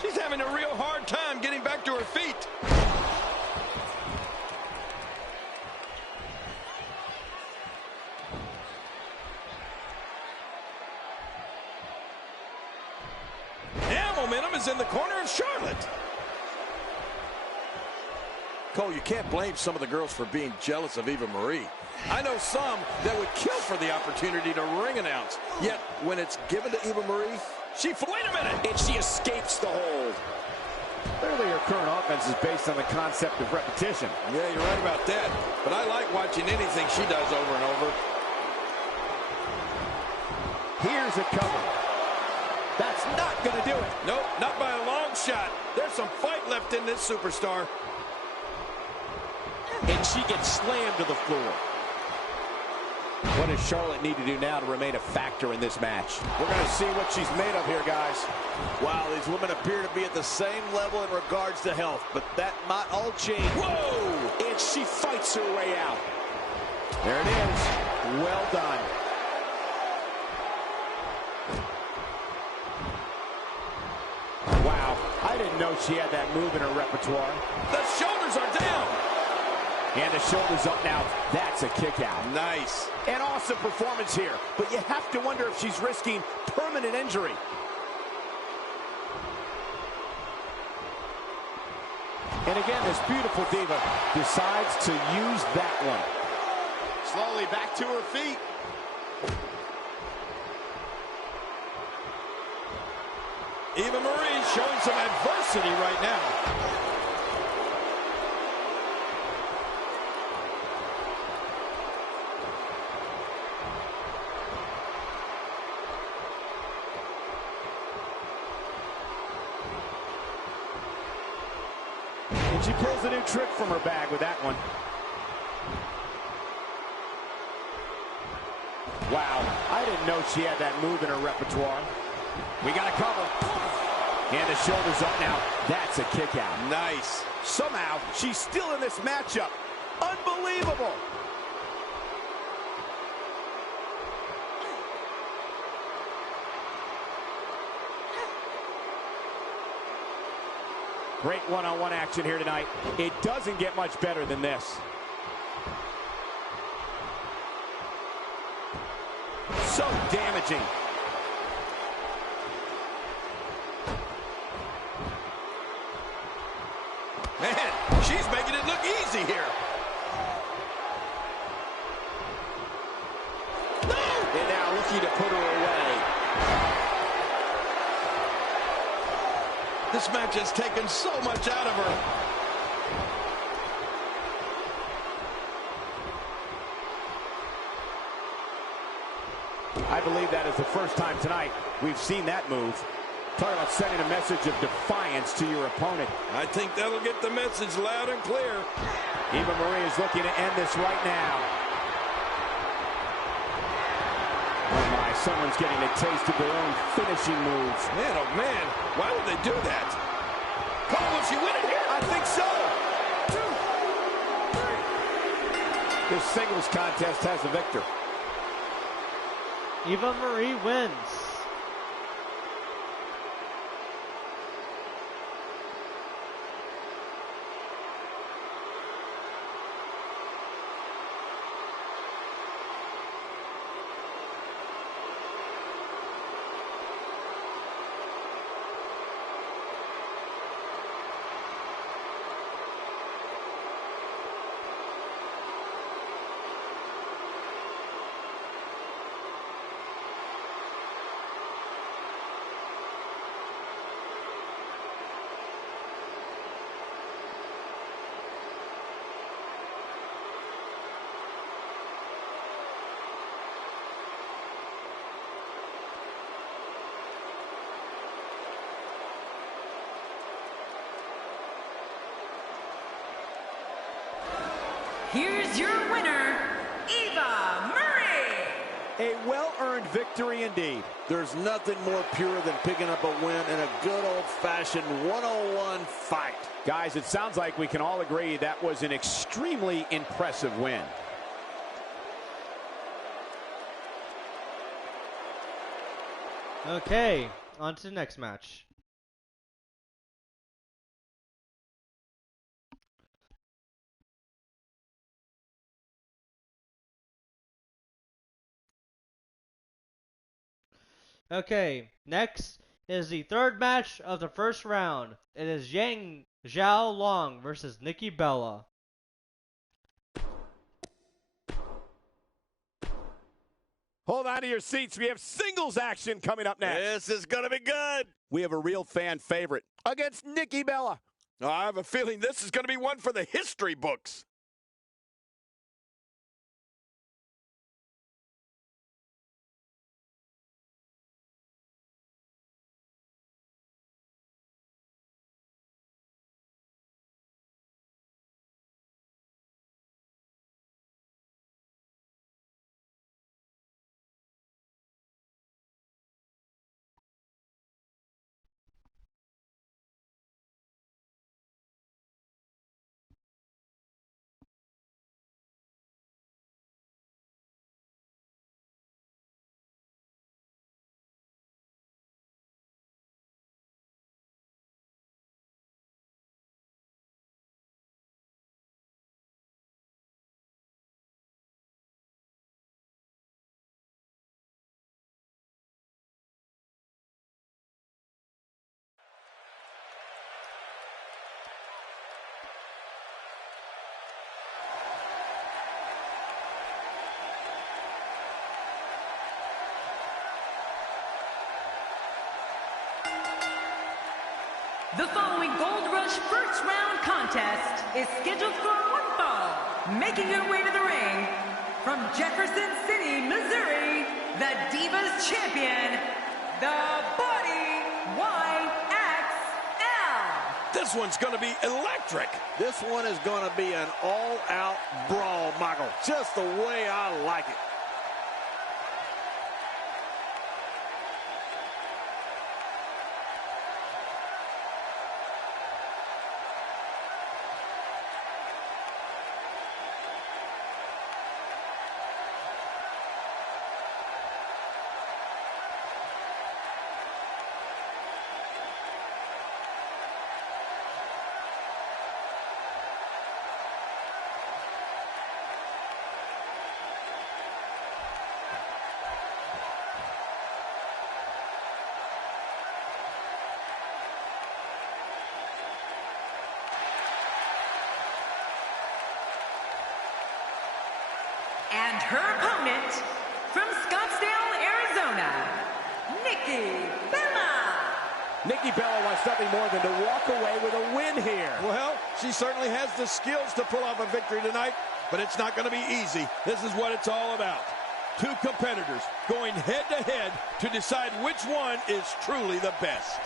She's having a real hard time getting back to her feet. Now momentum is in the corner of Charlotte. Cole, you can't blame some of the girls for being jealous of Eva Marie. I know some that would kill for the opportunity to ring announce. Yet, when it's given to Eva Marie, wait a minute! And she escapes the hold. Clearly her current offense is based on the concept of repetition. Yeah, you're right about that. But I like watching anything she does over and over. Here's a cover. That's not going to do it. Nope, not by a long shot. There's some fight left in this superstar. And she gets slammed to the floor. What does Charlotte need to do now to remain a factor in this match? We're going to see what she's made of here, guys. Wow, these women appear to be at the same level in regards to health, but that might all change. Whoa! And she fights her way out. There it is. Well done. Wow, I didn't know she had that move in her repertoire. The shoulders are down. And the shoulders up now. That's a kick out. Nice. An awesome performance here, but you have to wonder if she's risking permanent injury. And again, this beautiful diva decides to use that one. Slowly back to her feet. Eva Marie showing some adversity right now. And she pulls a new trick from her bag with that one. Wow, I didn't know she had that move in her repertoire. We got a cover. And the shoulders up now. That's a kick out. Nice. Somehow, she's still in this matchup. Unbelievable. Great one-on-one action here tonight. It doesn't get much better than this. So damaging. Man, she's making it look easy here. No! And now looking to put her away. This match has taken so much out of her. I believe that is the first time tonight we've seen that move. Talking about sending a message of defiance to your opponent. I think that'll get the message loud and clear. Eva Marie is looking to end this right now. Oh my, someone's getting a taste of their own finishing moves. Man, oh man, why would they do that? Cole, will she win it here? I think so. 2, 3. This singles contest has a victor. Eva Marie wins. here's your winner, Eva Marie. A well-earned victory indeed. There's nothing more pure than picking up a win in a good old-fashioned one-on-one fight. Guys, it sounds like we can all agree that was an extremely impressive win. Okay, on to the next match. Okay, next is the third match of the first round. It is Yang Zhao Long versus Nikki Bella. Hold on to your seats. We have singles action coming up next. This is going to be good. We have a real fan favorite against Nikki Bella. I have a feeling this is going to be one for the history books. The following Gold Rush first round contest is scheduled for one fall. Making her way to the ring from Jefferson City, Missouri, the Divas Champion, the Body YXL. This one's going to be electric. This one is going to be an all-out brawl, Michael. Just the way I like it. And her opponent, from Scottsdale, Arizona, Nikki Bella. Nikki Bella wants nothing more than to walk away with a win here. Well, she certainly has the skills to pull off a victory tonight, but it's not going to be easy. This is what it's all about. Two competitors going head-to-head to decide which one is truly the best.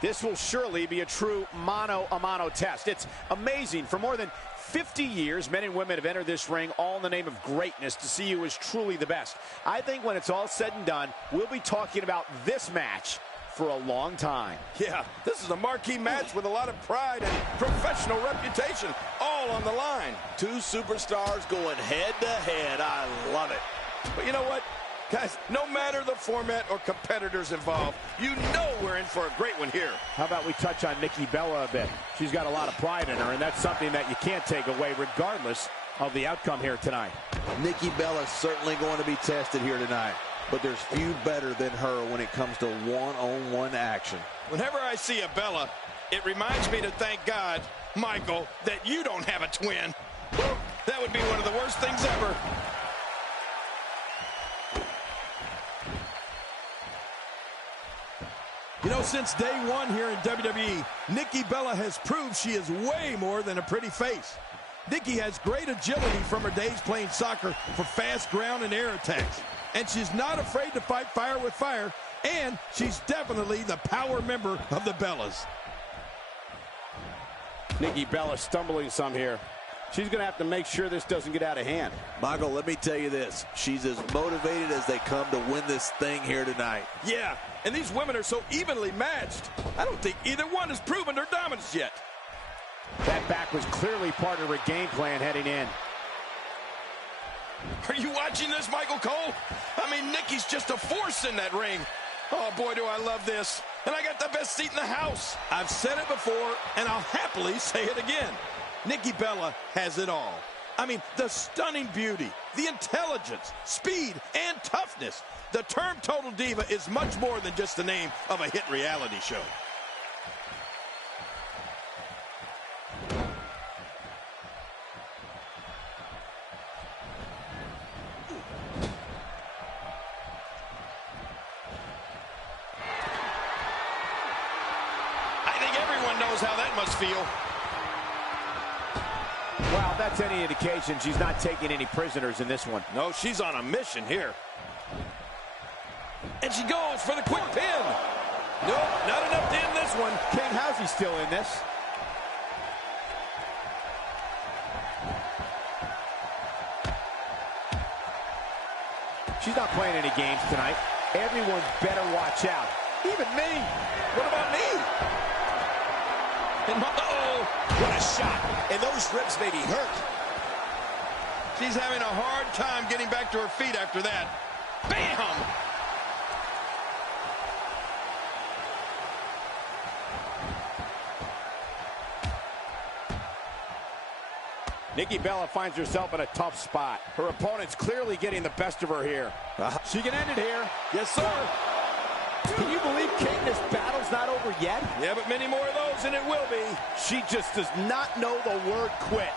This will surely be a true mano-a-mano test. It's amazing. For more than 50 years, men and women have entered this ring all in the name of greatness to see who is truly the best. I think when it's all said and done, we'll be talking about this match for a long time. Yeah, this is a marquee match with a lot of pride and professional reputation all on the line. Two superstars going head-to-head. I love it. But you know what? Guys, no matter the format or competitors involved, you know we're in for a great one here. How about we touch on Nikki Bella a bit? She's got a lot of pride in her, and that's something that you can't take away regardless of the outcome here tonight. Nikki Bella is certainly going to be tested here tonight. but there's few better than her when it comes to one-on-one action. Whenever I see a Bella, it reminds me to thank God, Michael, that you don't have a twin. That would be one of the worst things ever. You know, since day one here in WWE, Nikki Bella has proved she is way more than a pretty face. Nikki has great agility from her days playing soccer for fast ground and air attacks. And she's not afraid to fight fire with fire, and she's definitely the power member of the Bellas. Nikki Bella stumbling some here. She's going to have to make sure this doesn't get out of hand. Michael, let me tell you this. She's as motivated as they come to win this thing here tonight. Yeah, and these women are so evenly matched. I don't think either one has proven their dominance yet. That back was clearly part of her game plan heading in. Are you watching this, Michael Cole? I mean, Nikki's just a force in that ring. Oh, boy, do I love this. And I got the best seat in the house. I've said it before, and I'll happily say it again. Nikki Bella has it all. I mean, the stunning beauty, the intelligence, speed, and toughness. The term Total Diva is much more than just the name of a hit reality show. I think everyone knows how that must feel. Well, if that's any indication, she's not taking any prisoners in this one. No, she's on a mission here. And she goes for the quick pin. Nope, not enough to end this one. King, how's he still in this? She's not playing any games tonight. Everyone better watch out. Even me. What about me? And uh-oh. What a shot. And those ribs may be hurt. She's having a hard time getting back to her feet after that. Bam! Nikki Bella finds herself in a tough spot. Her opponent's clearly getting the best of her here. She can end it here. Yes, sir. Can you believe, King, this battle's not over yet? Yeah, but many more of those, and it will be. She just does not know the word quit.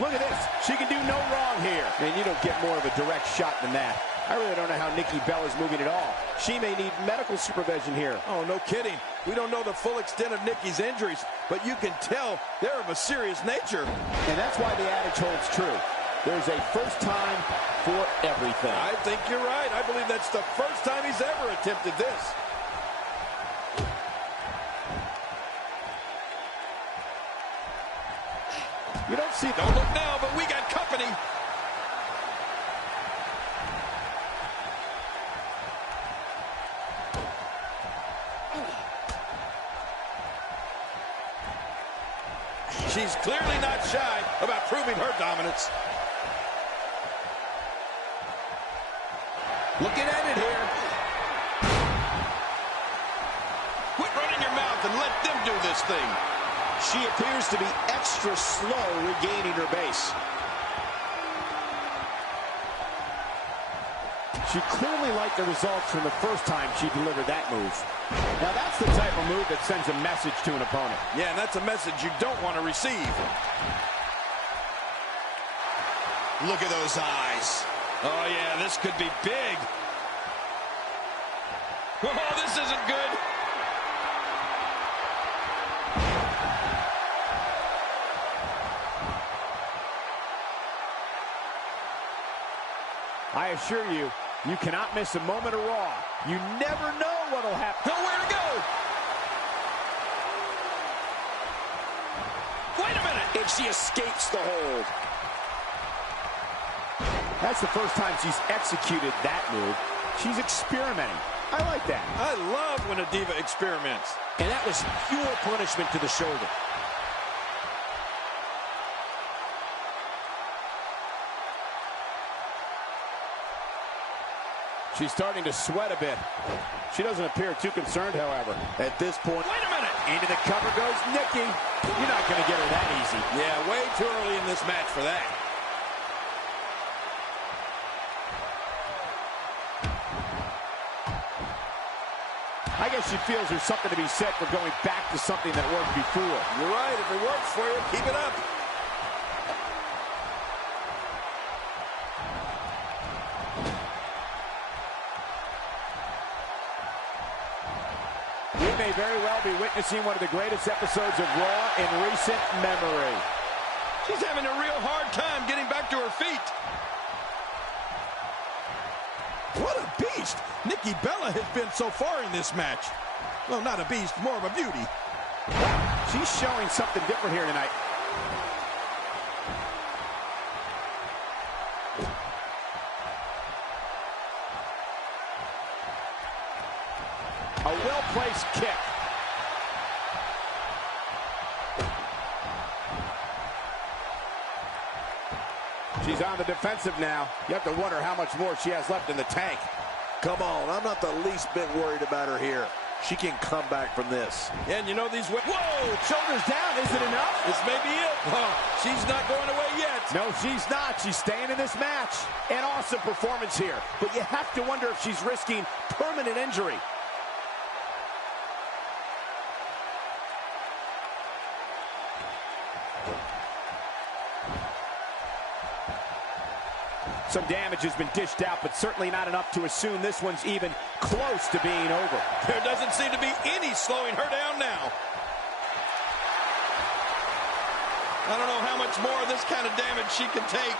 Look at this. She can do no wrong here. Man, you don't get more of a direct shot than that. I really don't know how Nikki Bella's moving at all. She may need medical supervision here. Oh, no kidding. We don't know the full extent of Nikki's injuries, but you can tell they're of a serious nature. And that's why the adage holds true. There's a first time for everything. I think you're right. I believe that's the first time he's ever attempted this. You don't see... Don't look now, but we got company. She's clearly not shy about proving her dominance. Looking at it here. Quit running your mouth and let them do this thing. She appears to be extra slow regaining her base. She clearly liked the results from the first time she delivered that move. Now that's the type of move that sends a message to an opponent. Yeah, and that's a message you don't want to receive. Look at those eyes. Oh, yeah, this could be big. Oh, this isn't good. I assure you, you cannot miss a moment of Raw. You never know what'll happen. Nowhere to go. Wait a minute. And she escapes the hold. That's the first time she's executed that move. She's experimenting. I like that. I love when a diva experiments. And that was pure punishment to the shoulder. She's starting to sweat a bit. She doesn't appear too concerned, however. At this point, Wait a minute. Into the cover goes Nikki. You're not going to get her that easy. Yeah, way too early in this match for that. guess she feels there's something to be said for going back to something that worked before. You're right. If it works for you, keep it up. We may very well be witnessing one of the greatest episodes of Raw in recent memory. She's having a real hard time getting back to her feet. What a beast Nikki Bella has been so far in this match. Well, not a beast, more of a beauty. She's showing something different here tonight. A well-placed kick. She's on the defensive now. You have to wonder how much more she has left in the tank. Come on, I'm not the least bit worried about her here. She can come back from this. And you know these... Whoa! Shoulders down. Is it enough? This may be it. Oh, she's not going away yet. No, she's not. She's staying in this match. An awesome performance here. But you have to wonder if she's risking permanent injury. Some damage has been dished out, but certainly not enough to assume this one's even close to being over. There doesn't seem to be any slowing her down now. I don't know how much more of this kind of damage she can take.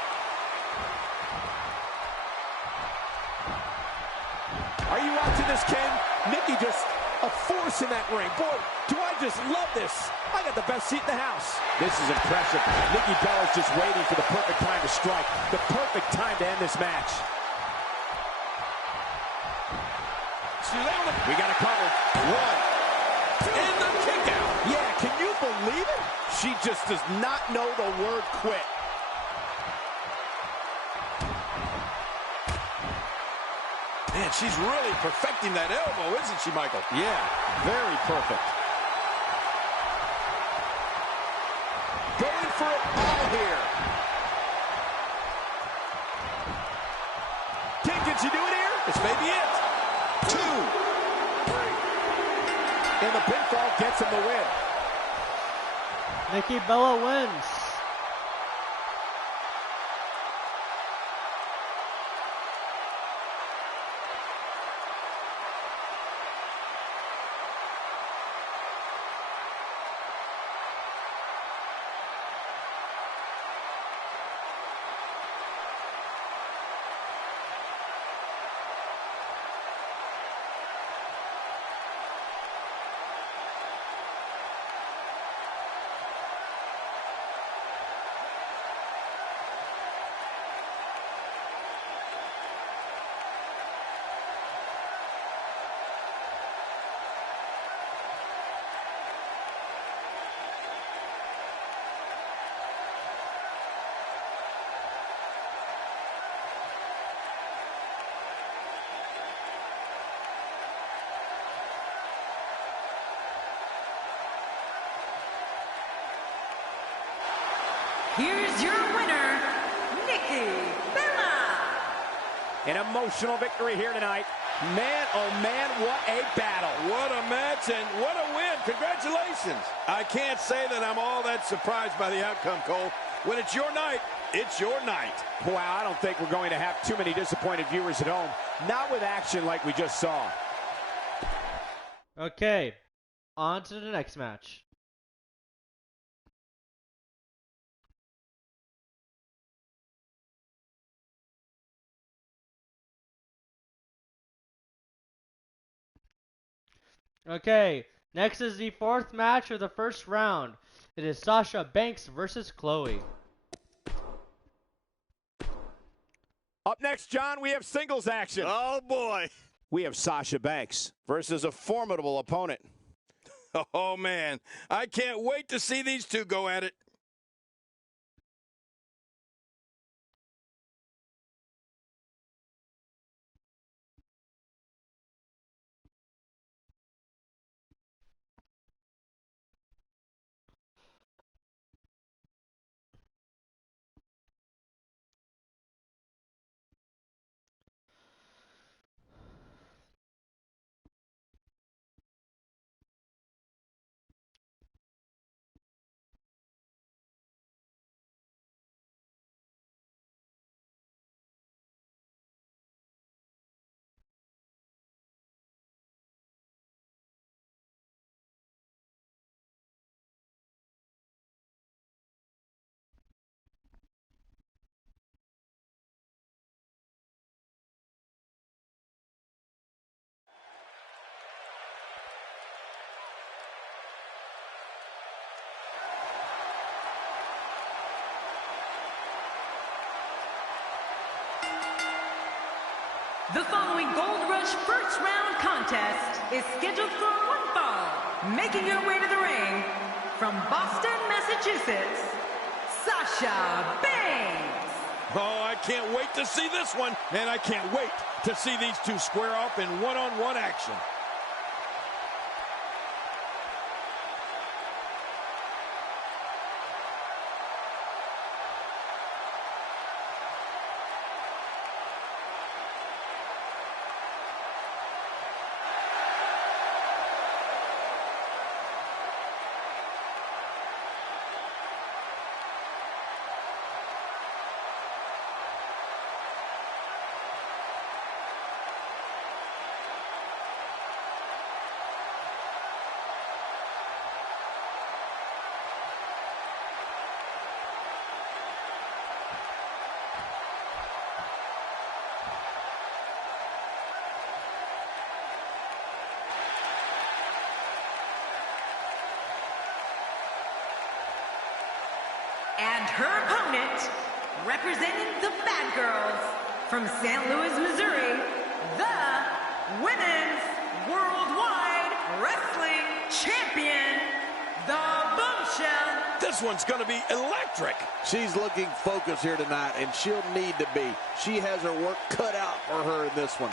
Are you watching this, Ken? Nikki just a force in that ring. Boy, do I just love this. I got the best seat in the house. This is impressive. Nikki Bella's just waiting for the perfect time to strike. The perfect time to end this match. We got it covered. One. And the kick out. Yeah, can you believe it? She just does not know the word quit. Man, she's really perfecting that elbow, isn't she, Michael? Yeah, very perfect. Going for it all here. Can she do it here? This may be it. 2, 3. And the pinfall gets him the win. Nikki Bella wins. Here's your winner, Nikki Bella. An emotional victory here tonight. Man, oh man, what a battle. What a match and what a win. Congratulations. I can't say that I'm all that surprised by the outcome, Cole. When it's your night, it's your night. Wow, I don't think we're going to have too many disappointed viewers at home. Not with action like we just saw. Okay, on to the next match. Okay, next is the fourth match of the first round. It is Sasha Banks versus Chloe. Up next, John, we have singles action. Oh, boy. We have Sasha Banks versus a formidable opponent. Oh, man. I can't wait to see these two go at it. The following Gold Rush first round contest is scheduled for one fall. Making her way to the ring from Boston, Massachusetts, Sasha Banks. Oh, I can't wait to see this one. And I can't wait to see these two square off in one-on-one action. And her opponent, representing the Bad Girls from St. Louis, Missouri, the Women's Worldwide Wrestling Champion, the Bombshell. This one's going to be electric. She's looking focused here tonight, and she'll need to be. She has her work cut out for her in this one.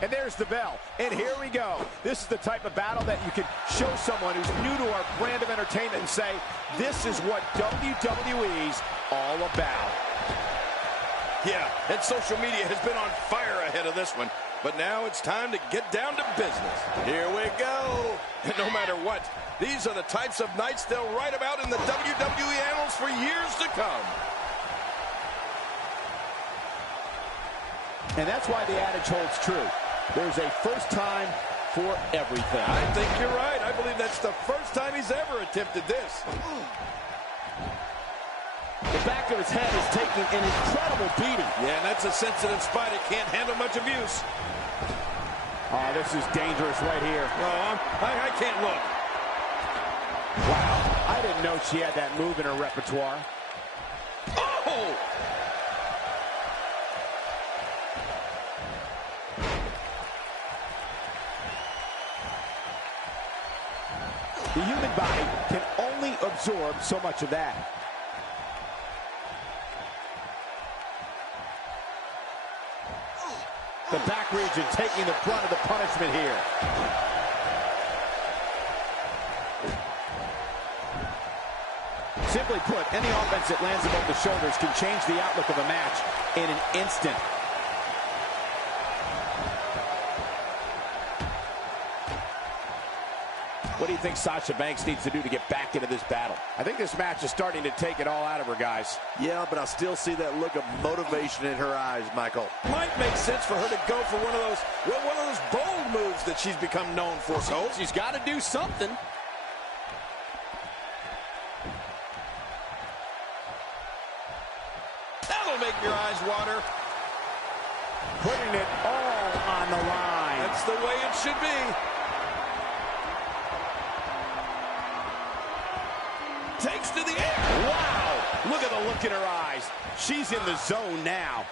And there's the bell. And here we go. This is the type of battle that you can show someone who's new to our brand of entertainment and say, this is what WWE's all about. Yeah, and social media has been on fire ahead of this one. But now it's time to get down to business. Here we go. And no matter what, these are the types of nights they'll write about in the WWE annals for years to come. And that's why the adage holds true. There's a first time for everything. I think you're right. I believe that's the first time he's ever attempted this. The back of his head is taking an incredible beating. Yeah, and that's a sensitive spot. It can't handle much abuse. Oh, this is dangerous right here. Oh, I can't look. Wow, I didn't know she had that move in her repertoire. Oh! The human body can only absorb so much of that. The back region taking the brunt of the punishment here. Simply put, any offense that lands above the shoulders can change the outlook of a match in an instant. What do you think Sasha Banks needs to do to get back into this battle? I think this match is starting to take it all out of her, guys. Yeah, but I still see that look of motivation in her eyes, Michael. Might make sense for her to go for one of those bold moves that she's become known for. So she's got to do something. That'll make your eyes water. Putting it all on the line. That's the way it should be. Takes to the air. Wow! Look at the look in her eyes. She's in the zone now.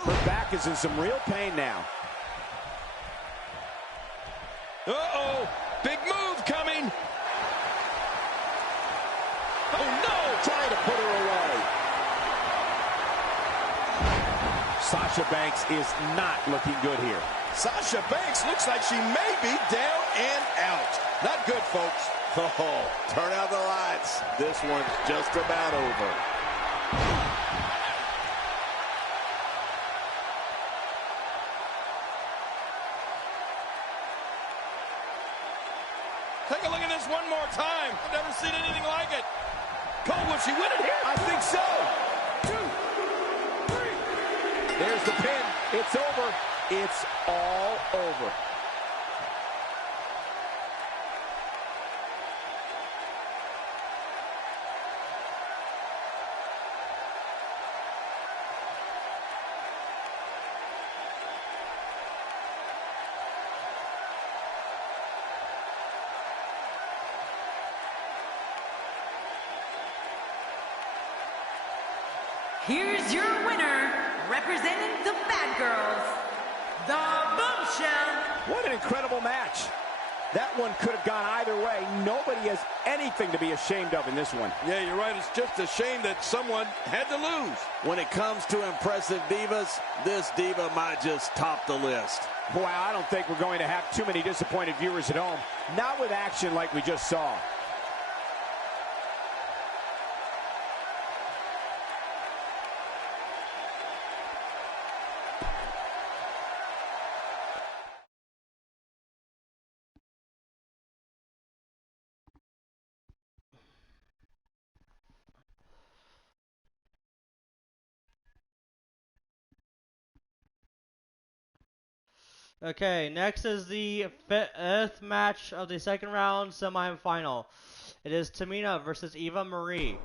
Her back is in some real pain now. Uh-oh! Big move coming! Oh, no! Trying to put her away. Sasha Banks is not looking good here. Sasha Banks looks like she may be down and out. Not good, folks. Oh, turn out the lights. This one's just about over. Take a look at this one more time. I've never seen anything like it. Cole, will she win it here? I think so. 2, 3. There's the pin. It's over. It's all over. Here's your winner, representing the Bad Girls, the Bombshell. What an incredible match. That one could have gone either way. Nobody has anything to be ashamed of in this one. Yeah, you're right. It's just a shame that someone had to lose. When it comes to impressive divas, this diva might just top the list. Wow, I don't think we're going to have too many disappointed viewers at home. Not with action like we just saw. Okay, next is the fifth match of the second round semifinal. It is Tamina versus Eva Marie.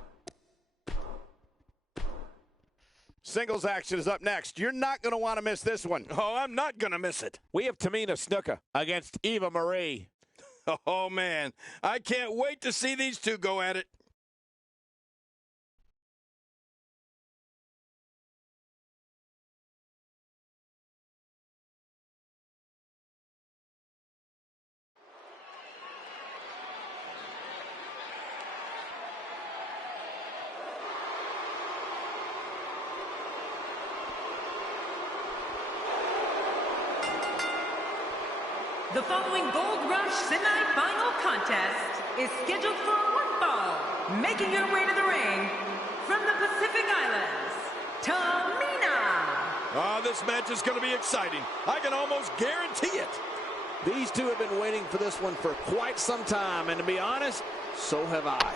Singles action is up next. You're not going to want to miss this one. Oh, I'm not going to miss it. We have Tamina Snuka against Eva Marie. Oh, man. I can't wait to see these two go at it. The following Gold Rush semi-final contest is scheduled for one fall. Making her way to the ring from the Pacific Islands, Tamina. Oh, this match is going to be exciting. I can almost guarantee it. These two have been waiting for this one for quite some time, and to be honest, so have I.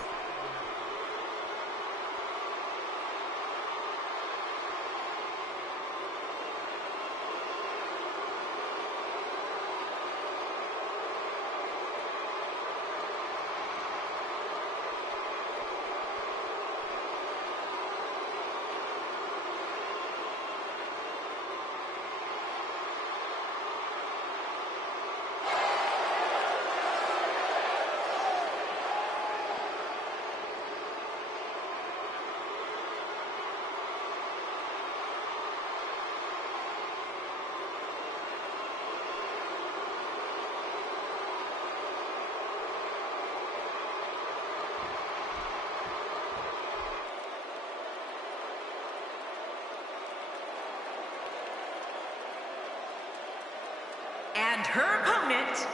And her opponent,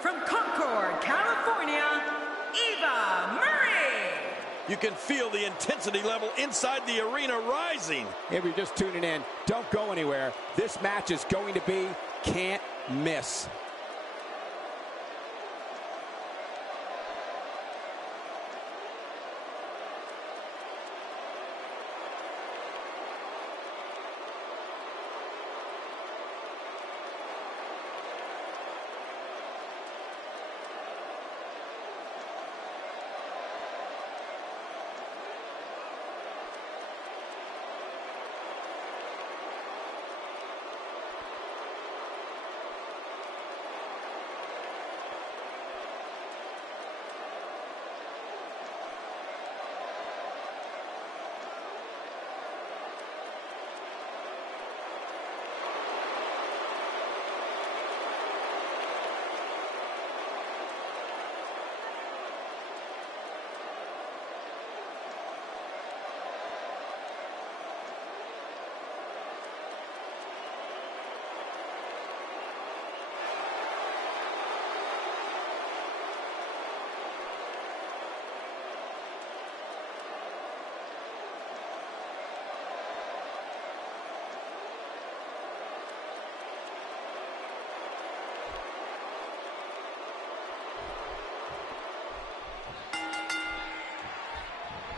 from Concord, California, Eva Marie. You can feel the intensity level inside the arena rising. If you're just tuning in, don't go anywhere. This match is going to be can't miss.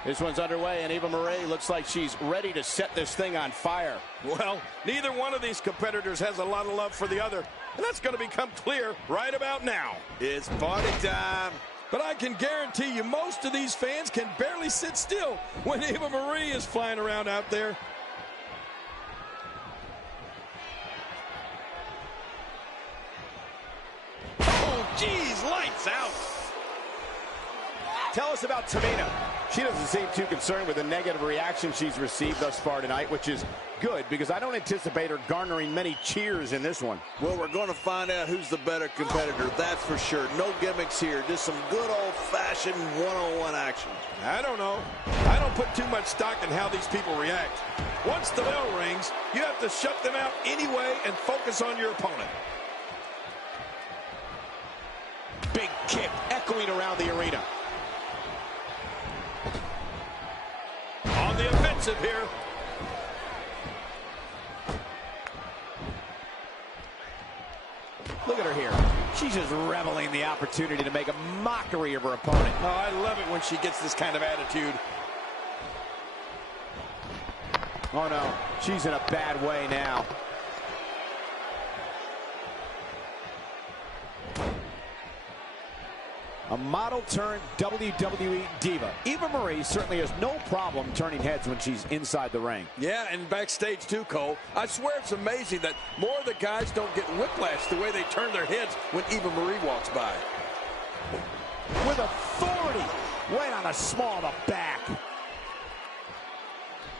This one's underway, and Eva Marie looks like she's ready to set this thing on fire. Well, neither one of these competitors has a lot of love for the other, and that's going to become clear right about now. It's party time. But I can guarantee you most of these fans can barely sit still when Eva Marie is flying around out there. Oh, geez, lights out. Tell us about Tamina. She doesn't seem too concerned with the negative reaction she's received thus far tonight, which is good because I don't anticipate her garnering many cheers in this one. Well, we're going to find out who's the better competitor, that's for sure. No gimmicks here, just some good old-fashioned one-on-one action. I don't know. I don't put too much stock in how these people react. Once the bell rings, you have to shut them out anyway and focus on your opponent. Big kick echoing around the arena. On the offensive here. Look at her here. She's just reveling in the opportunity to make a mockery of her opponent. Oh, I love it when she gets this kind of attitude. Oh, no. She's in a bad way now. A model turned WWE diva. Eva Marie certainly has no problem turning heads when she's inside the ring. Yeah, and backstage too, Cole. I swear it's amazing that more of the guys don't get whiplash the way they turn their heads when Eva Marie walks by. With authority, right on the small of the back.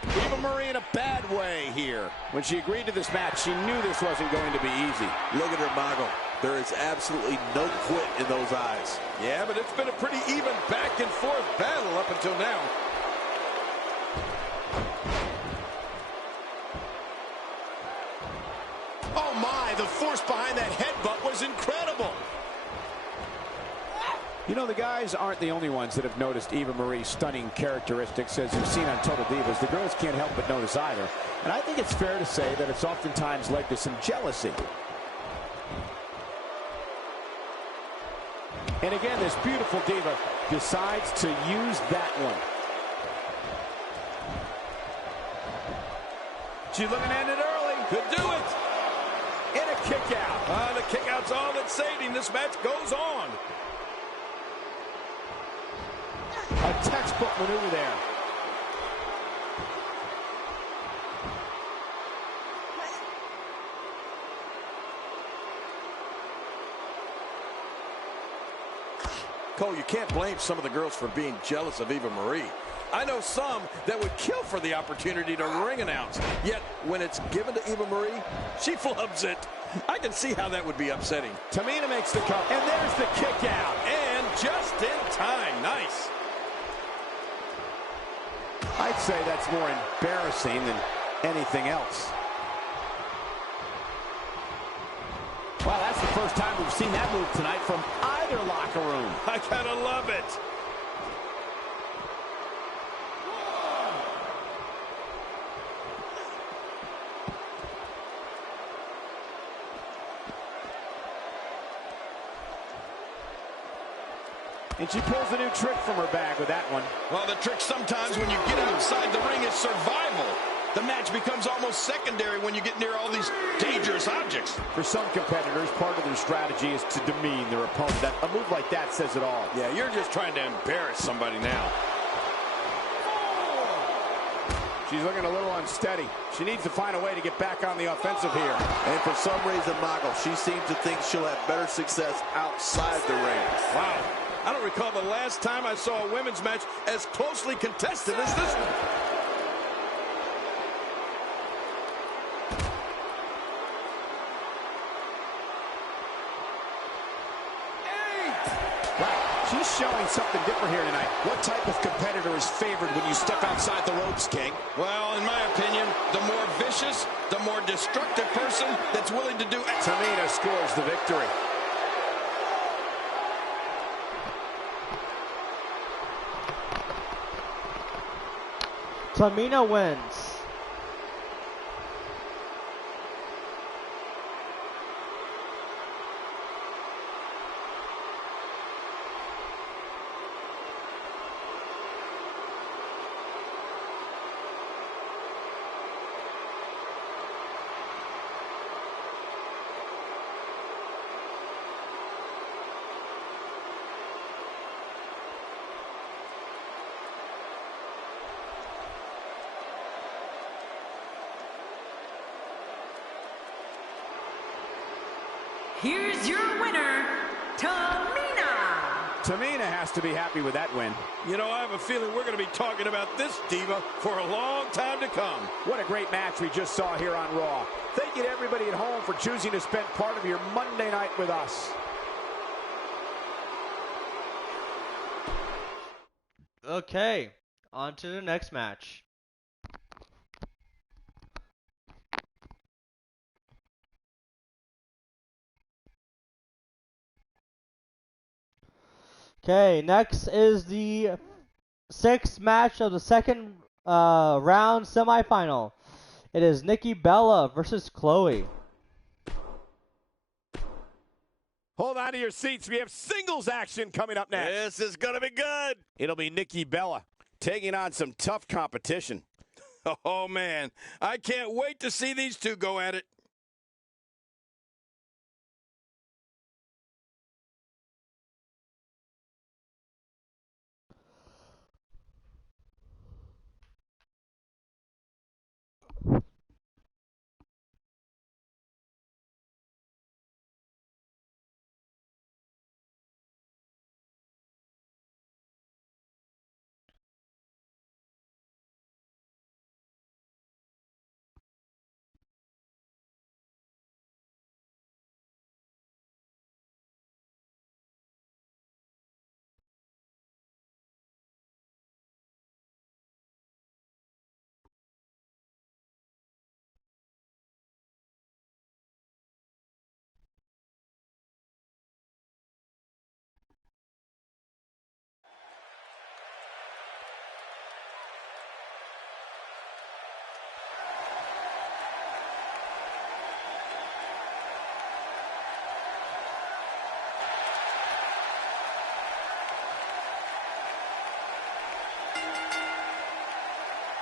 Eva Marie in a bad way here. When she agreed to this match, she knew this wasn't going to be easy. Look at her, Michael. There is absolutely no quit in those eyes. Yeah, but it's been a pretty even back and forth battle up until now. Oh my, the force behind that headbutt was incredible. You know, the guys aren't the only ones that have noticed Eva Marie's stunning characteristics, as you've seen on Total Divas. The girls can't help but notice either. And I think it's fair to say that it's oftentimes led to some jealousy. And again, this beautiful diva decides to use that one. She's looking to end it early. Could do it. And a kick out. The kick out's all that's saving. This match goes on. A textbook maneuver there. Cole, you can't blame some of the girls for being jealous of Eva Marie. I know some that would kill for the opportunity to ring announce. Yet, when it's given to Eva Marie, she flubs it. I can see how that would be upsetting. Tamina makes the cover. And there's the kick out. And just in time. Nice. I'd say that's more embarrassing than anything else. Wow, that's the first time we've seen that move tonight from either locker room. I gotta love it. And she pulls a new trick from her bag with that one. Well, the trick sometimes when you get outside the ring is survival. The match becomes almost secondary when you get near all these dangerous objects. For some competitors, part of their strategy is to demean their opponent. A move like that says it all. Yeah, you're just trying to embarrass somebody now. She's looking a little unsteady. She needs to find a way to get back on the offensive here. And for some reason, Michael, she seems to think she'll have better success outside the ring. Wow. I don't recall the last time I saw a women's match as closely contested as this one. She's showing something different here tonight. What type of competitor is favored when you step outside the ropes, King? Well, in my opinion, the more vicious, the more destructive person that's willing to do... Tamina scores the victory. Tamina wins. here's your winner, Tamina. Tamina has to be happy with that win. You know, I have a feeling we're going to be talking about this diva for a long time to come. What a great match we just saw here on Raw. Thank you to everybody at home for choosing to spend part of your Monday night with us. Okay, on to the next match. Okay, next is the sixth match of the second round semifinal. It is Nikki Bella versus Chloe. Hold on to your seats. We have singles action coming up next. This is going to be good. It'll be Nikki Bella taking on some tough competition. Oh, man. I can't wait to see these two go at it.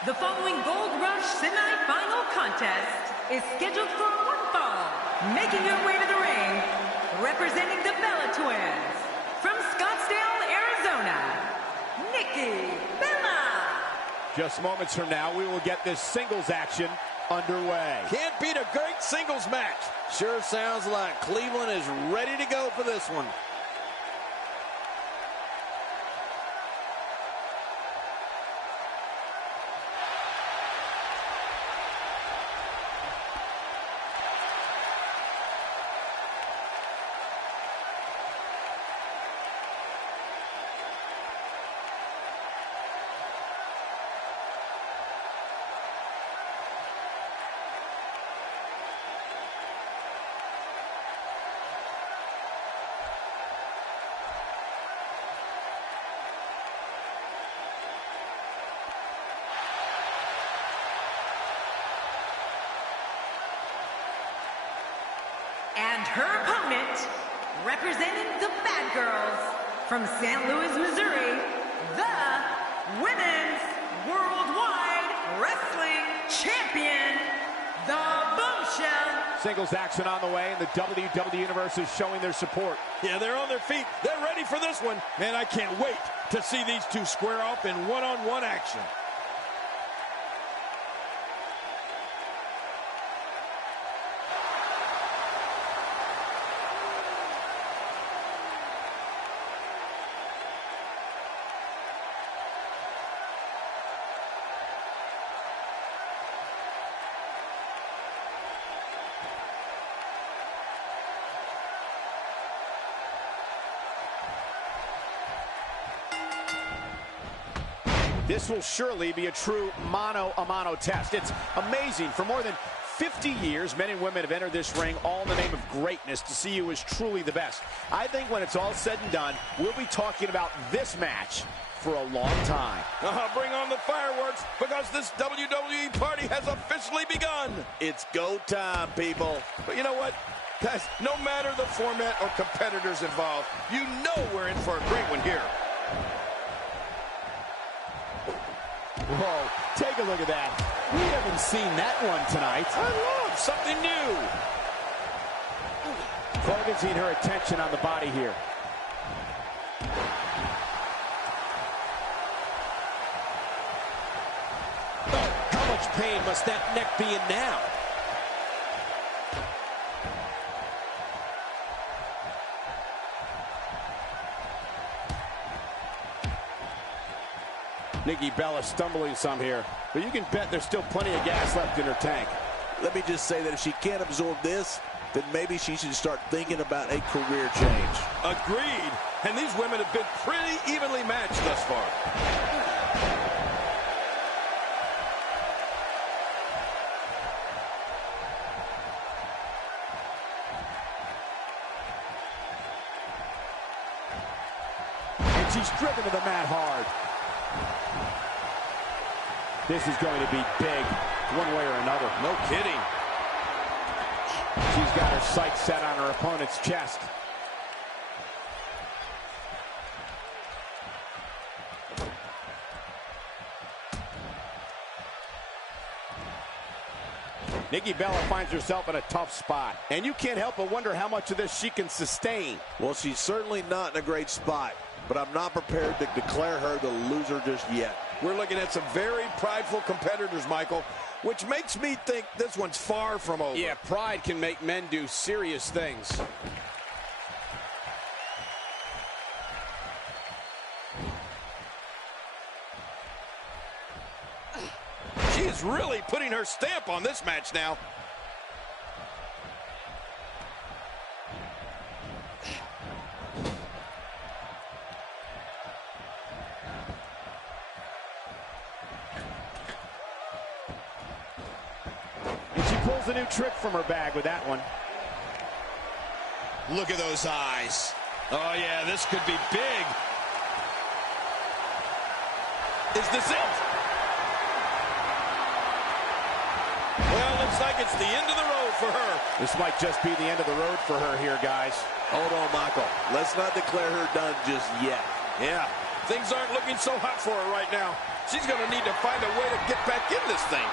The following Gold Rush semi-final contest is scheduled for one fall. Making her way to the ring, representing the Bella Twins, from Scottsdale, Arizona, Nikki Bella. Just moments from now, we will get this singles action underway. Can't beat a great singles match. Sure sounds like Cleveland is ready to go for this one. And her opponent, representing the Bad Girls, from St. Louis, Missouri, the Women's Worldwide Wrestling Champion, the Bombshell. Singles action on the way, and the WWE Universe is showing their support. Yeah, they're on their feet. They're ready for this one. Man, I can't wait to see these two square off in one-on-one action. This will surely be a true mano-a-mano test. It's amazing. For more than 50 years, men and women have entered this ring all in the name of greatness to see who is truly the best. I think when it's all said and done, we'll be talking about this match for a long time. Bring on the fireworks, because this WWE party has officially begun. It's go time, people. But you know what? Guys, no matter the format or competitors involved, you know we're in for a great one here. Whoa, take a look at that. We haven't seen that one tonight. I love something new. Focusing her attention on the body here. How much pain must that neck be in now? Nikki Bella stumbling some here, but you can bet there's still plenty of gas left in her tank. Let me just say that if she can't absorb this, then maybe she should start thinking about a career change. Agreed. And these women have been pretty evenly matched thus far. And she's driven to the mat hard. This is going to be big, one way or another. No kidding. She's got her sights set on her opponent's chest. Nikki Bella finds herself in a tough spot, and you can't help but wonder how much of this she can sustain. Well, she's certainly not in a great spot, but I'm not prepared to declare her the loser just yet. We're looking at some very prideful competitors, Michael, which makes me think this one's far from over. Yeah, pride can make men do serious things. She is really putting her stamp on this match now. And she pulls a new trick from her bag with that one. Look at those eyes. Oh, yeah, this could be big. Is this it? Well, looks like it's the end of the road for her. This might just be the end of the road for her here, guys. Hold on, Michael. Let's not declare her done just yet. Yeah, things aren't looking so hot for her right now. She's going to need to find a way to get back in this thing.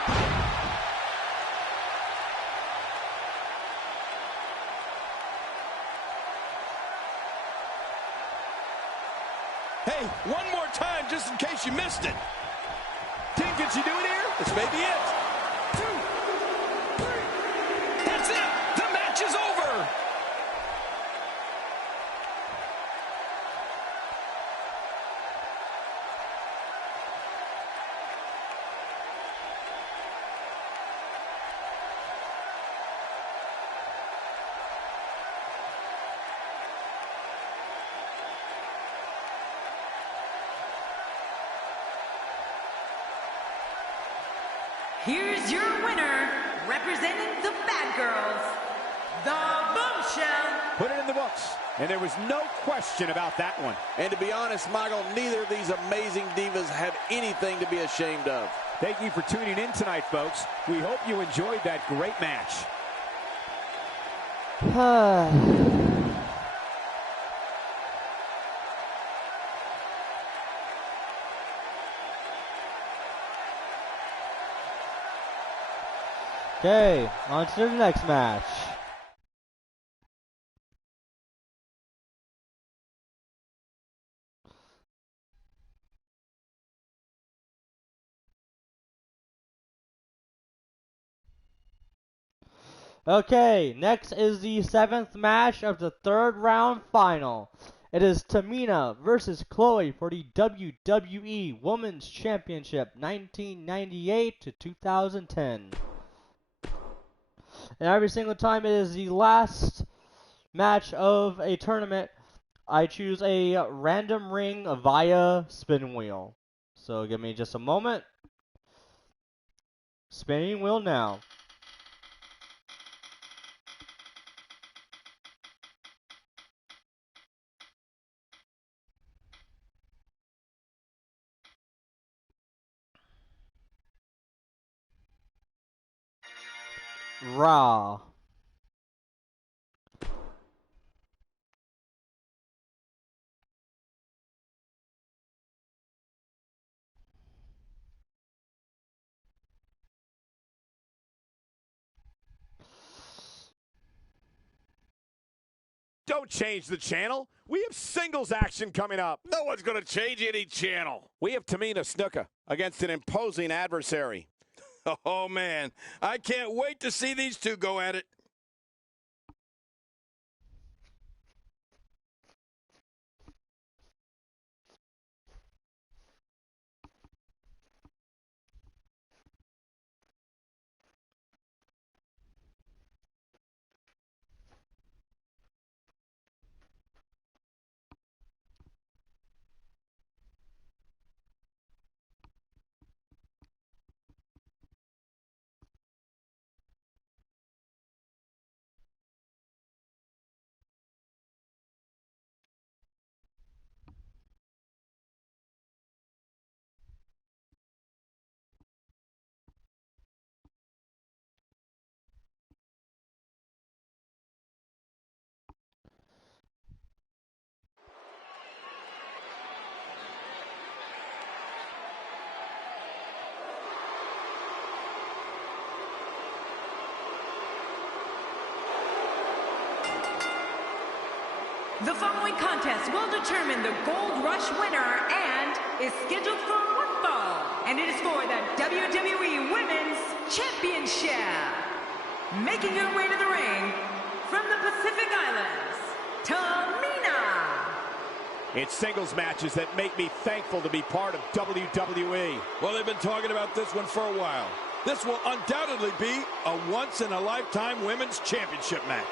Hey, one more time just in case you missed it. Can she do it here? This may be it. 2, 3. That's it. The match is over. Here's your winner, representing the Bad Girls, the Bombshell. Put it in the books. And there was no question about that one. And to be honest, Michael, neither of these amazing divas have anything to be ashamed of. Thank you for tuning in tonight, folks. We hope you enjoyed that great match. Okay, on to the next match. Okay, next is the 7th match of the 3rd round final. It is Tamina versus Chloe for the WWE Women's Championship 1998 to 2010. And every single time it is the last match of a tournament, I choose a random ring via spin wheel. So give me just a moment. Spinning wheel now. Raw. Don't change the channel. We have singles action coming up. No one's going to change any channel. We have Tamina Snuka against an imposing adversary. Oh, man. I can't wait to see these two go at it. The following contest will determine the Gold Rush winner and is scheduled for one fall. And it is for the WWE Women's Championship. Making her way to the ring from the Pacific Islands, Tamina. It's singles matches that make me thankful to be part of WWE. Well, they've been talking about this one for a while. This will undoubtedly be a once-in-a-lifetime women's championship match.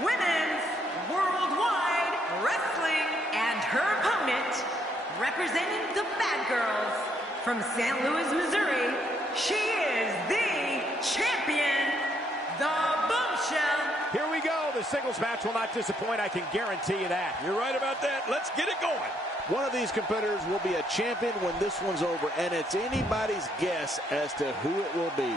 Women's Worldwide Wrestling, and her opponent, representing the Bad Girls from St. Louis, Missouri, she is the champion, the Bombshell. Here we go. The singles match will not disappoint. I can guarantee you that. You're right about that. Let's get it going. One of these competitors will be a champion when this one's over, and it's anybody's guess as to who it will be.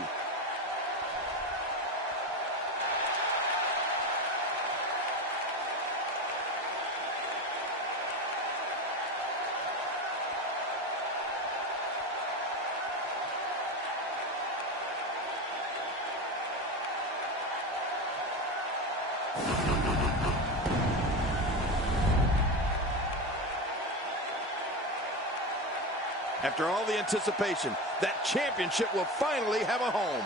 After all the anticipation, that championship will finally have a home.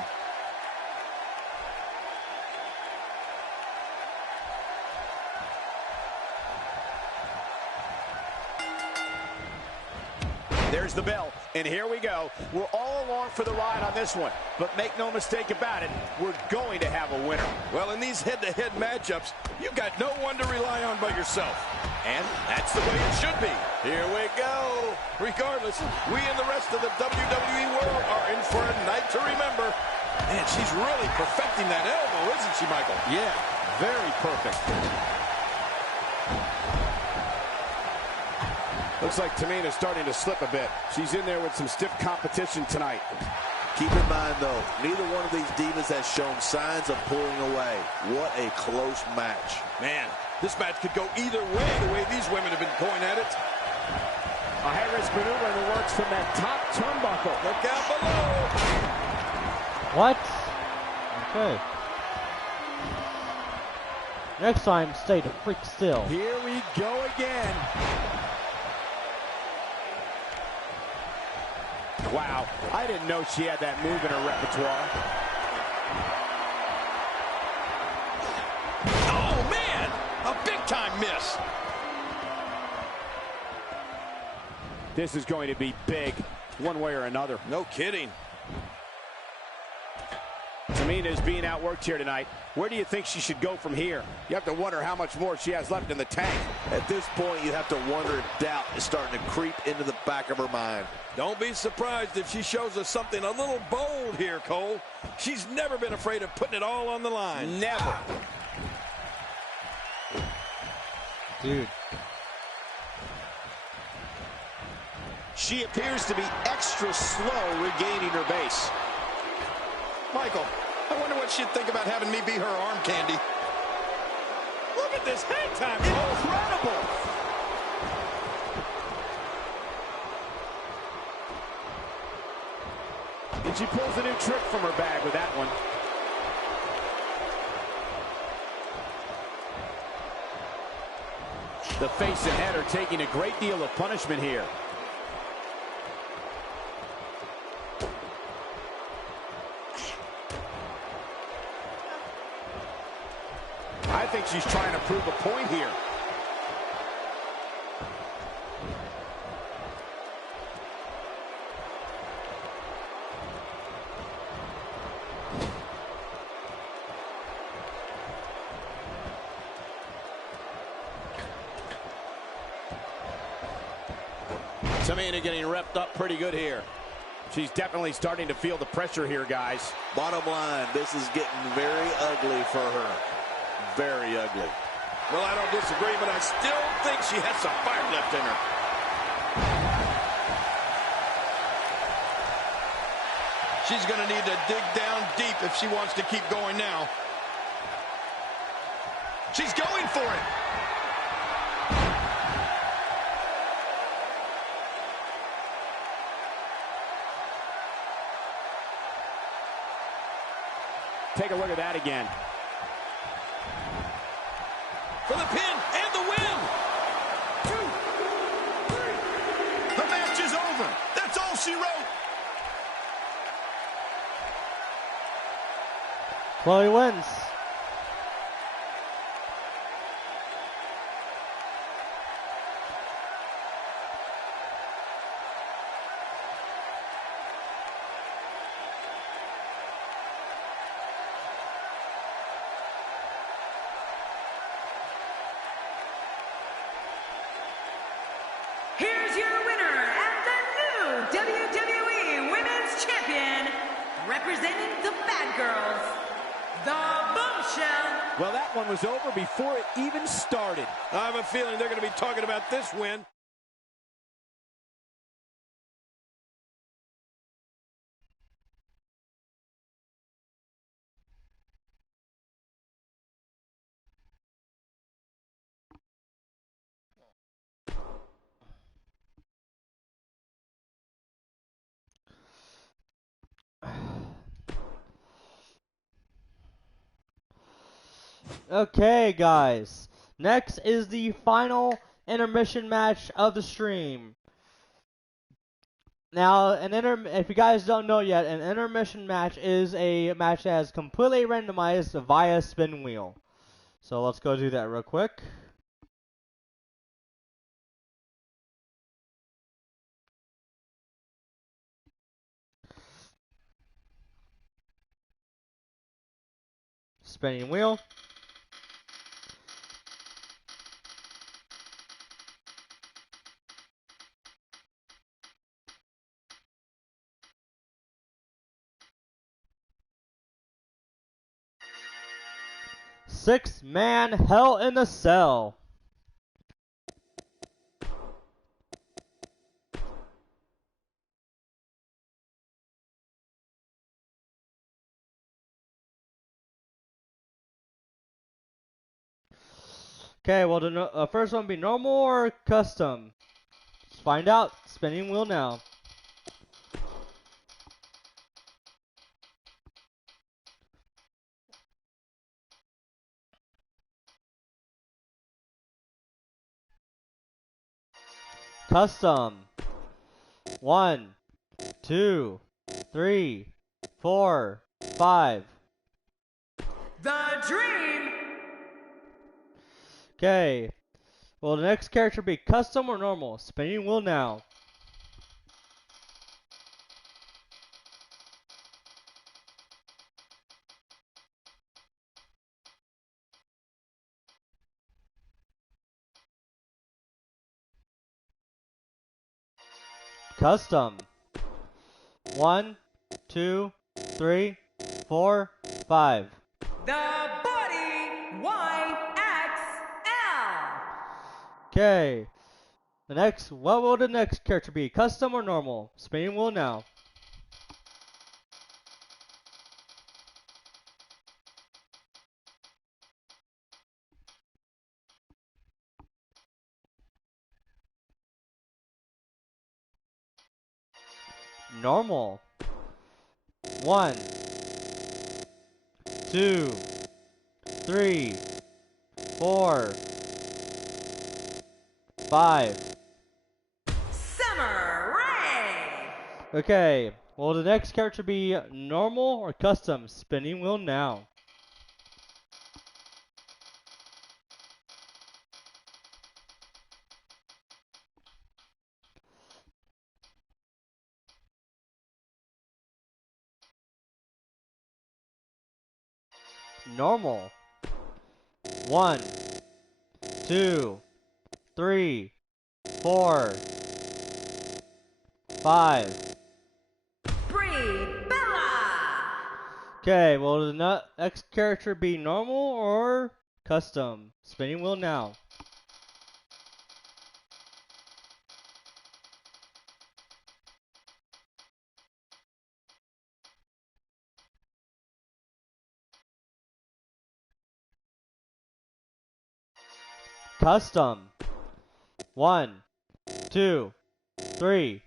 There's the bell, and here we go. We're all along for the ride on this one, but make no mistake about it, we're going to have a winner. Well, in these head-to-head matchups, you've got no one to rely on but yourself. And that's the way it should be. Here we go. Regardless, we and the rest of the WWE world are in for a night to remember. Man, she's really perfecting that elbow, isn't she, Michael? Yeah, very perfect. Looks like Tamina's starting to slip a bit. She's in there with some stiff competition tonight. Keep in mind, though, neither one of these divas has shown signs of pulling away. What a close match. Man, this match could go either way, the way these women have been going at it. A high-risk maneuver in the works from that top turnbuckle. Look out below. What? Okay. Next time, stay the freak still. Here we go again. Wow, I didn't know she had that move in her repertoire. Oh, man! A big-time miss. This is going to be big, one way or another. No kidding. Tamina is being outworked here tonight. Where do you think she should go from here? You have to wonder how much more she has left in the tank. At this point, you have to wonder if doubt is starting to creep into the back of her mind. Don't be surprised if she shows us something a little bold here, Cole. She's never been afraid of putting it all on the line. Never. Dude. She appears to be extra slow regaining her base. Michael, I wonder what she'd think about having me be her arm candy. Look at this hang time. Incredible. And she pulls a new trick from her bag with that one. The face and head are taking a great deal of punishment here. I think she's trying to prove a point here. Tamina getting repped up pretty good here. She's definitely starting to feel the pressure here, guys. Bottom line, this is getting very ugly for her. Very ugly. Well, I don't disagree, but I still think she has some fire left in her. She's going to need to dig down deep if she wants to keep going now. She's going for it. Take a look at that again. For the pin and the win. 2, 3. The match is over. That's all she wrote. Chloe wins. Here's your winner and the new WWE Women's Champion, representing the Bad Girls, the Bombshell. Well, that one was over before it even started. I have a feeling they're going to be talking about this win. Okay, guys. Next is the final intermission match of the stream. Now, if you guys don't know yet, an intermission match is a match that is completely randomized via spin wheel. So let's go do that real quick. Spinning wheel. Six-man Hell in a Cell. Okay, well, the first one be normal or custom? Let's find out. Spinning wheel now. Custom. 1, 2, 3, 4, 5. The Dream. Okay. Will the next character be custom or normal? Spinning wheel now. Custom. 1, 2, 3, 4, 5. The Body YXL. Okay. What will the next character be? Custom or normal? Spinning wheel now. Normal. 1, 2, 3, 4, 5. Summer Rae. Okay. Will the next character be normal or custom? Spinning wheel now. Normal. 1, 2, 3, 4, 5. Brie Bella. Okay, will the next character be normal or custom? Spinning wheel now. Custom. 1, 2, 3,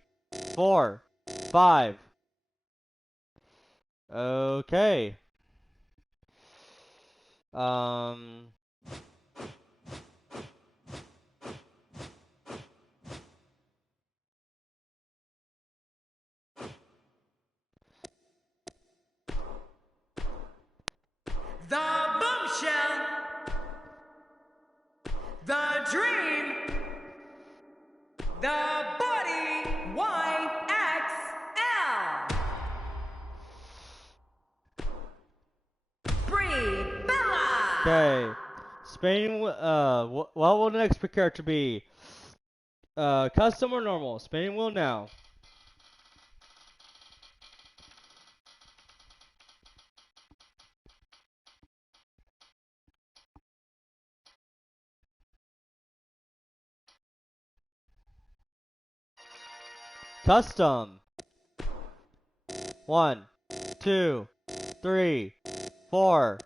4, 5. Okay. The Bombshell. The Dream. The Body YXL. Brie Bella. Okay. Spinning. What will the next character be? Custom or normal? Spinning wheel now. Custom. 1, 2, 3, 4,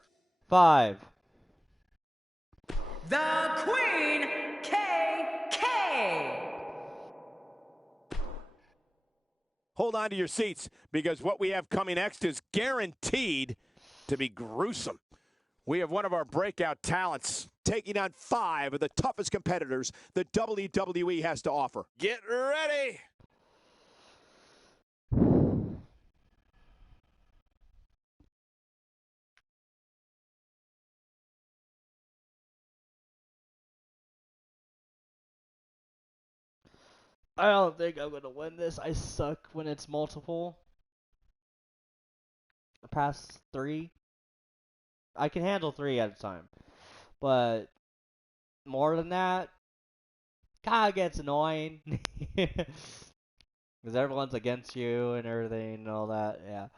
5. The Queen KK. Hold on to your seats, because what we have coming next is guaranteed to be gruesome. We have one of our breakout talents taking on 5 of the toughest competitors the WWE has to offer. Get ready! I don't think I'm gonna win this. I suck when it's multiple. Past 3. I can handle 3 at a time. But more than that, kinda gets annoying. Because everyone's against you and everything and all that, yeah.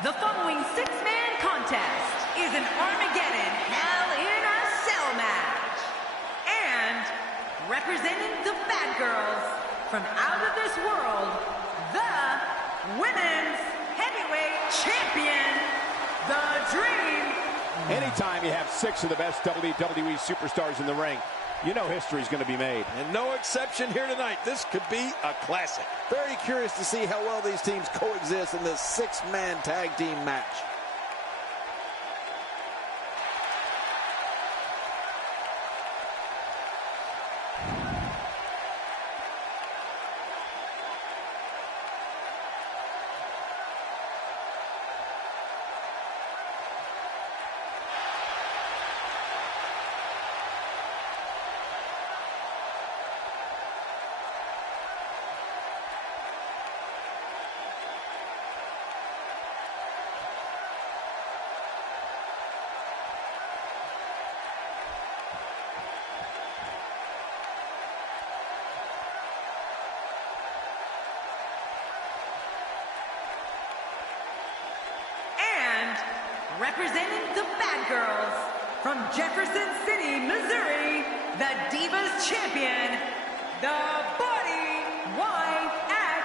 The following 6-man contest is an Armageddon Hell in a Cell match. And representing the Bad Girls from out of this world, the Women's Heavyweight Champion, The Dream. Anytime you have 6 of the best WWE superstars in the ring, you know history's going to be made. And no exception here tonight. This could be a classic. Very curious to see how well these teams coexist in this 6-man tag team match. representing the Bad Girls from Jefferson City, Missouri, the Divas Champion, the Body YXL.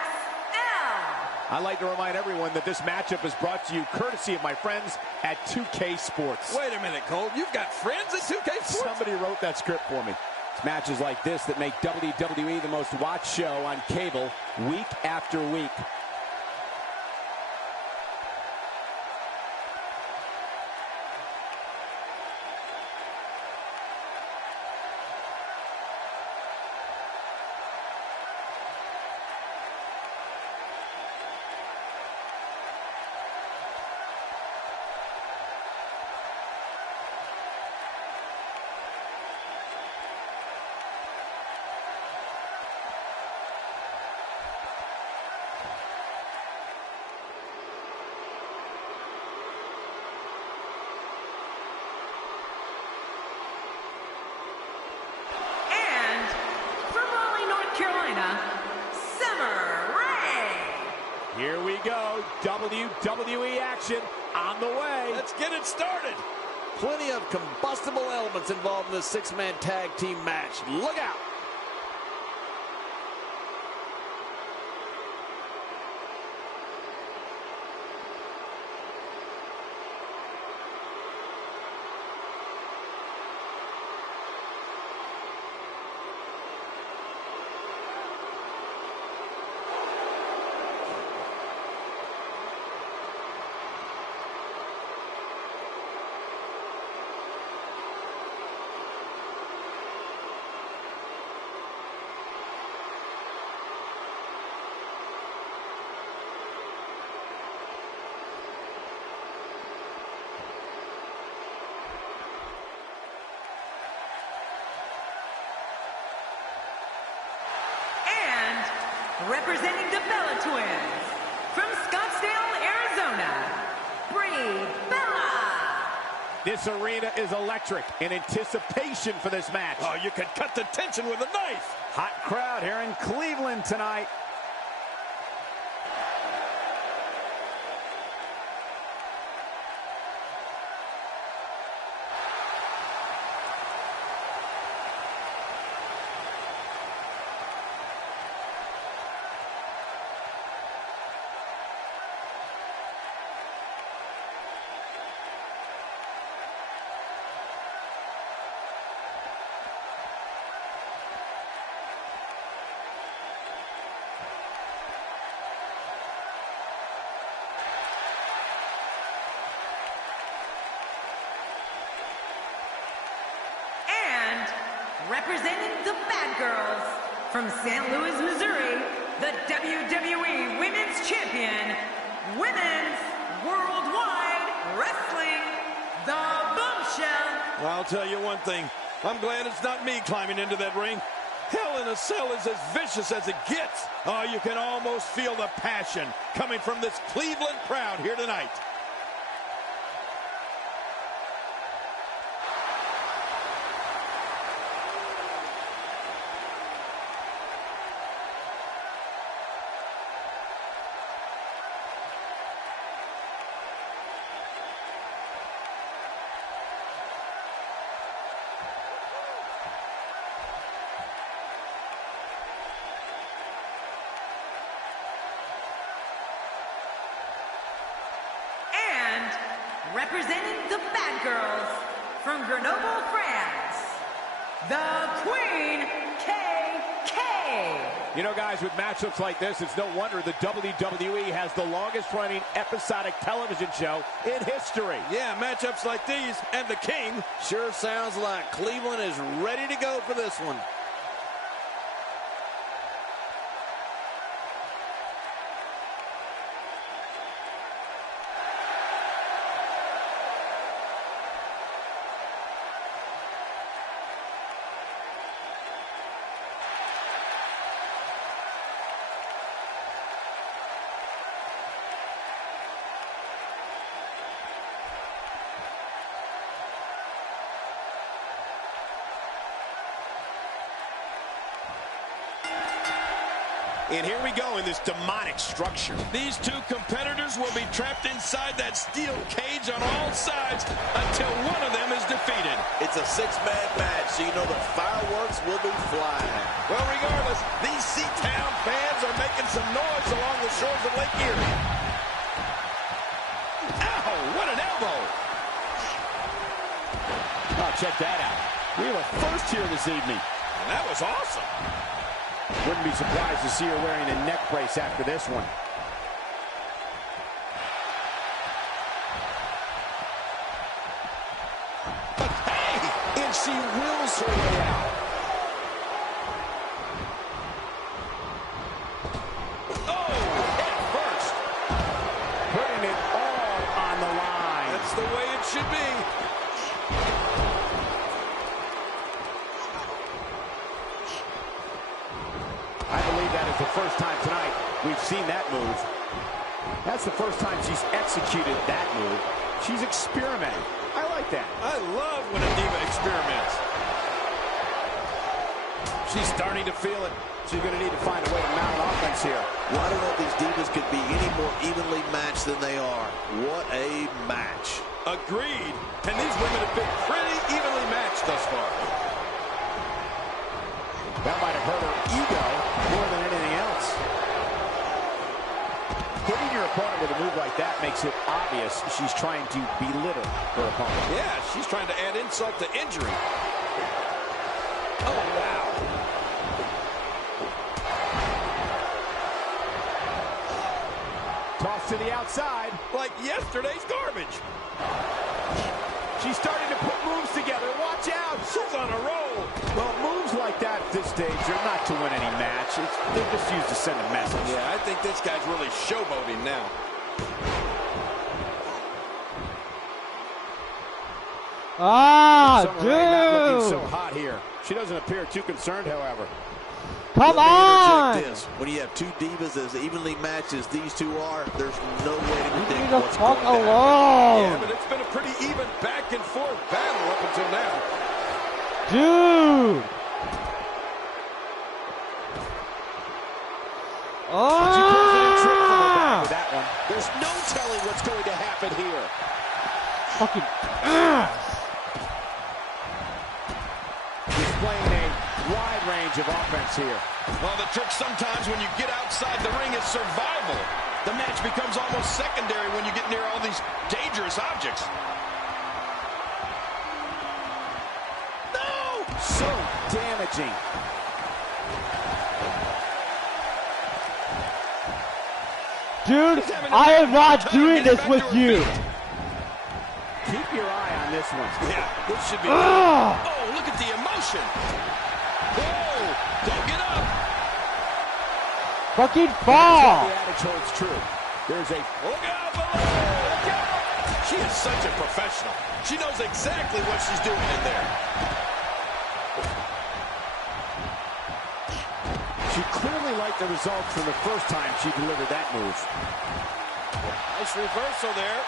I'd like to remind everyone that this matchup is brought to you courtesy of my friends at 2K Sports. Wait a minute, Cole. You've got friends at 2K Sports? Somebody wrote that script for me. It's matches like this that make WWE the most watched show on cable week after week. Here we go. WWE action on the way. Let's get it started. Plenty of combustible elements involved in this six-man tag team match. Look out. Representing the Bella Twins, from Scottsdale, Arizona, Brie Bella. This arena is electric in anticipation for this match. Oh, you could cut the tension with a knife. Hot crowd here in Cleveland tonight. Representing the Bad Girls, from St. Louis, Missouri, the WWE Women's Champion, Women's Worldwide Wrestling, the Bombshell. Well, I'll tell you one thing. I'm glad it's not me climbing into that ring. Hell in a Cell is as vicious as it gets. Oh, you can almost feel the passion coming from this Cleveland crowd here tonight. Representing the Bad Girls, from Grenoble, France, the Queen KK. You know, guys, with matchups like this, it's no wonder the WWE has the longest-running episodic television show in history. Yeah, matchups like these, and the King. Sure sounds like Cleveland is ready to go for this one. And here we go in this demonic structure. These two competitors will be trapped inside that steel cage on all sides until one of them is defeated. It's a six-man match, so you know the fireworks will be flying. Well, regardless, these Seatown fans are making some noise along the shores of Lake Erie. Ow, what an elbow. Oh, check that out. We have a first here this evening. And that was awesome. Wouldn't be surprised to see her wearing a neck brace after this one. But hey, and she wills her way out. Oh, head first. Putting it all on the line. That's the way it should be. I believe that is the first time tonight we've seen that move. That's the first time she's executed that move. She's experimenting. I like that. I love when a diva experiments. She's starting to feel it. She's going to need to find a way to mount an offense here. Well, I don't know if these divas could be any more evenly matched than they are. What a match. Agreed. And these women have been pretty evenly matched thus far. That might have hurt her ego more than anything else. Hitting your opponent with a move like that makes it obvious she's trying to belittle her opponent. Yeah, she's trying to add insult to injury. Oh, wow. Toss to the outside. Like yesterday's garbage. She's starting to put moves together. Watch out. She's on a roll. Well, moves like that at this stage are not to win any match. They're just used to send a message. Yeah, I think this guy's really showboating now. Ah, Summer Rae not looking so dude! hot here. She doesn't appear too concerned, however. Come Let me on! interject this. When you have two divas as evenly matched as these two are, there's no way to predict Leave me the what's fuck going to happen. alone! Yeah, but it's been a pretty even back and forth battle up until now. Dude! She pulls it in trick from her back Ah! with that one. There's no telling what's going to happen here. Fucking ass! Displaying a wide range of offense here. Well, the trick sometimes when you get outside the ring is survival. The match becomes almost secondary when you get near all these dangerous objects. No! So damaging. Dude, I am not doing this with you! Keep your eye on this one. Yeah, this should be. Ah! Oh, look at the emotion. Whoa, don't get up. Fucking The fall! adage holds true. There's a Look out below. Look out. She is such a professional. She knows exactly what she's doing in there. She clearly liked the results from the first time she delivered that move. Nice reversal there.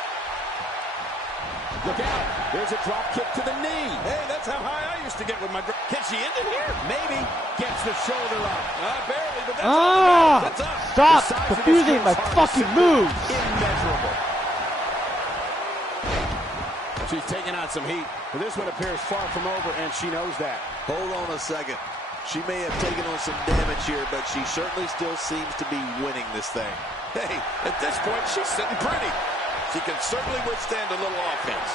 Look out. There's a drop kick to the knee. Hey, that's how high I used to get with my... Can she end it here? Maybe. Gets the shoulder up. Barely, but that's all that matters. It's up. Stop confusing my fucking moves! Immeasurable. She's taking on some heat. But this one appears far from over, and she knows that. Hold on a second. She may have taken on some damage here, but she certainly still seems to be winning this thing. Hey, at this point, she's sitting pretty. She can certainly withstand a little offense.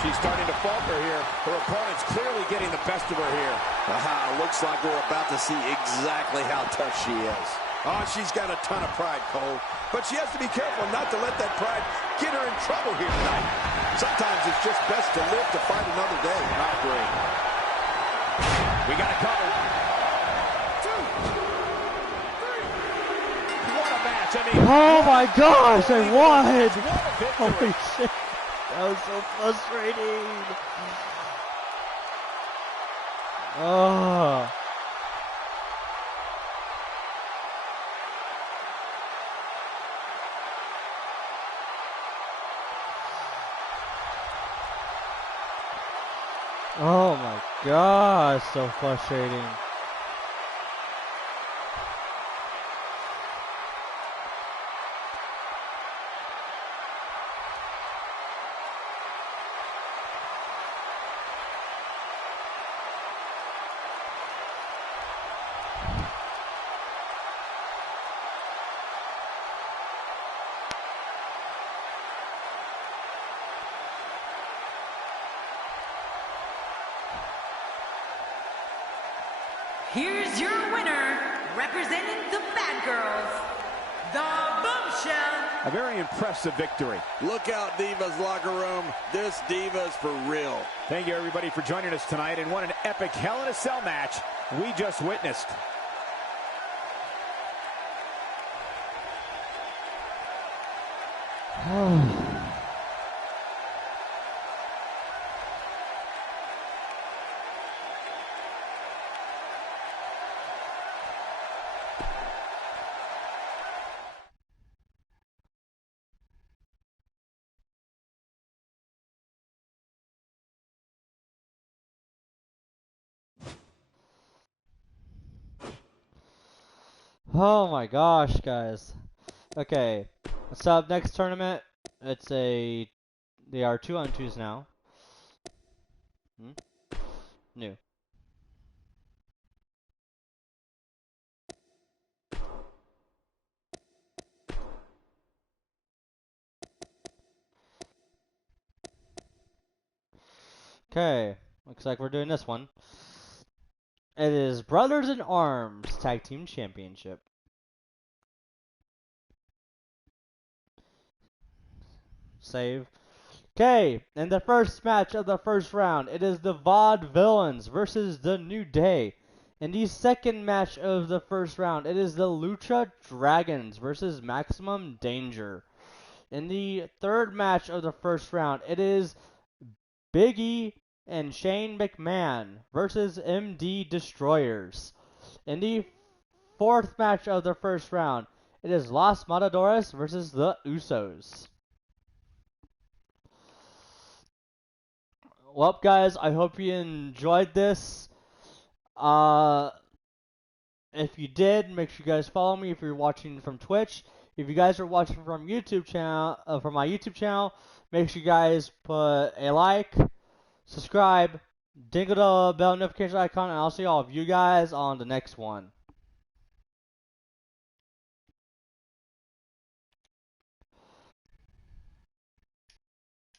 She's starting to falter here. Her opponent's clearly getting the best of her here. Aha, looks like we're about to see exactly how tough she is. Oh, she's got a ton of pride, Cole. But she has to be careful not to let that pride get her in trouble here tonight. Sometimes it's just best to live to fight another day. I agree. We got it covered. What a match. I mean, Oh my gosh, I won! what a victory. Holy shit. That was so frustrating. Oh. Oh my gosh, so frustrating. Here's your winner, representing the Bad Girls, the Bombshell. A very impressive victory. Look out, Divas locker room. This Divas for real. Thank you, everybody, for joining us tonight. And what an epic Hell in a Cell match we just witnessed. Oh my gosh, guys. Okay, what's up? Next tournament. They are 2-on-2s now. New. Okay, looks like we're doing this one. It is Brothers in Arms Tag Team Championship. Save. Okay, in the first match of the first round, it is the Vaudevillains versus the New Day. In the second match of the first round, it is the Lucha Dragons versus Maximum Danger. In the third match of the first round, it is Big E and Shane McMahon versus MD Destroyers. In the fourth match of the first round, it is Los Matadores versus the Usos. Well, guys, I hope you enjoyed this. If you did, make sure you guys follow me if you're watching from Twitch. If you guys are watching from YouTube channel, from my YouTube channel, make sure you guys put a like, subscribe, dingle the bell notification icon, and I'll see all of you guys on the next one.